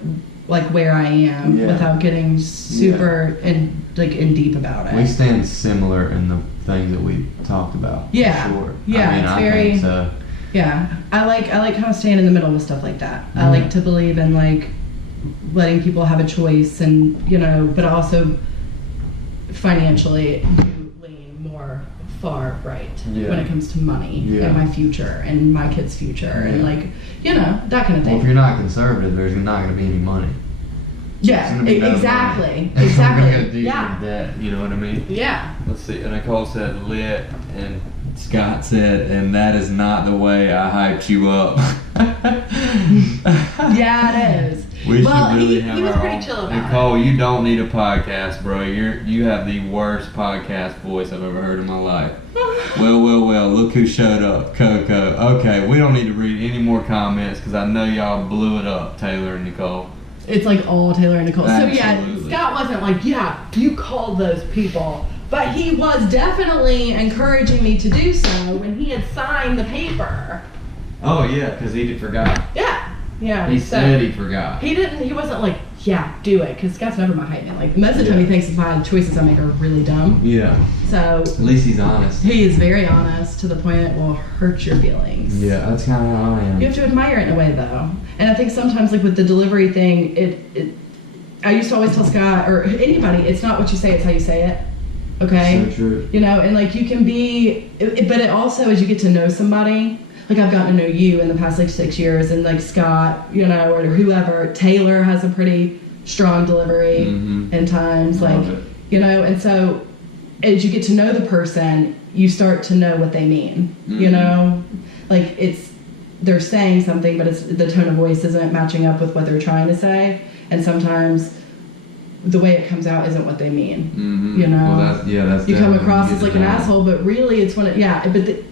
like where I am Yeah. without getting super in deep about it. We stand similar in the things that we talked about. for Yeah. Sure. Yeah, I mean, it's I very- think so. Yeah, I like kind of staying in the middle with stuff like that. I like to believe in like letting people have a choice, and you know, but also financially do lean more far right Yeah. when it comes to money Yeah. and my future and my kids' future and Yeah. like you know that kind of Well, thing. if you're not conservative, there's not going to be any money. There's Yeah, gonna be no exactly, money. We're gonna go exactly. deeper Yeah, into that, you know what I mean? yeah. Let's see. And Nicole said lit, and Scott said, and that is not the way I hyped you up. Yeah, it is. We Well, should really he have was our pretty own. chill about Nicole, you don't need a podcast, bro. You have the worst podcast voice I've ever heard in my life. Well. Look who showed up, Coco. Okay, we don't need to read any more comments because I know y'all blew it up, Taylor and Nicole. It's like all Taylor and Nicole. So yeah, Absolutely. Scott wasn't like, yeah, you called those people. But he was definitely encouraging me to do so when he had signed the paper. Oh yeah, because he forgot. Yeah. He so said he forgot. He wasn't like, yeah, do it, because Scott's never my hype man. Like, most of the time he thinks my choices I make are really dumb. Yeah. So At least he's honest. he is very honest to the point it will hurt your feelings. Yeah, that's kind of how I am. You have to admire it in a way, though. And I think sometimes, like with the delivery thing, I used to always tell Scott or anybody, it's not what you say, it's how you say it. Okay? So true. You know, and like you can be, but it also, as you get to know somebody, like I've gotten to know you in the past like 6 years, and like Scott, you know, or whoever, Taylor has a pretty strong delivery in times, like, you know, and so as you get to know the person, you start to know what they mean, you know, like they're saying something, but it's the tone of voice isn't matching up with what they're trying to say, and sometimes the way it comes out isn't what they mean, you know. Well, that's you come across as like an asshole, but really it's when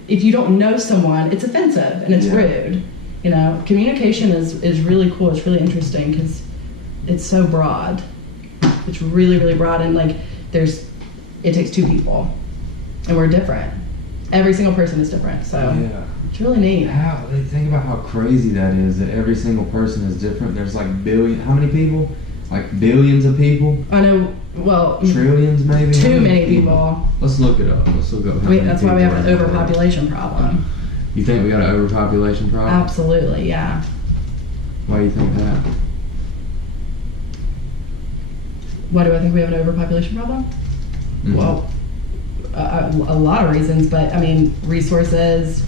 if you don't know someone, it's offensive and it's rude, you know. Communication is really cool. It's really interesting because it's so broad. It's really, really broad, and like it takes two people, and we're different. Every single person is different, so it's really neat. Think about how crazy that is, that every single person is different. There's like how many people? Like billions of people? I know, well... Trillions, maybe? Too many people. Let's look it up. Let's look up how many that's why we have an people overpopulation problem. You think we got an overpopulation problem? Absolutely, yeah. Why do you think that? Why do I think we have an overpopulation problem? Well, a lot of reasons, but I mean, resources.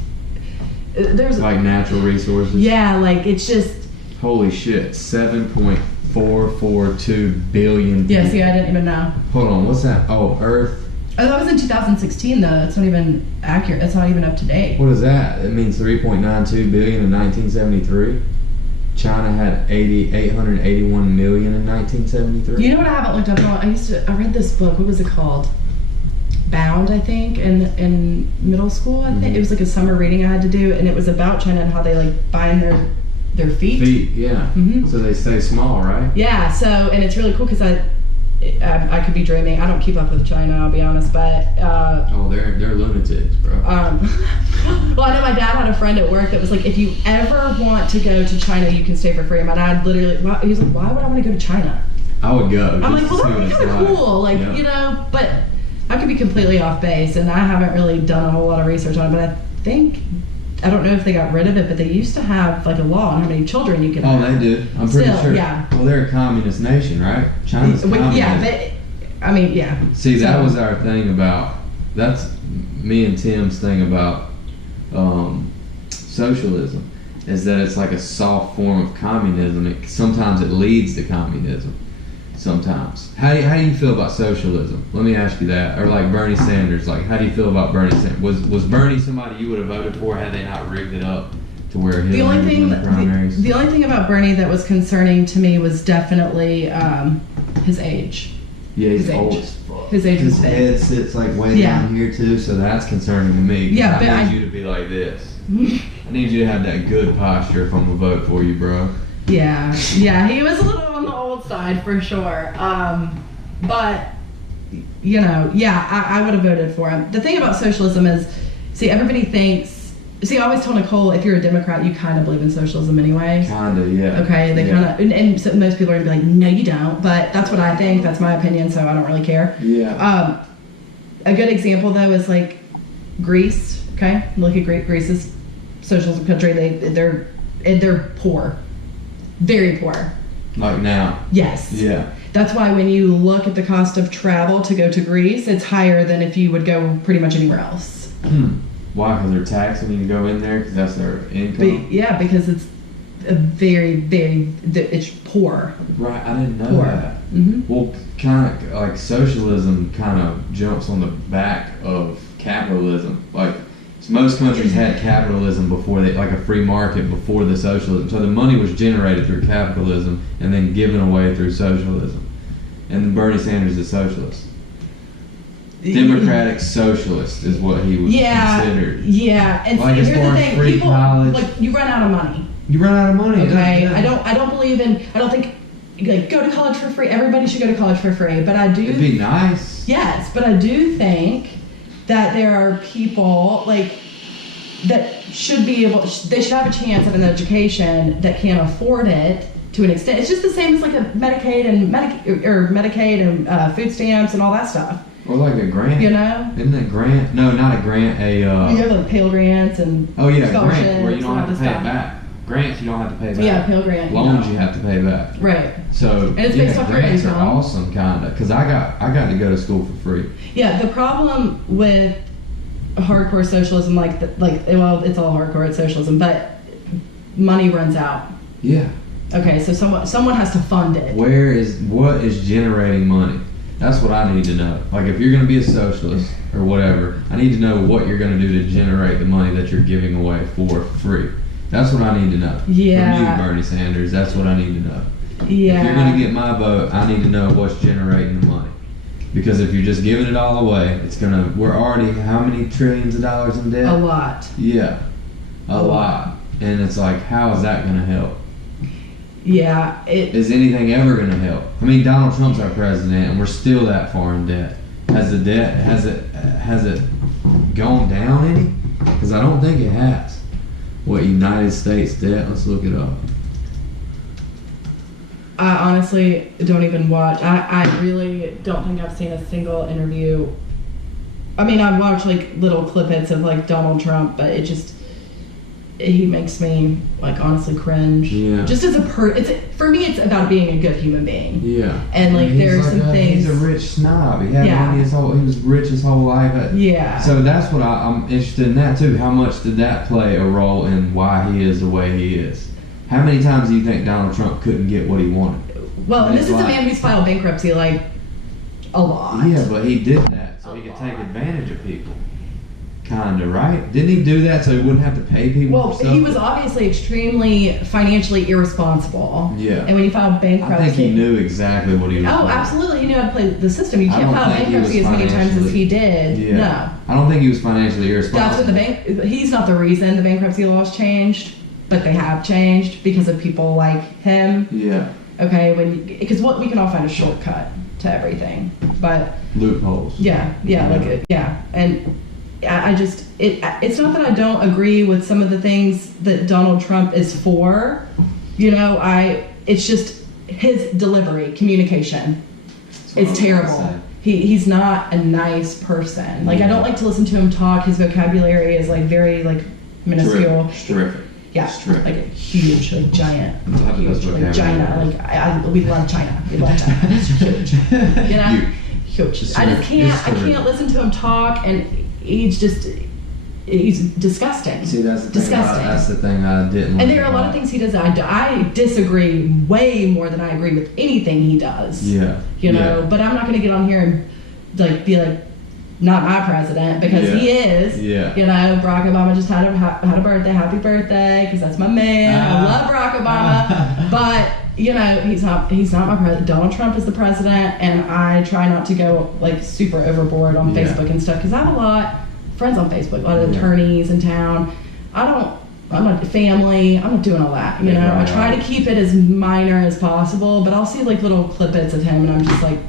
There's like natural resources? Yeah, like it's just... Holy shit, 7.442 billion. Yeah, see, I didn't even know. Hold on, what's that? Oh, Earth. Oh, that was in 2016, though. It's not even accurate. It's not even up to date. What is that? It means 3.92 billion in 1973. China had 881 million in 1973. You know what I haven't looked up on? I read this book. What was it called? Bound, I think, in middle school. I think it was like a summer reading I had to do, and it was about China and how they like bind their feet. Feet, yeah. So they stay small, right? Yeah. So, and it's really cool because I could be dreaming. I don't keep up with China, I'll be honest, but they're lunatics, bro. Well, I know my dad had a friend at work that was like, if you ever want to go to China, you can stay for free. And my dad literally, he was like, why would I want to go to China? I would go. I'm like, well, that'd be kind of cool, like, you know, but I could be completely off base, and I haven't really done a whole lot of research on it, but I don't know if they got rid of it, but they used to have like a law on how many children you could have. Oh, they do. I'm pretty sure. Yeah. Well, they're a communist nation, right? China's communist. Yeah, See, that was our thing about, that's me and Tim's thing about socialism, is that it's like a soft form of communism. Sometimes it leads to communism. Sometimes. How do you feel about socialism? Let me ask you that. Or like Bernie Sanders, like how do you feel about Bernie Sanders? Was Bernie somebody you would have voted for had they not rigged it up to where Hillary was in the primaries? The only thing about Bernie that was concerning to me was definitely his age. Yeah, he's old as fuck. His age was big. His head sits like way down here too, so that's concerning to me. Yeah, but I need you to be like this. I need you to have that good posture if I'm gonna vote for you, bro. Yeah, he was a little on the old side for sure. But, you know, I would have voted for him. The thing about socialism is, everybody thinks, I always tell Nicole, if you're a Democrat, you kind of believe in socialism anyway. Kind of, yeah. Okay, they kind of, and so most people are going to be like, no, you don't. But that's what I think. That's my opinion, so I don't really care. Yeah. A good example, though, is like Greece, okay? Look at Greece's socialism country. They're poor. Very poor. Like now? Yes. Yeah. That's why when you look at the cost of travel to go to Greece, it's higher than if you would go pretty much anywhere else. Why? Because they're taxing you to go in there because that's their income? Because it's a very, very, it's poor. Right, I didn't know that. Well, kind of like socialism kind of jumps on the back of capitalism. Like, most countries had capitalism before like a free market before the socialism. So the money was generated through capitalism and then given away through socialism. And Bernie Sanders is a socialist. Democratic socialist is what he was considered. Yeah, and like here's the thing: people college. like you run out of money. You run out of money. Okay, I don't think like go to college for free. Everybody should go to college for free, but I do. It'd be nice. Yes, but I do think that there are people like that should be able, they should have a chance at an education that can afford it to an extent. It's just the same as like a Medicaid and food stamps and all that stuff. Or like a grant. You know? Isn't it grant? No, not a grant. You have like Pell grants and grant scholarships where you don't have to pay stuff. it back. Grants you don't have to pay back. Yeah, Pell grant. Loans you have to pay back. Right. So and it's based off your grants are income. awesome, kinda, because I got to go to school for free. Yeah, the problem with hardcore socialism, well, it's all hardcore, it's socialism, but money runs out. Yeah. Okay, so someone has to fund it. What is generating money? That's what I need to know. Like, if you're going to be a socialist or whatever, I need to know what you're going to do to generate the money that you're giving away for free. That's what I need to know. Yeah. From you, Bernie Sanders, that's what I need to know. Yeah. If you're going to get my vote, I need to know what's generating the money. Because if you're just giving it all away, we're already how many trillions of dollars in debt? A lot. Yeah. A lot. And it's like, how is that going to help? Yeah. Is anything ever going to help? I mean, Donald Trump's our president, and we're still that far in debt. Has it gone down any? Because I don't think it has. What, United States debt? Let's look it up. I honestly don't even watch. I really don't think I've seen a single interview. I mean, I've watched like little clippets of like Donald Trump, but he makes me like honestly cringe. Yeah. Just as for me, it's about being a good human being. Yeah. And like there are some things. He's a rich snob. He had money he was rich his whole life. Yeah. So that's what I'm interested in that too. How much did that play a role in why he is the way he is? How many times do you think Donald Trump couldn't get what he wanted? Well, and this is a man who's filed bankruptcy like a lot. Yeah, but he did that so he could take advantage of people. Kinda, right? Didn't he do that so he wouldn't have to pay people Well, for stuff? he was obviously extremely financially irresponsible. Yeah. And when he filed bankruptcy... I think he knew exactly what he was doing. Oh, absolutely. He knew how to play the system. You I can't don't file think he bankruptcy was as many times as he did. Yeah. No. I don't think he was financially irresponsible. That's what he's not the reason the bankruptcy laws changed, but they have changed because of people like him. Yeah. Okay, because we can all find a shortcut to everything, but loopholes. Yeah, and I just it's not that I don't agree with some of the things that Donald Trump is for, it's just his delivery, communication. It's terrible. He's not a nice person. Like I don't like to listen to him talk. His vocabulary is like very like minuscule. It's terrific. Yeah, it's terrific. like a huge, like giant, huge, like vocabulary. China. Like we love China. We love China. It's huge. Huge. I can't listen to him talk, and he's disgusting. See, that's the thing. Disgusting. That's the thing I didn't. And there are a lot of things he does that I disagree way more than I agree with anything he does. Yeah. But I'm not going to get on here and like be like, not my president, because he is. Yeah. Barack Obama just had a birthday. Happy birthday, because that's my man. I love Barack Obama, but he's not my president. Donald Trump is the president, and I try not to go like super overboard on Facebook and stuff, because I have a lot of friends on Facebook, a lot of attorneys in town. I'm not family. I'm not doing all that. I try to keep it as minor as possible, but I'll see like little clippets of him, and I'm just like,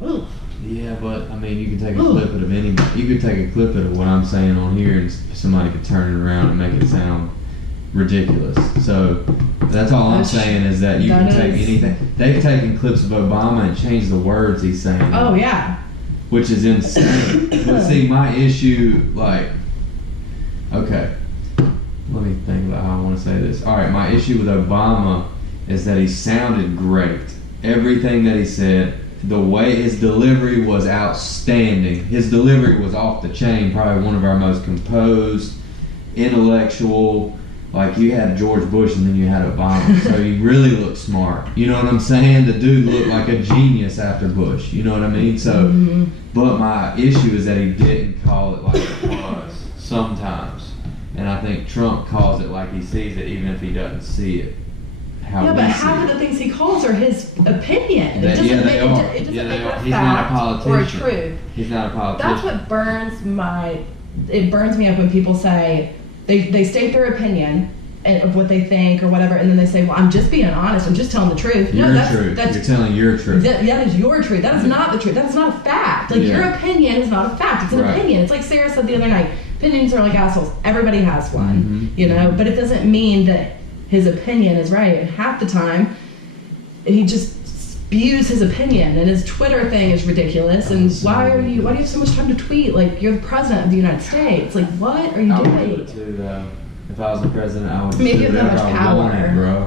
ooh. Yeah, but I mean, you can take a clip of anybody. You could take a clip of what I'm saying on here, and somebody could turn it around and make it sound ridiculous. So that's all I'm saying is that you can take anything. They've taken clips of Obama and changed the words he's saying. Oh yeah. Which is insane. But see, my issue, okay, let me think about how I want to say this. All right, my issue with Obama is that he sounded great. Everything that he said. The way his delivery was outstanding. His delivery was off the chain, probably one of our most composed, intellectual. Like you had George Bush and then you had Obama. So he really looked smart. You know what I'm saying? The dude looked like a genius after Bush. You know what I mean? So, but my issue is that he didn't call it like it was sometimes. And I think Trump calls it like he sees it, even if he doesn't see it. But half of the things he calls are his opinion. They are. It doesn't make it a He's not a fact politician. or a truth. He's not a politician. That's what burns me up when people say they state their opinion of what they think or whatever, and then they say, well, I'm just being honest, I'm just telling the truth. You're telling your truth. That is your truth. That is not the truth. That is not a fact. Like your opinion is not a fact. It's an opinion. It's like Sarah said the other night. opinions are like assholes. Everybody has one, Mhm. you know, but it doesn't mean that his opinion is right. And half the time, he just spews his opinion, and his Twitter thing is ridiculous. And why do you have so much time to tweet? Like, you're the president of the United States. Like, what are you I would do doing? it too, though. If I was the president, I would just I mean, do if you have that whatever much I power. wanted, bro.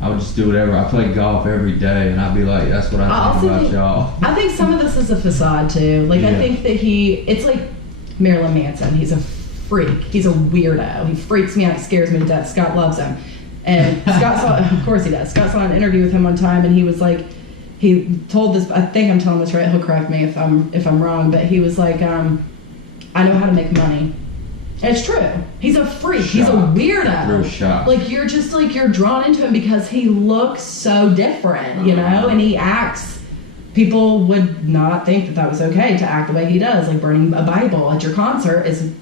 I would just do whatever. I play golf every day, and I'd be like, that's what I I think also about think- y'all. I think some of this is a facade too. Like, I Yeah. think that it's like Marilyn Manson. He's a freak. He's a weirdo. He freaks me out. He scares me to death. Scott loves him. And Scott saw, of course he does. Scott saw an interview with him one time, and he was like, he told this, I think I'm telling this right, he'll correct me if I'm wrong, but he was like, I know how to make money. And it's true. He's a freak. He's a Shocked. weirdo. Real shocked. Like, you're just like, you're drawn into him because he looks so different, you know, and he acts. People would not think that was okay to act the way he does. Like, burning a Bible at your concert is,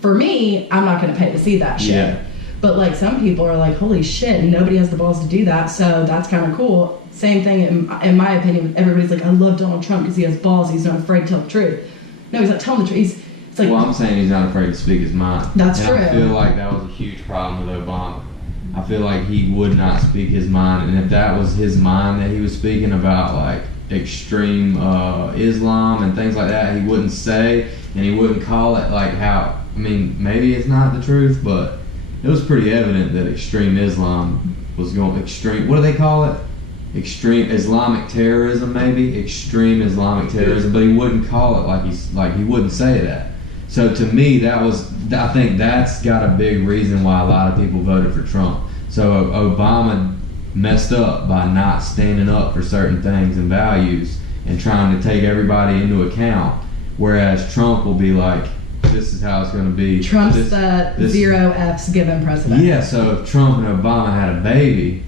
for me, I'm not going to pay to see that shit. Yeah. But like, some people are like, holy shit, nobody has the balls to do that, so that's kind of cool. Same thing in my opinion. Everybody's like, I love Donald Trump because he has balls. He's not afraid to tell the truth. No, he's not telling the truth. It's like, Well, I'm saying he's not afraid to speak his mind. That's and true. I feel like that was a huge problem with Obama. I feel like he would not speak his mind, and if that was his mind that he was speaking about, like extreme Islam and things like that, he wouldn't say, and he wouldn't call it like how. I mean, maybe it's not the truth, but it was pretty evident that extreme Islam was going extreme. What do they call it? Extreme Islamic terrorism, maybe extreme Islamic terrorism. But he wouldn't call it he wouldn't say that. So to me, I think that's got a big reason why a lot of people voted for Trump. So Obama messed up by not standing up for certain things and values and trying to take everybody into account. Whereas Trump will be like, this is how it's going to be. Trump's this, the this- zero F's given president. Yeah, so if Trump and Obama had a baby,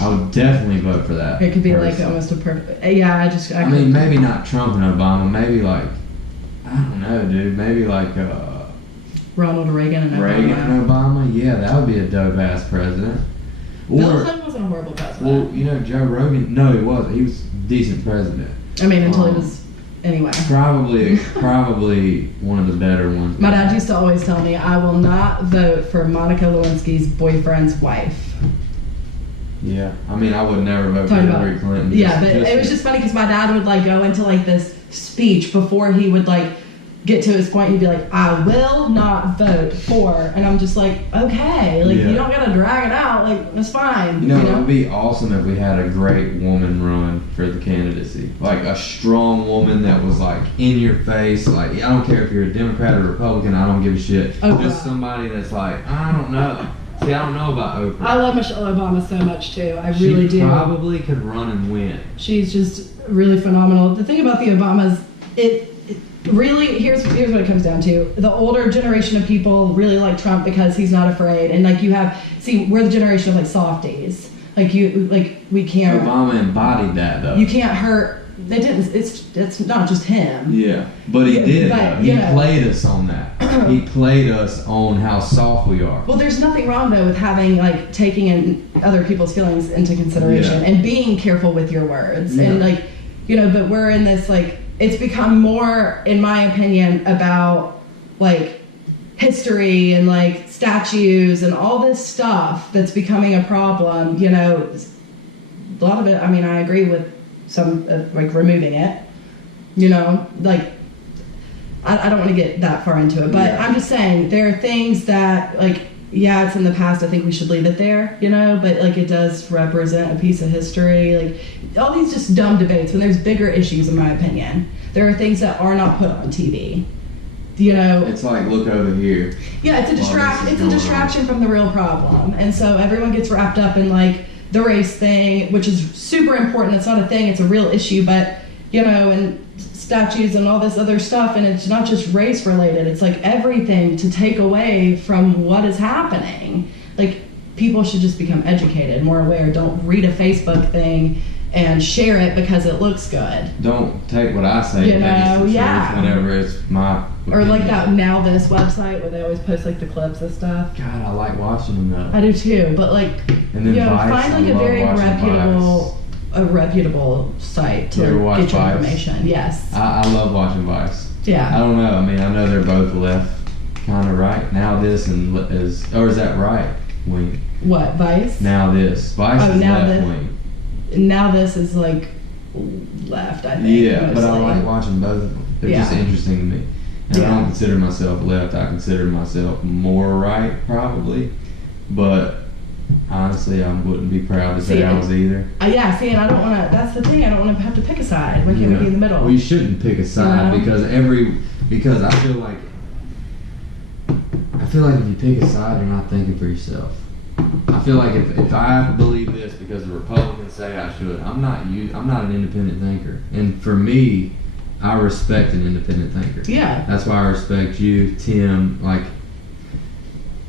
I would definitely vote for that. It could be like person. almost a perfect. Yeah, I I mean, maybe not Trump and Obama. Maybe like, I don't know, dude. Maybe like Ronald Reagan and Obama. Reagan and Obama. Yeah, that would be a dope ass president. Bill Or, Clinton wasn't a horrible president. well, you know, Joe Rogan. No, he wasn't. He was a decent president. I mean, until he um, was. Anyway. Probably one of the better ones. My dad used to always tell me, I will not vote for Monica Lewinsky's boyfriend's wife. Yeah, I mean, I would never vote for Talking about- Hillary Clinton. Yeah, but it was just funny because my dad would like go into like this speech before he would like get to his point. He'd be like, I will not vote for, and I'm just like, okay, like Yeah. you don't gotta drag it out, like it's fine. You know, it would be awesome if we had a great woman run for the candidacy. Like a strong woman that was like in your face. Like, I don't care if you're a Democrat or Republican, I don't give a shit. Oprah. Just somebody that's like, I don't know. See, I don't know about Oprah. I love Michelle Obama so much too. I really she do. probably could run and win. She's just really phenomenal. The thing about the Obamas, it really, here's what it comes down to. The older generation of people really like Trump because he's not afraid. And like we're the generation of like softies. We can't, Obama embodied that though. you can't hurt, they didn't, it's not just him. Yeah, but he Yeah, did. but, Though. He you know. played us on that. He played us on how soft we are. Well, there's nothing wrong though with having like taking in other people's feelings into consideration Yeah. and being careful with your words Yeah. and like, you know, but we're in this like, it's become more, in my opinion, about like history and like statues and all this stuff that's becoming a problem. You know, a lot of it, I mean, I agree with some like removing it, you know, like I don't want to get that far into it, but Yeah. I'm just saying there are things that like, yeah, it's in the past. I think we should leave it there, you know, but like it does represent a piece of history. Like all these just dumb debates when there's bigger issues, in my opinion. There are things that are not put on TV. You know, It's like, look over here. yeah, it's a this is going on. distraction from the real problem. And so everyone gets wrapped up in like the race thing, which is super important. It's not a thing, it's a real issue, but you know, and statues and all this other stuff, and it's not just race related. It's like everything to take away from what is happening. Like people should just become educated, more aware. Don't read a Facebook thing and share it because it looks good. Don't take what I say. You and think it's know, the truth yeah. Whenever it's my. Or like opinion. that Now This website where they always post like the clips and stuff. God, I like watching them though. I do too, but like, And then you know, Vice, find I like a love very watching reputable site You ever to watch get your Vice? information. Yes. I love watching Vice. I Yeah. don't know. I mean, I know they're both left kind of right? Now this or is that right wing? What, Vice? Now this. Vice is now left wing. Now this is like left, I think. Yeah, mostly. but I like watching both of them. They're just interesting to me. And I don't consider myself left. I consider myself more right, probably. But honestly, I wouldn't be proud to say I was either. Yeah, see, and I don't want to. That's the thing. I don't want to have to pick a side. Why can't we be in the middle? Well, you shouldn't pick a side because I feel like if you pick a side, you're not thinking for yourself. I feel like if I believe this because the Republicans say I should, I'm not an independent thinker. And for me, I respect an independent thinker. Yeah. That's why I respect you, Tim. Like,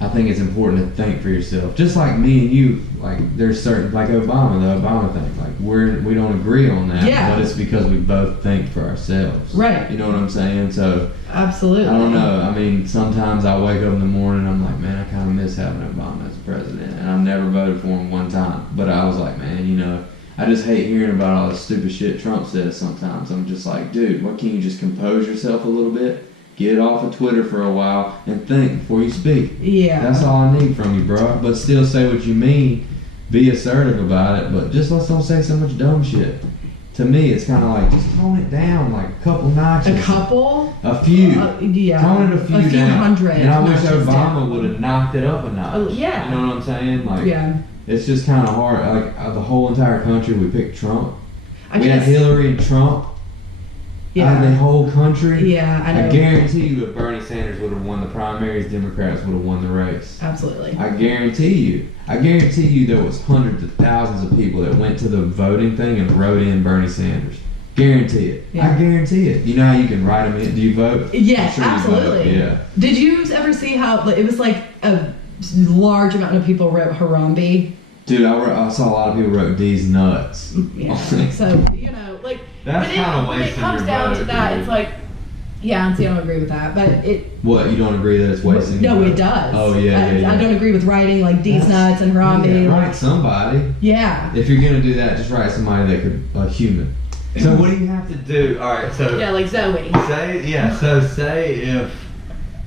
I think it's important to think for yourself. Just like me and you, like there's certain, like Obama, the Obama thing. Like we don't agree on that, but it's because we both think for ourselves. Right. You know what I'm saying? So absolutely. I don't know. I mean, sometimes I wake up in the morning and I'm like, man, I kind of miss having Obama as president, and I've never voted for him one time. But I was like, man, you know, I just hate hearing about all the stupid shit Trump says sometimes. I'm just like, dude, what can't you just compose yourself a little bit? Get off of Twitter for a while and think before you speak. Yeah. That's all I need from you, bro. But still say what you mean. Be assertive about it, but just let's don't say so much dumb shit. To me, it's kind of like, just tone it down like a couple notches. A couple? A few. Yeah. Tone it a few down. Hundred. And I wish Obama would have knocked it up a notch. Yeah. You know what I'm saying? Like, yeah. It's just kind of hard. Like, the whole entire country, we picked Trump. We had Hillary and Trump. Yeah. Out of the whole country. Yeah, I know. I guarantee you if Bernie Sanders would have won the primaries, Democrats would have won the race. Absolutely. I guarantee you there was hundreds of thousands of people that went to the voting thing and wrote in Bernie Sanders. Guarantee it. Yeah. I guarantee it. You know how you can write them in? Do you vote? Yes, absolutely. Yeah. Did you ever see how it was like a large amount of people wrote Harambe? Dude, I saw a lot of people wrote D's nuts. Yeah. So, you know, like, that's kind of wasting your vote. When it comes down to that, it's like, yeah, I don't agree with that, but it... What, you don't agree that it's wasting your vote? No, it does. Oh, yeah. I don't agree with writing, like, D's nuts and Harambe. Yeah, write somebody. Yeah. If you're going to do that, just write somebody that could, a human. So what do you have to do? All right, so... Yeah, like Zoe. Say if...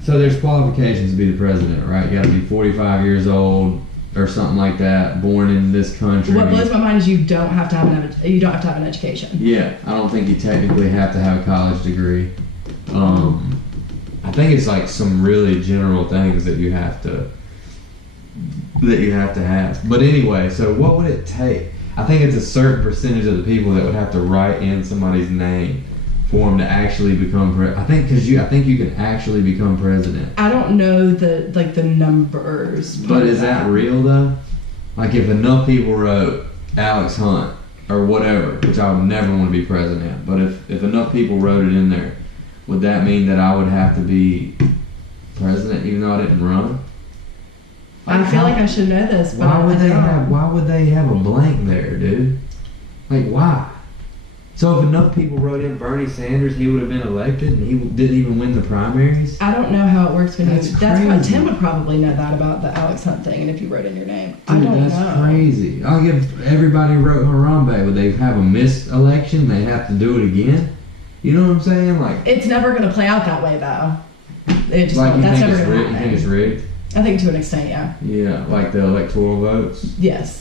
So there's qualifications to be the president, right? You got to be 45 years old or something like that, born in this country. What blows my mind is you don't have to have an education. Yeah, I don't think you technically have to have a college degree. I think it's like some really general things that you have to have. But anyway, so what would it take? I think it's a certain percentage of the people that would have to write in somebody's name for him to actually become president. I think you can actually become president. I don't know the numbers. But is that real though? Like if enough people wrote Alex Hunt or whatever, which I would never want to be president, but if enough people wrote it in there, would that mean that I would have to be president even though I didn't run? I feel like I should know this, but why would they have a blank there, dude? Like why? So if enough people wrote in Bernie Sanders, he would have been elected, and he didn't even win the primaries? I don't know how it works when that's crazy. Tim would probably know that about the Alex Hunt thing, and if you wrote in your name. Dude, I don't know. That's crazy. I'll give everybody wrote Harambe. Would they have a missed election? They have to do it again? You know what I'm saying? Like it's never going to play out that way, though. It just like that's never going to happen. You think it's rigged? I think to an extent, yeah. Yeah, like the electoral votes? Yes.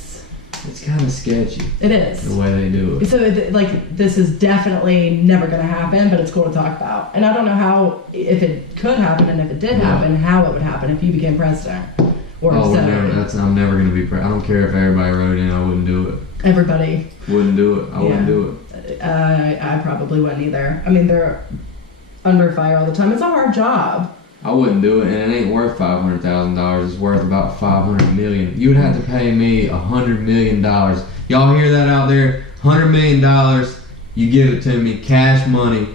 It's kind of sketchy. It is. The way they do it. So, this is definitely never going to happen, but it's cool to talk about. And I don't know how, if it could happen, and if it did happen, how it would happen if you became president. Or I'm never going to be president. I don't care if everybody wrote in, I wouldn't do it. Everybody. Wouldn't do it. I wouldn't do it. I probably wouldn't either. I mean, they're under fire all the time. It's a hard job. I wouldn't do it, and it ain't worth $500,000. It's worth about $500 million. You would have to pay me $100 million. Y'all hear that out there? $100 million. You give it to me, cash money,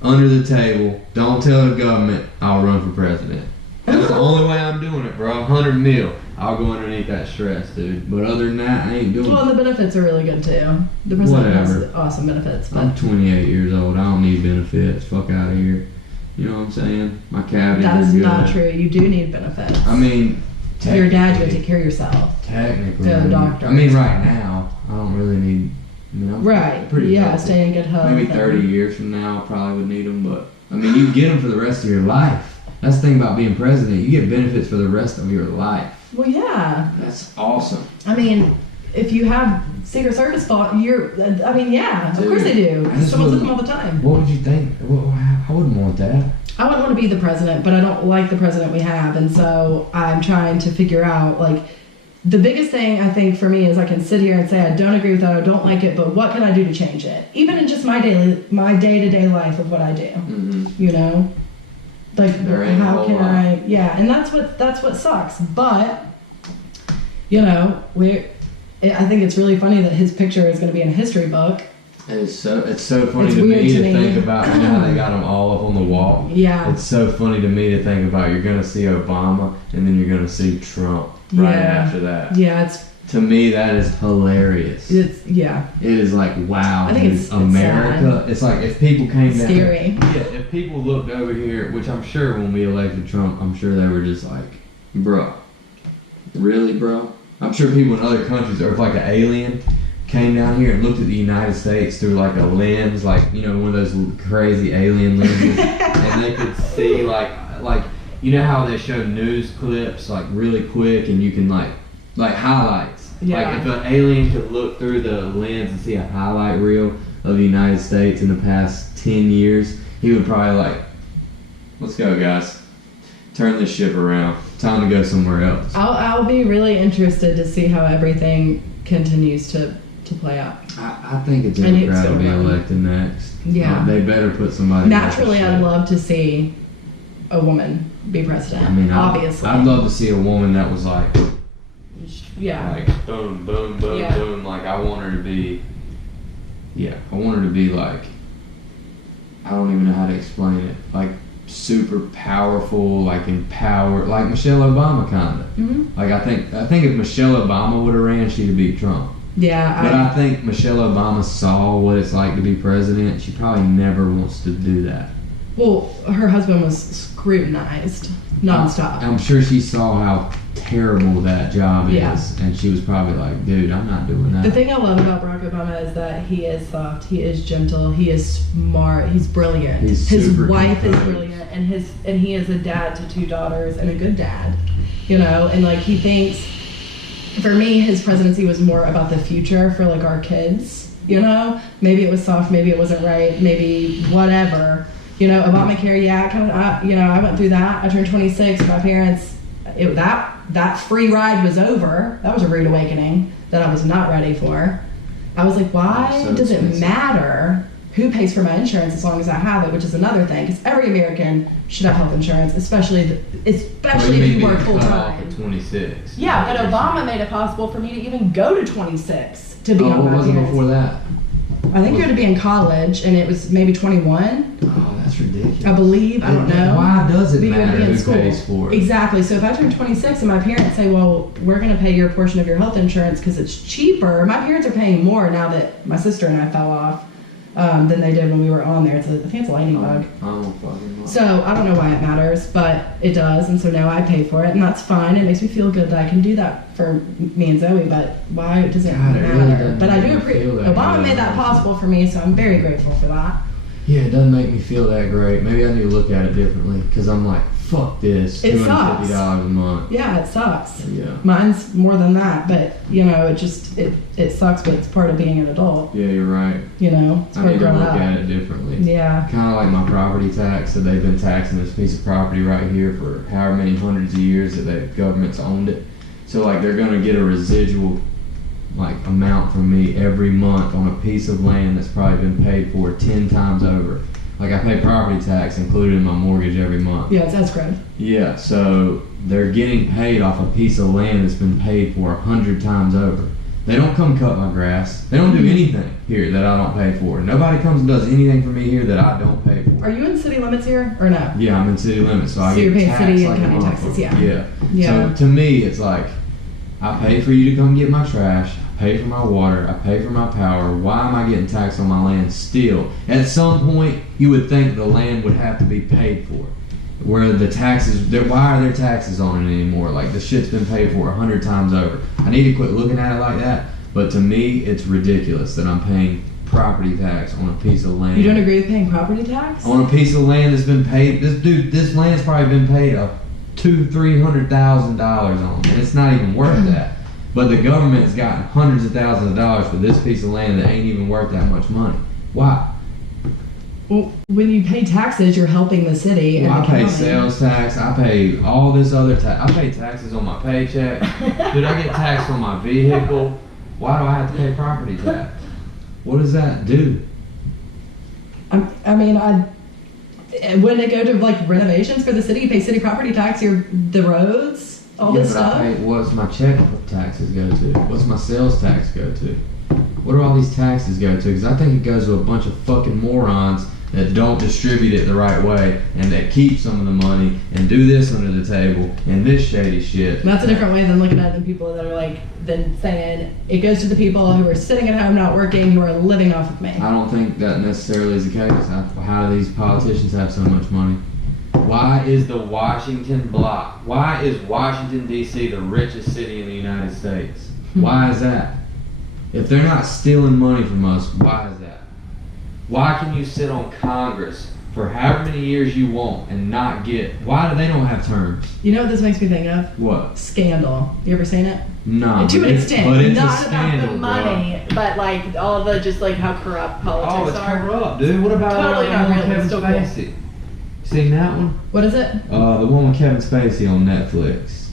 under the table. Don't tell the government I'll run for president. That's the only way I'm doing it, bro. $100 million. I'll go underneath that stress, dude. But other than that, I ain't doing it. Well, the benefits are really good too. The president has awesome benefits. But I'm 28 years old. I don't need benefits. Fuck out of here. You know what I'm saying? My cabinet that is good. not true. You do need benefits. I mean, your dad, you gotta take care of yourself. Technically. Go to the doctor. I mean, right now, I don't really need. I mean, I'm pretty healthy. Stay in good health. Maybe 30 years from now, I probably would need them, but I mean, you get them for the rest of your life. That's the thing about being president. You get benefits for the rest of your life. Well, yeah. That's awesome. I mean, if you have Secret Service fault, yeah, of course they do. Someone's with them all the time. What would you think? I wouldn't want that. I wouldn't want to be the president, but I don't like the president we have, and so I'm trying to figure out, like, the biggest thing I think for me is I can sit here and say I don't agree with that, I don't like it, but what can I do to change it? Even in just my day-to-day life of what I do, you know? Like, how can I? Yeah, and that's what sucks. But you know, I think it's really funny that his picture is going to be in a history book. It's so funny to me to think about how they got them all up on the wall. Yeah. It's so funny to me to think about. You're going to see Obama, and then you're going to see Trump right after that. Yeah, to me, that is hilarious. It is like, wow. I think it's America. sad. It's like if people came down. Scary. Yeah, if people looked over here, which I'm sure when we elected Trump, I'm sure they were just like, bro, really, bro? I'm sure people in other countries, or if like an alien came down here and looked at the United States through like a lens, like, you know, one of those crazy alien lenses, and they could see like you know how they show news clips like really quick, and you can like highlights. Yeah. Like if an alien could look through the lens and see a highlight reel of the United States in the past 10 years, he would probably like, let's go, guys. Turn this ship around. Time to go somewhere else. I'll be really interested to see how everything continues to play out. I think a Democrat will be elected next. Yeah. They better put somebody. Naturally, I'd love to see a woman be president. I mean, obviously. I'd love to see a woman that was like, like boom, boom, boom, boom. Like I want her to be like, I don't even know how to explain it. Like super powerful, like empowered, like Michelle Obama kind of. Mm-hmm. Like I think if Michelle Obama would have ran, she'd have beat Trump. Yeah. But I think Michelle Obama saw what it's like to be president. She probably never wants to do that. Well, her husband was scrutinized nonstop. I'm sure she saw how terrible that job is, and she was probably like, dude, I'm not doing that. The thing I love about Barack Obama is that he is soft, he is gentle, he is smart, he's brilliant. His wife is brilliant, and he is a dad to 2 daughters and a good dad, you know, and like he thinks, for me, his presidency was more about the future for like our kids, you know. Maybe it was soft, maybe it wasn't right, maybe whatever. You know, Obamacare, I went through that. I turned 26. My parents, that free ride was over. That was a rude awakening that I was not ready for. I was like, why does it matter who pays for my insurance as long as I have it? Which is another thing, because every American should have health insurance, especially if you work full time. 26. Yeah, but Obama made it possible for me to even go to 26 to be on my parents. What was it before that? I think you had to be in college, and it was maybe 21. Oh, that's ridiculous. I believe. I don't know. Why does it But matter who pays for it? Exactly. So if I turn 26 and my parents say, well, we're going to pay your portion of your health insurance because it's cheaper, my parents are paying more now that my sister and I fell off than they did when we were on there. I think it's a lightning bug. So I don't know why it matters, but it does, and so now I pay for it, and that's fine. It makes me feel good that I can do that for me and Zoe, but why does it matter? Really, but I do appreciate Obama made that possible for me, so I'm very grateful for that. Yeah, it doesn't make me feel that great. Maybe I need to look at it differently, because I'm like, fuck this, $250 a month. Yeah, it sucks. Yeah. Mine's more than that, but you know, it sucks, but it's part of being an adult. Yeah, you're right. You know, it's part I need of to look growing at up. it differently. Yeah. Kind of like my property tax, that they've been taxing this piece of property right here for however many hundreds of years that the government's owned it. So like they're gonna get a residual like amount from me every month on a piece of land that's probably been paid for 10 times over. Like I pay property tax included in my mortgage every month. Yeah, it's escrowed. Yeah, so they're getting paid off a piece of land that's been paid for 100 times over. They don't come cut my grass. They don't do anything here that I don't pay for. Nobody comes and does anything for me here that I don't pay for. Are you in city limits here or no? Yeah, I'm in city limits, so I you're get paying taxed city like and county a taxes, motherfucker. Yeah. So to me, it's like, I pay for you to come get my trash, I pay for my water, I pay for my power. Why am I getting taxed on my land still? At some point, you would think the land would have to be paid for. Where the taxes, why are there taxes on it anymore? Like the shit's been paid for 100 times over. I need to quit looking at it like that. But to me, it's ridiculous that I'm paying property tax on a piece of land. You don't agree with paying property tax? On a piece of land that's been paid. This land's probably been paid $200,000-$300,000 on, and it's not even worth that. But the government has gotten hundreds of thousands of dollars for this piece of land that ain't even worth that much money. Why? Well, when you pay taxes, you're helping the city. Well, and I the pay county. sales tax. I pay all this other tax. I pay taxes on my paycheck. Dude, I get taxed on my vehicle. Why do I have to pay property tax? What does that do? I mean, when they go to like renovations for the city, you pay city property tax. The roads, all this but stuff. I pay, what's my check taxes go to? What's my sales tax go to? What do all these taxes go to? Because I think it goes to a bunch of fucking morons that don't distribute it the right way and that keep some of the money and do this under the table and this shady shit. And that's a different way than looking at the people that are like, then saying it goes to the people who are sitting at home not working, who are living off of me. I don't think that necessarily is the case. How do these politicians have so much money? Why is the Washington block? Why is Washington, D.C. the richest city in the United States? Why is that? If they're not stealing money from us, why is that? Why can you sit on Congress for however many years you want and not get? Why do they don't have terms? You know what this makes me think of? What? Scandal. You ever seen it? No. To an extent, but it's not a scandal, about the money, but like all the just like how corrupt bro. politics Oh, it's are. corrupt, dude. What about Totally not real, but still cool. Spacey? Seen that one? What is it? The one with Kevin Spacey on Netflix.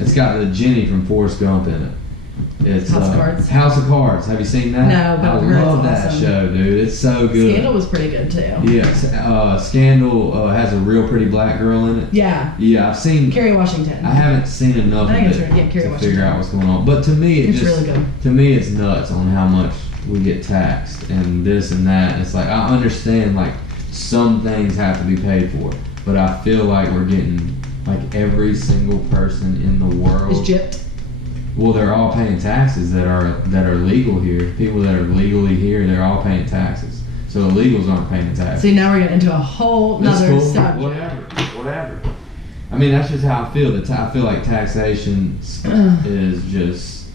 It's got the Jenny from Forrest Gump in it. It's House of Cards. House of Cards. Have you seen that? No, but I I've heard it's love that awesome. show, dude. It's so good. Scandal was pretty good too. Yeah, Scandal has a real pretty black girl in it. Yeah. Yeah, I've seen. Kerry Washington. I haven't seen enough I think of it's it right. Yeah, Kerry to Washington. figure out what's going on. But to me, It's really good. To me, it's nuts on how much we get taxed and this and that. And it's like I understand like some things have to be paid for, but I feel like we're getting like every single person in the world Is gypped. Well, they're all paying taxes that are legal here. People that are legally here, they're all paying taxes. So illegals aren't paying taxes. See, now we're getting into a whole That's nother cool. subject. Whatever. I mean, that's just how I feel. I feel like taxation is just.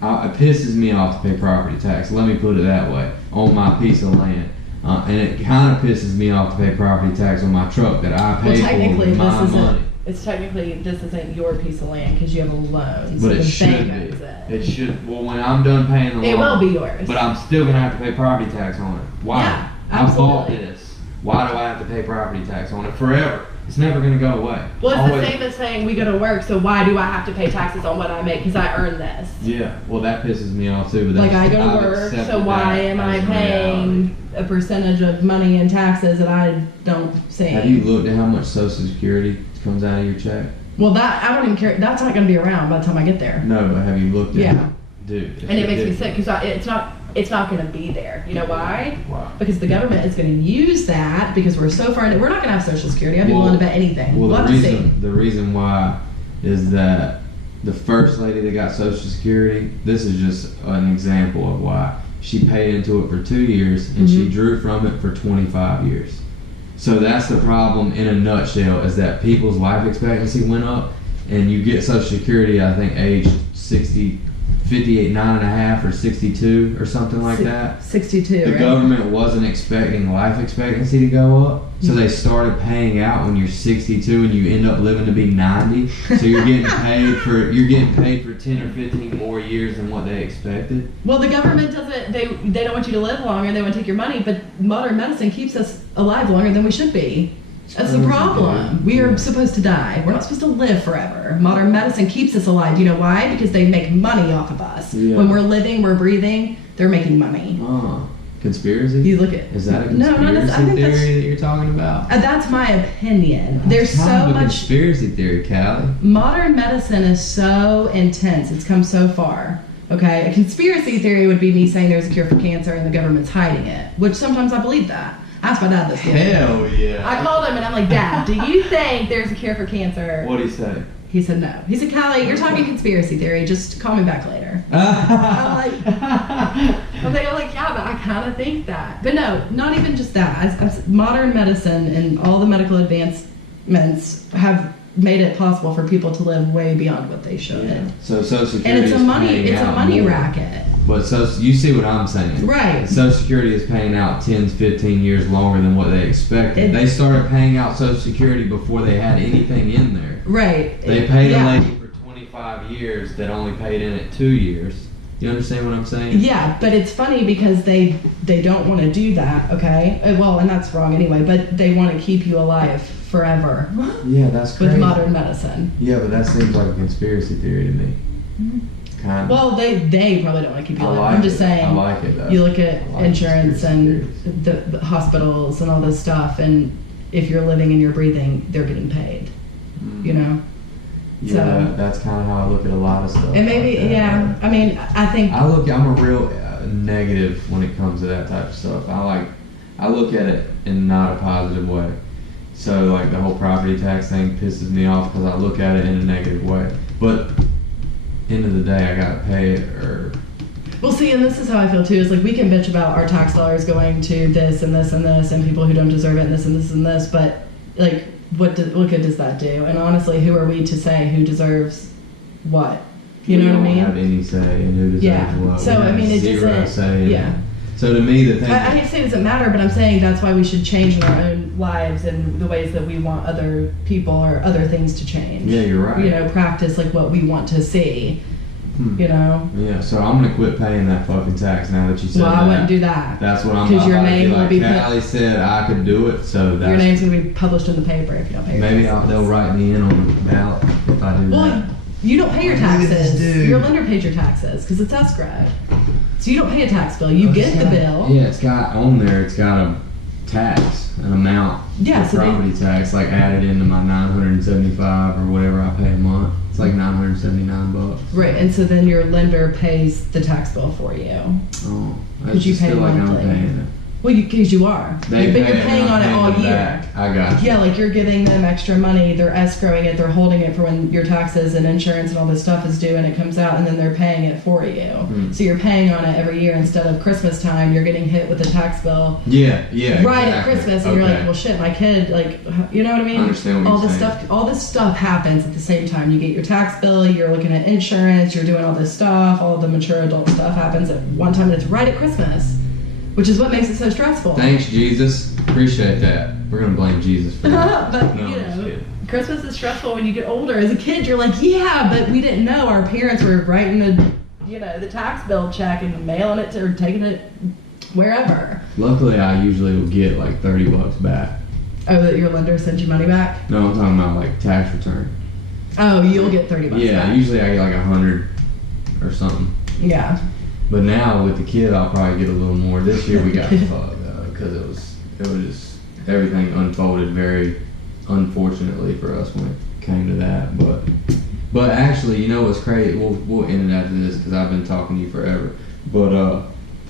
It pisses me off to pay property tax. Let me put it that way. On my piece of land. And it kind of pisses me off to pay property tax on my truck that I pay for with my money. It's technically, this isn't your piece of land because you have a loan. So But it the should bank be. owns it. It should. Well, when I'm done paying the loan, It will be yours. But I'm still gonna have to pay property tax on it. Why? Yeah, I bought absolutely. this. Why do I have to pay property tax on it forever? It's never gonna go away. Well, it's Always. the same as saying we go to work, so why do I have to pay taxes on what I make because I earned this? Yeah. Well, that pisses me off too. But Like that's, I go to I've work, accepted so why that am I as a paying reality. a percentage of money in taxes that I don't see? Have you looked at how much Social Security comes out of your check? Well, that I don't even care. That's not going to be around by the time I get there. No, but have you looked at Yeah. it? Dude. And it makes me sick because it's not going to be there. You know why? Wow. Because the government is going to use that because we're so far in it. We're not going to have Social Security. I'd be willing to bet anything. Well, We'll have to see. the reason why is that the first lady that got Social Security, this is just an example of why. She paid into it for 2 years and she drew from it for 25 years. So that's the problem in a nutshell, is that people's life expectancy went up and you get Social Security, I think, age 60, 58, 9.5 or 62 or something like that. 62, The right? government wasn't expecting life expectancy to go up, so they started paying out when you're 62 and you end up living to be 90. So you're getting paid for 10 or 15 more years than what they expected. Well, the government doesn't. They don't want you to live longer. They want to take your money. But modern medicine keeps us alive longer than we should be. That's the crazy, problem. dude. We are Yeah. supposed to die. We're not supposed to live forever. Modern medicine keeps us alive. You know why? Because they make money off of us. Yeah. When we're living, we're breathing. They're making money. Conspiracy? You look at. Is that a No, conspiracy not necessarily. I think that's. theory that you're talking about? That's my opinion. There's It's kind so of a much. conspiracy theory, Callie. Modern medicine is so intense. It's come so far. Okay, a conspiracy theory would be me saying there's a cure for cancer and the government's hiding it, which sometimes I believe that. I asked my dad this. the other day. Hell yeah. I called him and I'm like, Dad, do you think there's a cure for cancer? What'd he say? He said no. He said, Callie, you're talking conspiracy theory. Just call me back later. I'm like, yeah, but I kind of think that. But no, not even just that. Modern medicine and all the medical advancements have made it possible for people to live way beyond what they should. Yeah. So Social Security And it's a is money paying out racket. But you see what I'm saying. Right. Social Security is paying out 10, 15 years longer than what they expected. They started paying out Social Security before they had anything in there. Right. They paid a lady for 25 years that only paid in it 2 years. You understand what I'm saying? Yeah, but it's funny because they don't want to do that, okay? Well, and that's wrong anyway, but they want to keep you alive forever. Yeah, that's crazy. With modern medicine. Yeah, but that seems like a conspiracy theory to me. Kind of. Well, they probably don't want to keep you alive. like I'm just saying. I like it though. You look at like insurance and the hospitals and all this stuff, and if you're living and you're breathing, they're getting paid. You know? Yeah, that's kind of how I look at a lot of stuff. And maybe, like that, I mean, I think... I'm a real negative when it comes to that type of stuff. I look at it in not a positive way. So, like, the whole property tax thing pisses me off because I look at it in a negative way. But, end of the day, I gotta pay it, or... Well, see, and this is how I feel, too, is, like, we can bitch about our tax dollars going to this and this and this, and people who don't deserve it, and this and this and this, but, like... What good does that do? And honestly, who are we to say who deserves what? You know what I mean? We don't have any say in who deserves what. So, I mean, it doesn't... Say yeah. So to me, the thing... I hate to say it doesn't matter, but I'm saying that's why we should change in our own lives and the ways that we want other people or other things to change. Yeah, you're right. You know, practice, like, what we want to see. You know? Yeah, so I'm going to quit paying that fucking tax now that you said that. Well, I wouldn't do that. That's what I'm Because your about name to be will be Callie said I could do it, so that's... Your name's going to be published in the paper if you don't pay your maybe taxes. they'll write me in on the ballot if I do that. Well, you don't pay your taxes. Your lender pays your taxes because it's escrow. So you don't pay a tax bill. You get the bill. Yeah, it's got on there, it's got a tax, an amount for property tax, like added into my $975 or whatever I pay a month. It's like $979. Right, and so then your lender pays the tax bill for you. Oh, Because you pay feel like monthly. I'm paying it. Well, because you are. But you're paying on it all year. Back. I got you. Yeah, like you're giving them extra money. They're escrowing it. They're holding it for when your taxes and insurance and all this stuff is due and it comes out, and then they're paying it for you. So you're paying on it every year instead of Christmas time. You're getting hit with a tax bill. Yeah, Right exactly. at Christmas, and you're like, well, shit, my kid, like, you know what I mean? I understand what all you're this saying. stuff, all this stuff happens at the same time. You get your tax bill. You're looking at insurance. You're doing all this stuff. All the mature adult stuff happens at one time, and it's right at Christmas. Which is what makes it so stressful. Thanks, Jesus. Appreciate that. We're gonna blame Jesus for that. But, No, you I'm just know, kidding. Christmas is stressful when you get older. As a kid, you're like, yeah, but we didn't know. Our parents were writing the tax bill check and mailing it or taking it wherever. Luckily, I usually will get like $30 back. Oh, that your lender sends you money back? No, I'm talking about like tax return. Oh, you'll get $30 Yeah, back. usually I get like 100 or something. Yeah. But now with the kid, I'll probably get a little more. This year we got fucked because it was just everything unfolded very unfortunately for us when it came to that. But actually, you know what's crazy? We'll end it after this because I've been talking to you forever. But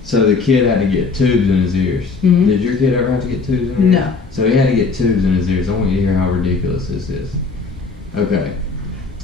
so the kid had to get tubes in his ears. Mm-hmm. Did your kid ever have to get tubes in his ears? No. So he had to get tubes in his ears. I want you to hear how ridiculous this is. Okay.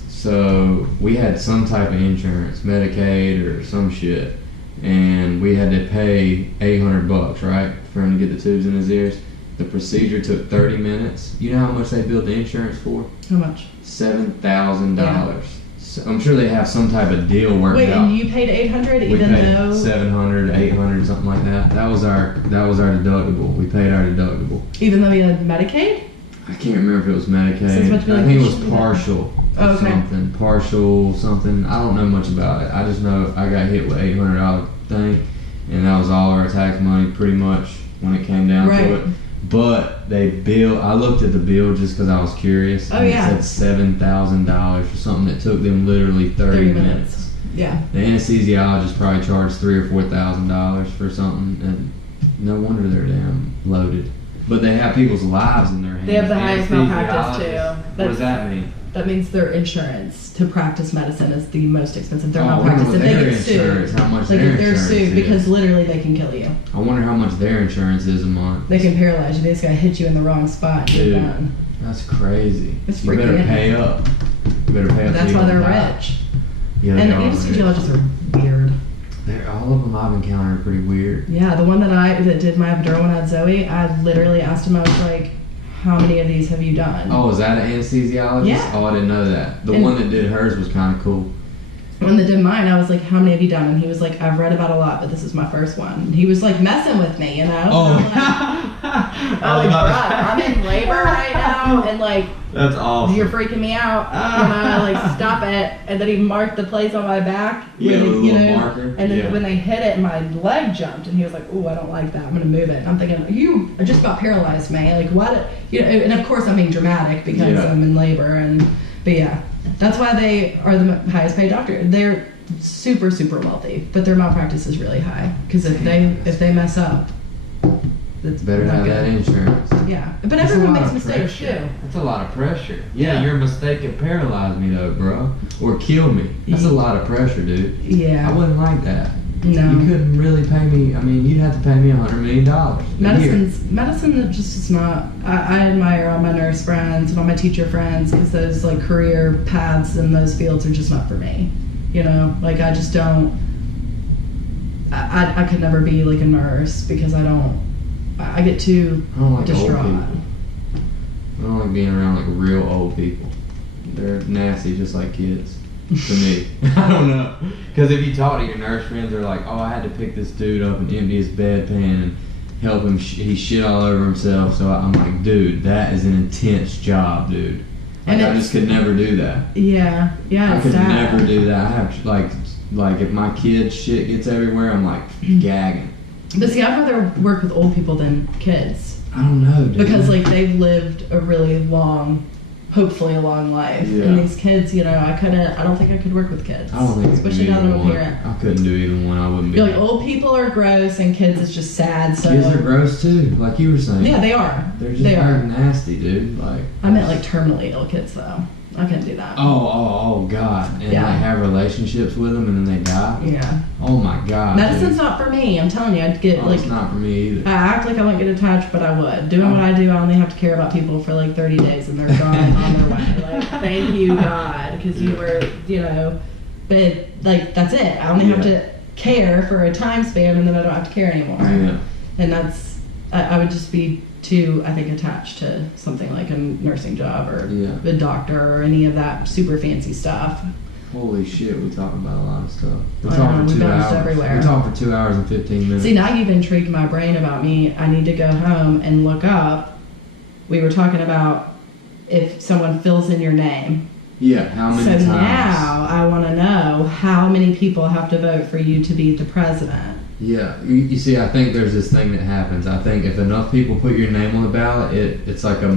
So we had some type of insurance, Medicaid or some shit, and we had to pay $800, right, for him to get the tubes in his ears. The procedure took 30 minutes. You know how much they billed the insurance for? How much? $7,000. Yeah. So I'm sure they have some type of deal worked Wait, out. and you paid $800 We even paid though $700, $800, something like that. That was our deductible. We paid our deductible. you had Medicaid? I can't remember if it was Medicaid. So it's much I like think it it was should be partial. Or Oh, okay. something. Partial something. I don't know much about it. I just know I got hit with $800 thing, and that was all our tax money pretty much when it came down Right. to it. But I looked at the bill just because I was curious. Oh, and yeah. It said $7,000 for something that took them literally 30 minutes. Yeah. The anesthesiologist probably charged $3,000 or $4,000 for something, and no wonder they're damn loaded. But they have people's lives in their hands. They have the highest malpractice, Anesthesiologists. too. What does that mean? That means their insurance to practice medicine is the most expensive. Their Oh, I malpractice, wonder if what they their get insurance- sued, how much like their if they're insurance sued, is. because literally they can kill you. I wonder how much their insurance is a month. They can paralyze you. They just gotta hit you in the wrong spot. And you're Dude, done. that's crazy. It's You freaking better in. pay up. You better pay up. That's so why you they're don't die. rich. Yeah, And they are rich. anesthesiologists are weird. All of them I've encountered are pretty weird. Yeah, the one that did my epidural when I had Zoe, I literally asked him, I was like, how many of these have you done? Oh, is that an anesthesiologist? Yeah. Oh, I didn't know that. The And- one that did hers was kind of cool. when they did mine, I was like, how many have you done? And he was like, I've read about a lot, but this is my first one. And he was like messing with me, you know? Oh. I'm like, bruh, I'm in labor right now, and like, that's awesome. you're freaking me out. You know, like, stop it. And then he marked the place on my back. Yeah, when, with a you little know, marker. and then Yeah. when they hit it, my leg jumped, and he was like, ooh, I don't like that. I'm gonna move it. And I'm thinking, you just about paralyzed me. Like, what? You know, and of course I'm being dramatic because Yeah. I'm in labor, but yeah, that's why they are the highest paid doctor. They're super, super wealthy, but their malpractice is really high because if they mess up, it's Better not have good. that insurance. Yeah, but That's everyone a lot makes of mistakes pressure. too. That's a lot of pressure. Yeah, Yeah. your mistake could paralyze me though, bro, or kill me. That's a lot of pressure, dude. Yeah. I wouldn't like that. No. You couldn't really pay me. I mean, you'd have to pay me $100 million. Medicine just is not. I admire all my nurse friends and all my teacher friends because those like career paths in those fields are just not for me. You know, like I just don't. I could never be like a nurse because I get too I don't like distraught. old people. I don't like being around like real old people. They're nasty, just like kids. To me, I don't know. Because if you talk to your nurse friends, they're like, "Oh, I had to pick this dude up and empty his bedpan and help him. He shit all over himself." So I'm like, "Dude, that is an intense job, dude. Like, And I just could never do that. Yeah, I it's could sad. never do that. I have like if my kid's shit gets everywhere, I'm like gagging. But see, I'd rather work with old people than kids I don't know, dude. because like they've lived a really long, hopefully a long life. Yeah. And these kids, you know, I don't think I could work with kids. I don't think I could especially do now that either I'm a one. parent. I couldn't do either one. I wouldn't be. You're like old people are gross and kids is just sad. So Kids are gross too, like you were saying. yeah, they are. They're just they very are. nasty, dude. Like I meant like terminally ill kids though. I couldn't do that. oh God, and Yeah. like have relationships with them and then they die. Yeah. Oh my God. Medicine's dude. not for me. I'm telling you, I'd get Oh, like. it's not for me either. I act like I wouldn't get attached, but I would. Doing what I do, I only have to care about people for like 30 days and they're gone on their way. Like, thank you, God, because you were, you know, but like, that's it. I only have to care for a time span and then I don't have to care anymore. Yeah. And that's, I would just be too, I think, attached to something like a nursing job or Yeah. a doctor or any of that super fancy stuff. Holy shit, we talk about a lot of stuff. We I talk know, for we 2 bounced hours. everywhere. We talk for 2 hours and 15 minutes. See, now you've intrigued my brain about me. I need to go home and look up. We were talking about if someone fills in your name. Yeah, how many So times? now I want to know how many people have to vote for you to be the president. Yeah, you see, I think there's this thing that happens. I think if enough people put your name on the ballot, it's like a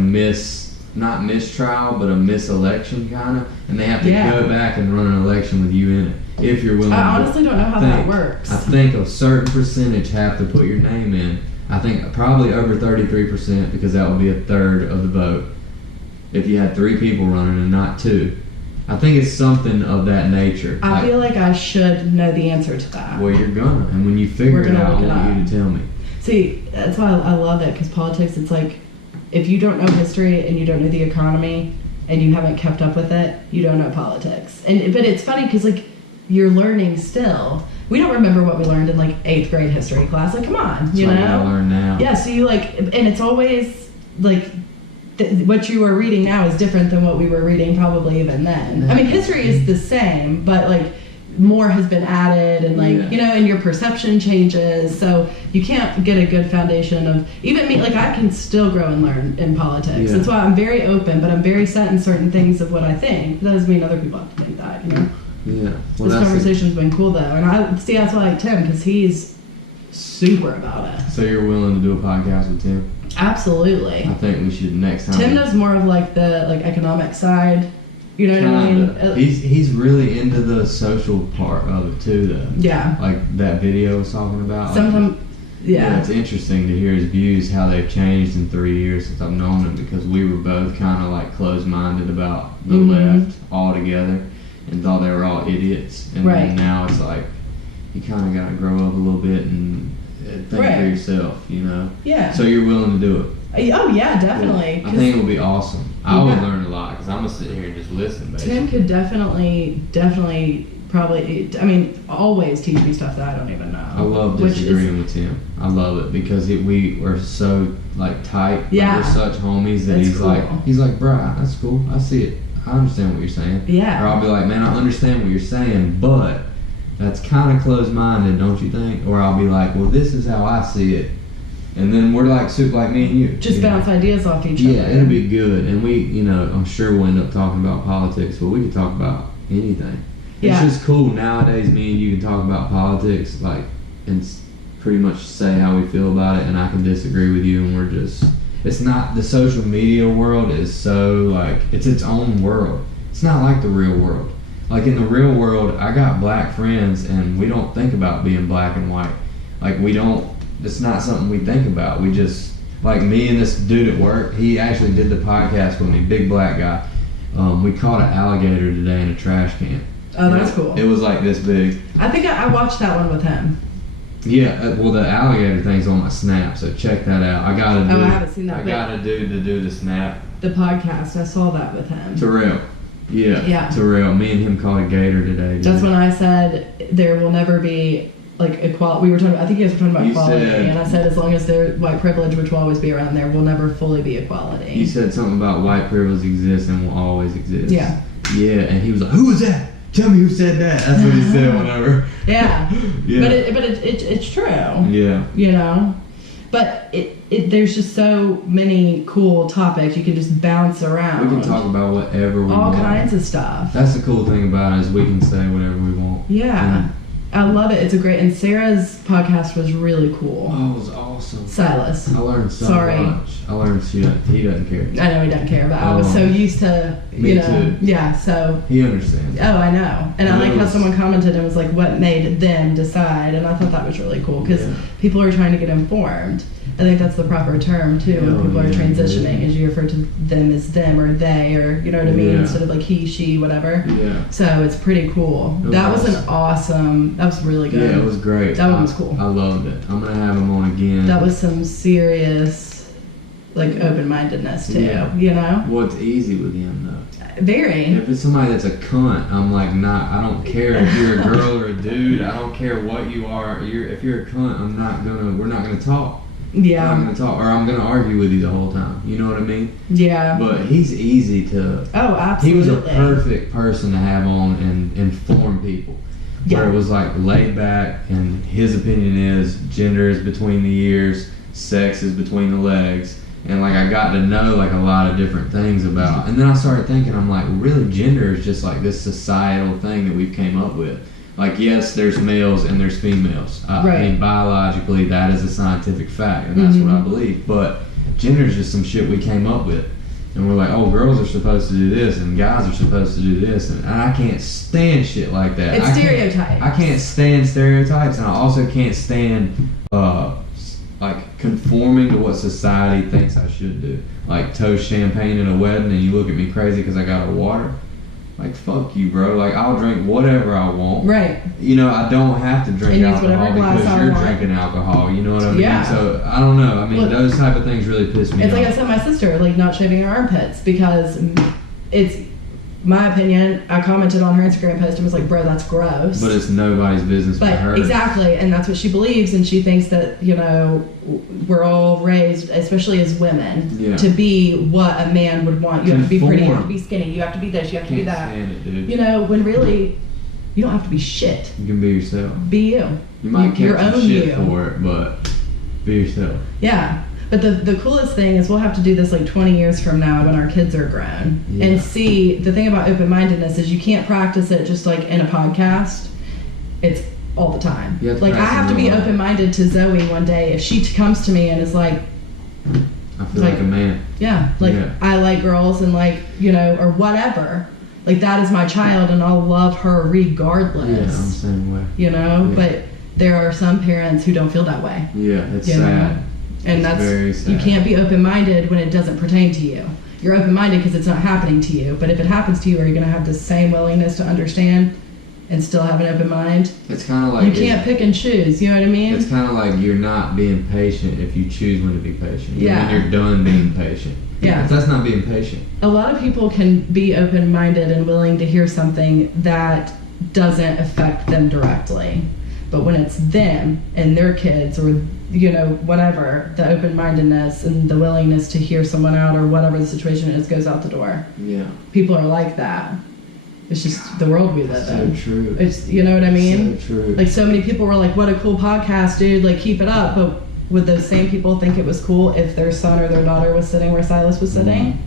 not mistrial, but a miselection kind of, and they have to Yeah. go back and run an election with you in it. If you're willing. I to honestly don't know how that works. I think a certain percentage have to put your name in. I think probably over 33% because that would be a third of the vote. If you had 3 people running and not 2. I think it's something of that nature. I feel like I should know the answer to that. Well, you're gonna, and when you figure We're it gonna out, I look it want you up. to tell me. See, that's why I love it, because politics, it's like, if you don't know history and you don't know the economy and you haven't kept up with it, you don't know politics. But it's funny because like you're learning still. We don't remember what we learned in like 8th grade history class. Like, come on, That's you what I know? gotta learn now. Yeah. So you like, and it's always like what you are reading now is different than what we were reading probably even then. I mean, history is the same, but like more has been added and like, Yeah. you know, and your perception changes. So you can't get a good foundation of, even me, like I can still grow and learn in politics. Yeah. That's why I'm very open, but I'm very set in certain things of what I think. That doesn't mean other people have to think that, you know? Yeah. Well, This conversation's been cool though. And that's why I like Tim, because he's super about it. So you're willing to do a podcast with Tim? Absolutely. I think we should next time. Tim knows more of like the like economic side. You know what I mean? Kinda. He's really into the social part of it too, though. Yeah. Like that video I was talking about. Sometimes, yeah. It's interesting to hear his views, how they've changed in 3 years since I've known him, because we were both kind of like closed-minded about the Mhm. left altogether and thought they were all idiots. And Right. then now it's like you kind of got to grow up a little bit and think Right. for yourself, you know? Yeah. So you're willing to do it? Oh yeah, definitely. I think it would be awesome. I would Yeah. learn a lot because I'm gonna sit here and just listen. Basically. Tim could definitely, probably. I mean, always teach me stuff that I don't even know. I love which is- disagreeing with him. I love it because we are so like tight. Like, Yeah. we're such homies that That's he's cool. like, bruh, that's cool. I see it. I understand what you're saying. Yeah. Or I'll be like, man, I understand what you're saying, but that's kind of closed-minded, don't you think? Or I'll be like, well, this is how I see it. And then we're like super like me and you. Just bounce ideas off each Yeah, other. it'll be good. And we, you know, I'm sure we'll end up talking about politics, but we can talk about anything. Yeah. It's just cool nowadays. Me and you can talk about politics, like, and pretty much say how we feel about it, and I can disagree with you, and we're just. It's not the social media world is so like it's its own world. It's not like the real world. Like in the real world, I got black friends, and we don't think about being black and white. Like we don't. It's not something we think about. We just like me and this dude at work. He actually did the podcast with me, big black guy. We caught an alligator today in a trash can. Oh, that's cool. It was like this big. I think I watched that one with him. Yeah, well, the alligator thing's on my Snap, so check that out. I got a dude. Oh, I haven't seen that. I got a dude to do the Snap. The podcast, I saw that with him. Terrell. Yeah. Terrell. Me and him caught a gator today. That's when I said there will never be like equality. We were talking. I think you guys were talking about equality, and I said as long as there's white privilege, which will always be around, there will never fully be equality. You said something about white privilege exists and will always exist. Yeah. Yeah, and he was like, "Who was that? Tell me who said that." That's what he said whenever. Yeah. Yeah. But it's true. Yeah. You know. But there's just so many cool topics you can just bounce around. We can talk about whatever we want. All kinds of stuff. That's the cool thing about it is we can say whatever we want. Yeah. I love it. It's a great, and Sarah's podcast was really cool. Oh, it was awesome. Silas. I learned so Sorry. much. I learned he doesn't care. I know he doesn't care, but I was so used to, Me too. Yeah, so. He understands. Oh, I know. And I like how someone commented and was like, what made them decide? And I thought that was really cool because people are trying to get informed. I think that's the proper term too when people are transitioning, is you refer to them as them or they, or you know what I mean, instead of like he, she, whatever. Yeah. So it's pretty cool. That was that was really good. Yeah, it was great. That one was cool. I loved it. I'm gonna have him on again. That was some serious, like, open-mindedness too. Yeah. You know. Well, it's easy with him though. Very. If it's somebody that's a cunt, I'm like, nah. I don't care if you're a girl or a dude. I don't care what you are. If you're a cunt, we're not gonna talk. Yeah. I'm not gonna talk, or I'm gonna argue with you the whole time. You know what I mean? Yeah. But he's easy to. Oh, absolutely. He was a perfect person to have on and inform people. Yeah. Where it was like laid back, and his opinion is gender is between the ears, sex is between the legs, and like I got to know like a lot of different things about. And then I started thinking, I'm like, really, gender is just like this societal thing that we've came up with. Like, yes, there's males and there's females. I mean, biologically, that is a scientific fact, and that's what I believe. But gender is just some shit we came up with. And we're like, oh, girls are supposed to do this, and guys are supposed to do this. And I can't stand shit like that. It's stereotypes. I can't stand stereotypes, and I also can't stand, like, conforming to what society thinks I should do. Like, toast champagne at a wedding, and you look at me crazy because I got a water. Like, fuck you, bro. Like, I'll drink whatever I want. Right. You know, I don't have to drink alcohol because you're want. drinking alcohol. You know what I mean? Yeah. So, I don't know. I mean, those type of things really piss me off. It's like I said, my sister, like, not shaving her armpits because it's my opinion. I commented on her Instagram post and was like, bro, that's gross. But it's nobody's business but her. Exactly. And that's what she believes. And she thinks that, you know, we're all raised, especially as women, to be what a man would want. You have to be pretty, you have to be skinny, you have to be this, you have to be that. Stand it, dude. You know, when really, you don't have to be shit. You can be yourself. Be you. You might catch some shit for it, but be yourself. Yeah. But the coolest thing is we'll have to do this like 20 years from now when our kids are grown. And see, the thing about open-mindedness is you can't practice it just like in a podcast. It's all the time. Like, I have to be open-minded to Zoe one day. If she comes to me and is like... I feel like a man. Yeah. Like, I like girls and like, you know, or whatever. Like, that is my child and I'll love her regardless. Yeah, I'm the same way. You know? But there are some parents who don't feel that way. Yeah, it's sad. And it's very sad. You can't be open-minded when it doesn't pertain to you. You're open-minded because it's not happening to you. But if it happens to you, are you going to have the same willingness to understand and still have an open mind? It's kind of like... You can't pick and choose, you know what I mean? It's kind of like you're not being patient if you choose when to be patient. Yeah. When you're done being patient. Yeah. If that's not being patient. A lot of people can be open-minded and willing to hear something that doesn't affect them directly. But when it's them and their kids or, you know, whatever, the open-mindedness and the willingness to hear someone out or whatever the situation is goes out the door. Yeah. People are like that. It's just the world we live in. So true. It's, you know what I mean? So true. Like, so many people were like, what a cool podcast, dude. Like, keep it up. But would those same people think it was cool if their son or their daughter was sitting where Silas was sitting?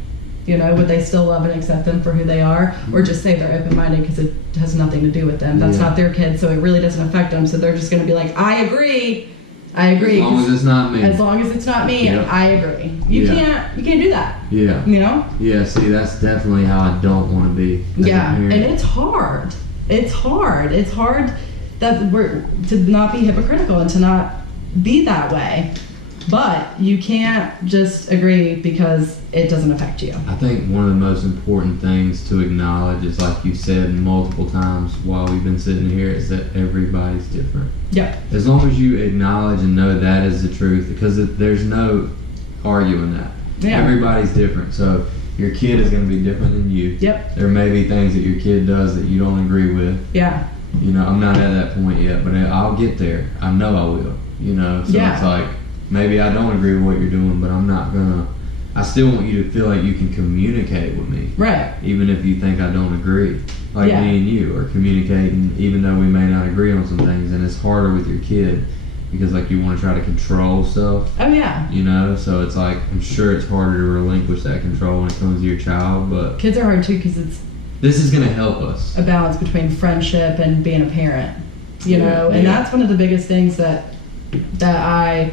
You know, would they still love and accept them for who they are? Or just say they're open-minded because it has nothing to do with them? That's not their kid, so it really doesn't affect them. So they're just going to be like, I agree. As long as it's not me. As long as it's not me, Yep. I agree. You can't do that. Yeah. You know? Yeah, see, that's definitely how I don't want to be. as a Yeah, parent. and it's hard. It's hard. It's hard that we're to not be hypocritical and to not be that way. But you can't just agree because it doesn't affect you. I think one of the most important things to acknowledge is, like you said multiple times while we've been sitting here, is that everybody's different. Yep. As long as you acknowledge and know that is the truth, because there's no arguing that. Yeah. Everybody's different. So your kid is going to be different than you. Yep. There may be things that your kid does that you don't agree with. Yeah. You know, I'm not at that point yet, but I'll get there. I know I will. You know, so Yeah. it's like, maybe I don't agree with what you're doing, but I'm not gonna. I still want you to feel like you can communicate with me, Right. even if you think I don't agree. Like Yeah. me and you are communicating, even though we may not agree on some things, and it's harder with your kid because, like, you want to try to control stuff. Oh yeah. You know, so it's like, I'm sure it's harder to relinquish that control when it comes to your child, but Kids are hard too because it's this is gonna help us. a balance between friendship and being a parent. You know, and Yeah. that's one of the biggest things that I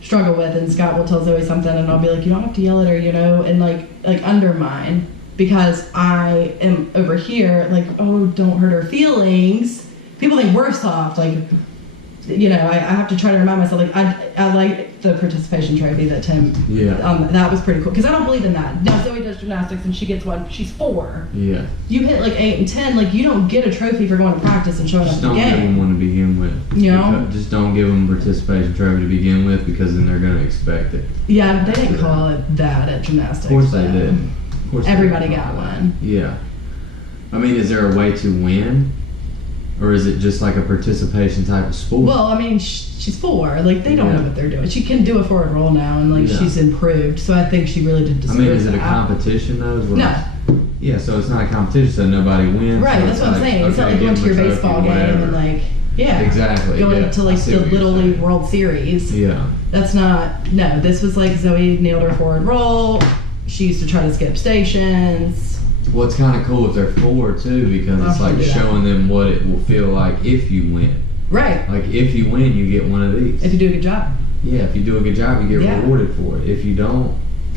struggle with. And Scott will tell Zoe something, and I'll be like, you don't have to yell at her, you know, and like undermine, because I am over here like, oh, don't hurt her feelings. People think we're soft, like, you know. I have to try to remind myself, like, I like the participation trophy that Tim. Yeah. That was pretty cool because I don't believe in that. Now Zoe does gymnastics and she gets one. She's 4. Yeah. You hit like 8 and 10, like, you don't get a trophy for going to practice and showing up Just at the don't give them game. one to begin with. You know? Just don't give them a participation trophy to begin with, because then they're going to expect it. Yeah, they didn't call it that at gymnastics. Of course they but did. Of course Everybody they did. got one. Yeah. I mean, is there a way to win? Or is it just like a participation type of sport? Well, I mean, she's 4. Like, they don't know what they're doing. She can do a forward roll now, and like, Yeah. she's improved. So I think she really did deserve I mean, is it a that. competition though? Is what No. Yeah, so it's not a competition, so nobody wins. Right, so that's what I'm saying. It's not okay, like going to give your them a baseball trophy, game whatever. and like, yeah. Exactly, Going yeah. to I like see the what you're Little League saying. World Series. Yeah. That's not, no, this was like Zoe nailed her forward roll. She used to try to skip stations. Well, it's kind of cool if they're 4 too, because it's I'll like do that. showing them what it will feel like if you win. Right. Like, if you win, you get one of these. If you do a good job. Yeah, if you do a good job, you get Yeah. rewarded for it. If you don't,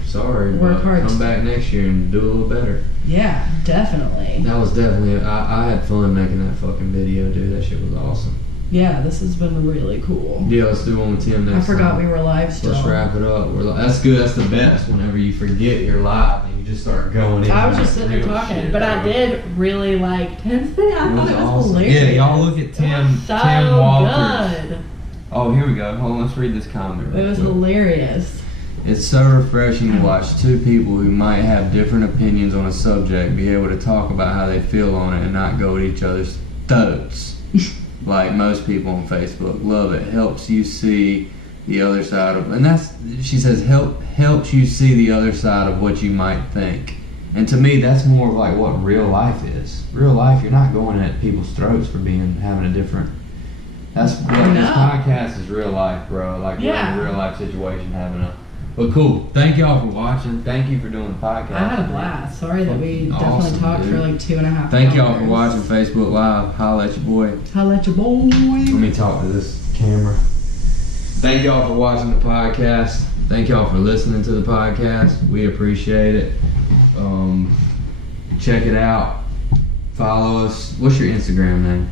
sorry, Work but hard. come back next year and do a little better. Yeah, definitely. That was definitely, I had fun making that fucking video, dude. That shit was awesome. Yeah, this has been really cool. Yeah, let's do one with Tim next I forgot time. we were live still. Let's wrap it up. That's good. That's the best. Whenever you forget you're live and you just start going in. I was like just sitting there real talking, shit, but I bro. did really like Tim's thing. I thought it was awesome. hilarious. Yeah, y'all look at Tim. So Tim Walters. good. Oh, here we go. Hold on, let's read this comment. It real was quick. hilarious. It's so refreshing to watch 2 people who might have different opinions on a subject be able to talk about how they feel on it and not go at each other's throats. Like most people on Facebook. Love it. Helps you see the other side of, and that's, she says, helps you see the other side of what you might think. And to me, that's more of like what real life is. Real life, you're not going at people's throats for having a different. That's what I this know. podcast is, real life, bro. Like, we're in Yeah. a real life situation having a. But cool. Thank y'all for watching. Thank you for doing the podcast. I had a blast. Sorry that we Awesome, definitely talked dude. for like 2.5 Thank y'all for hours. watching Facebook Live. Holla at your boy. Holla at your boy. Let me talk to this camera. Thank y'all for watching the podcast. Thank y'all for listening to the podcast. We appreciate it. Check it out. Follow us. What's your Instagram name?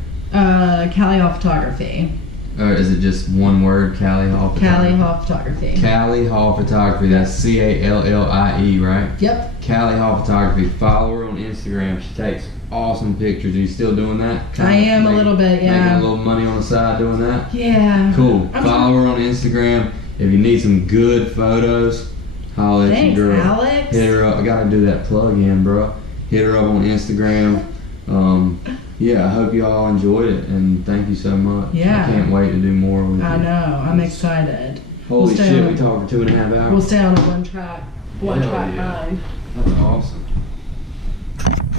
Callie Hall Photography. Or is it just one word? Callie Hall Photography. Callie Hall Photography. Callie Hall Photography. That's Callie, right? Yep. Callie Hall Photography. Follow her on Instagram. She takes awesome pictures. Are you still doing that? I am a little bit, yeah. Making a little money on the side doing that? Yeah. Cool. I'm Follow her on Instagram. If you need some good photos, holla at Thanks, your girl. Alex. Hit her up. I gotta do that plug in, bro. Hit her up on Instagram. Yeah, I hope you all enjoyed it, and thank you so much. Yeah. I can't wait to do more with you. I know. I'm excited. Holy We'll stay shit, on- we talked for 2.5 hours. We'll stay on a one track Hell yeah. mind. That's awesome.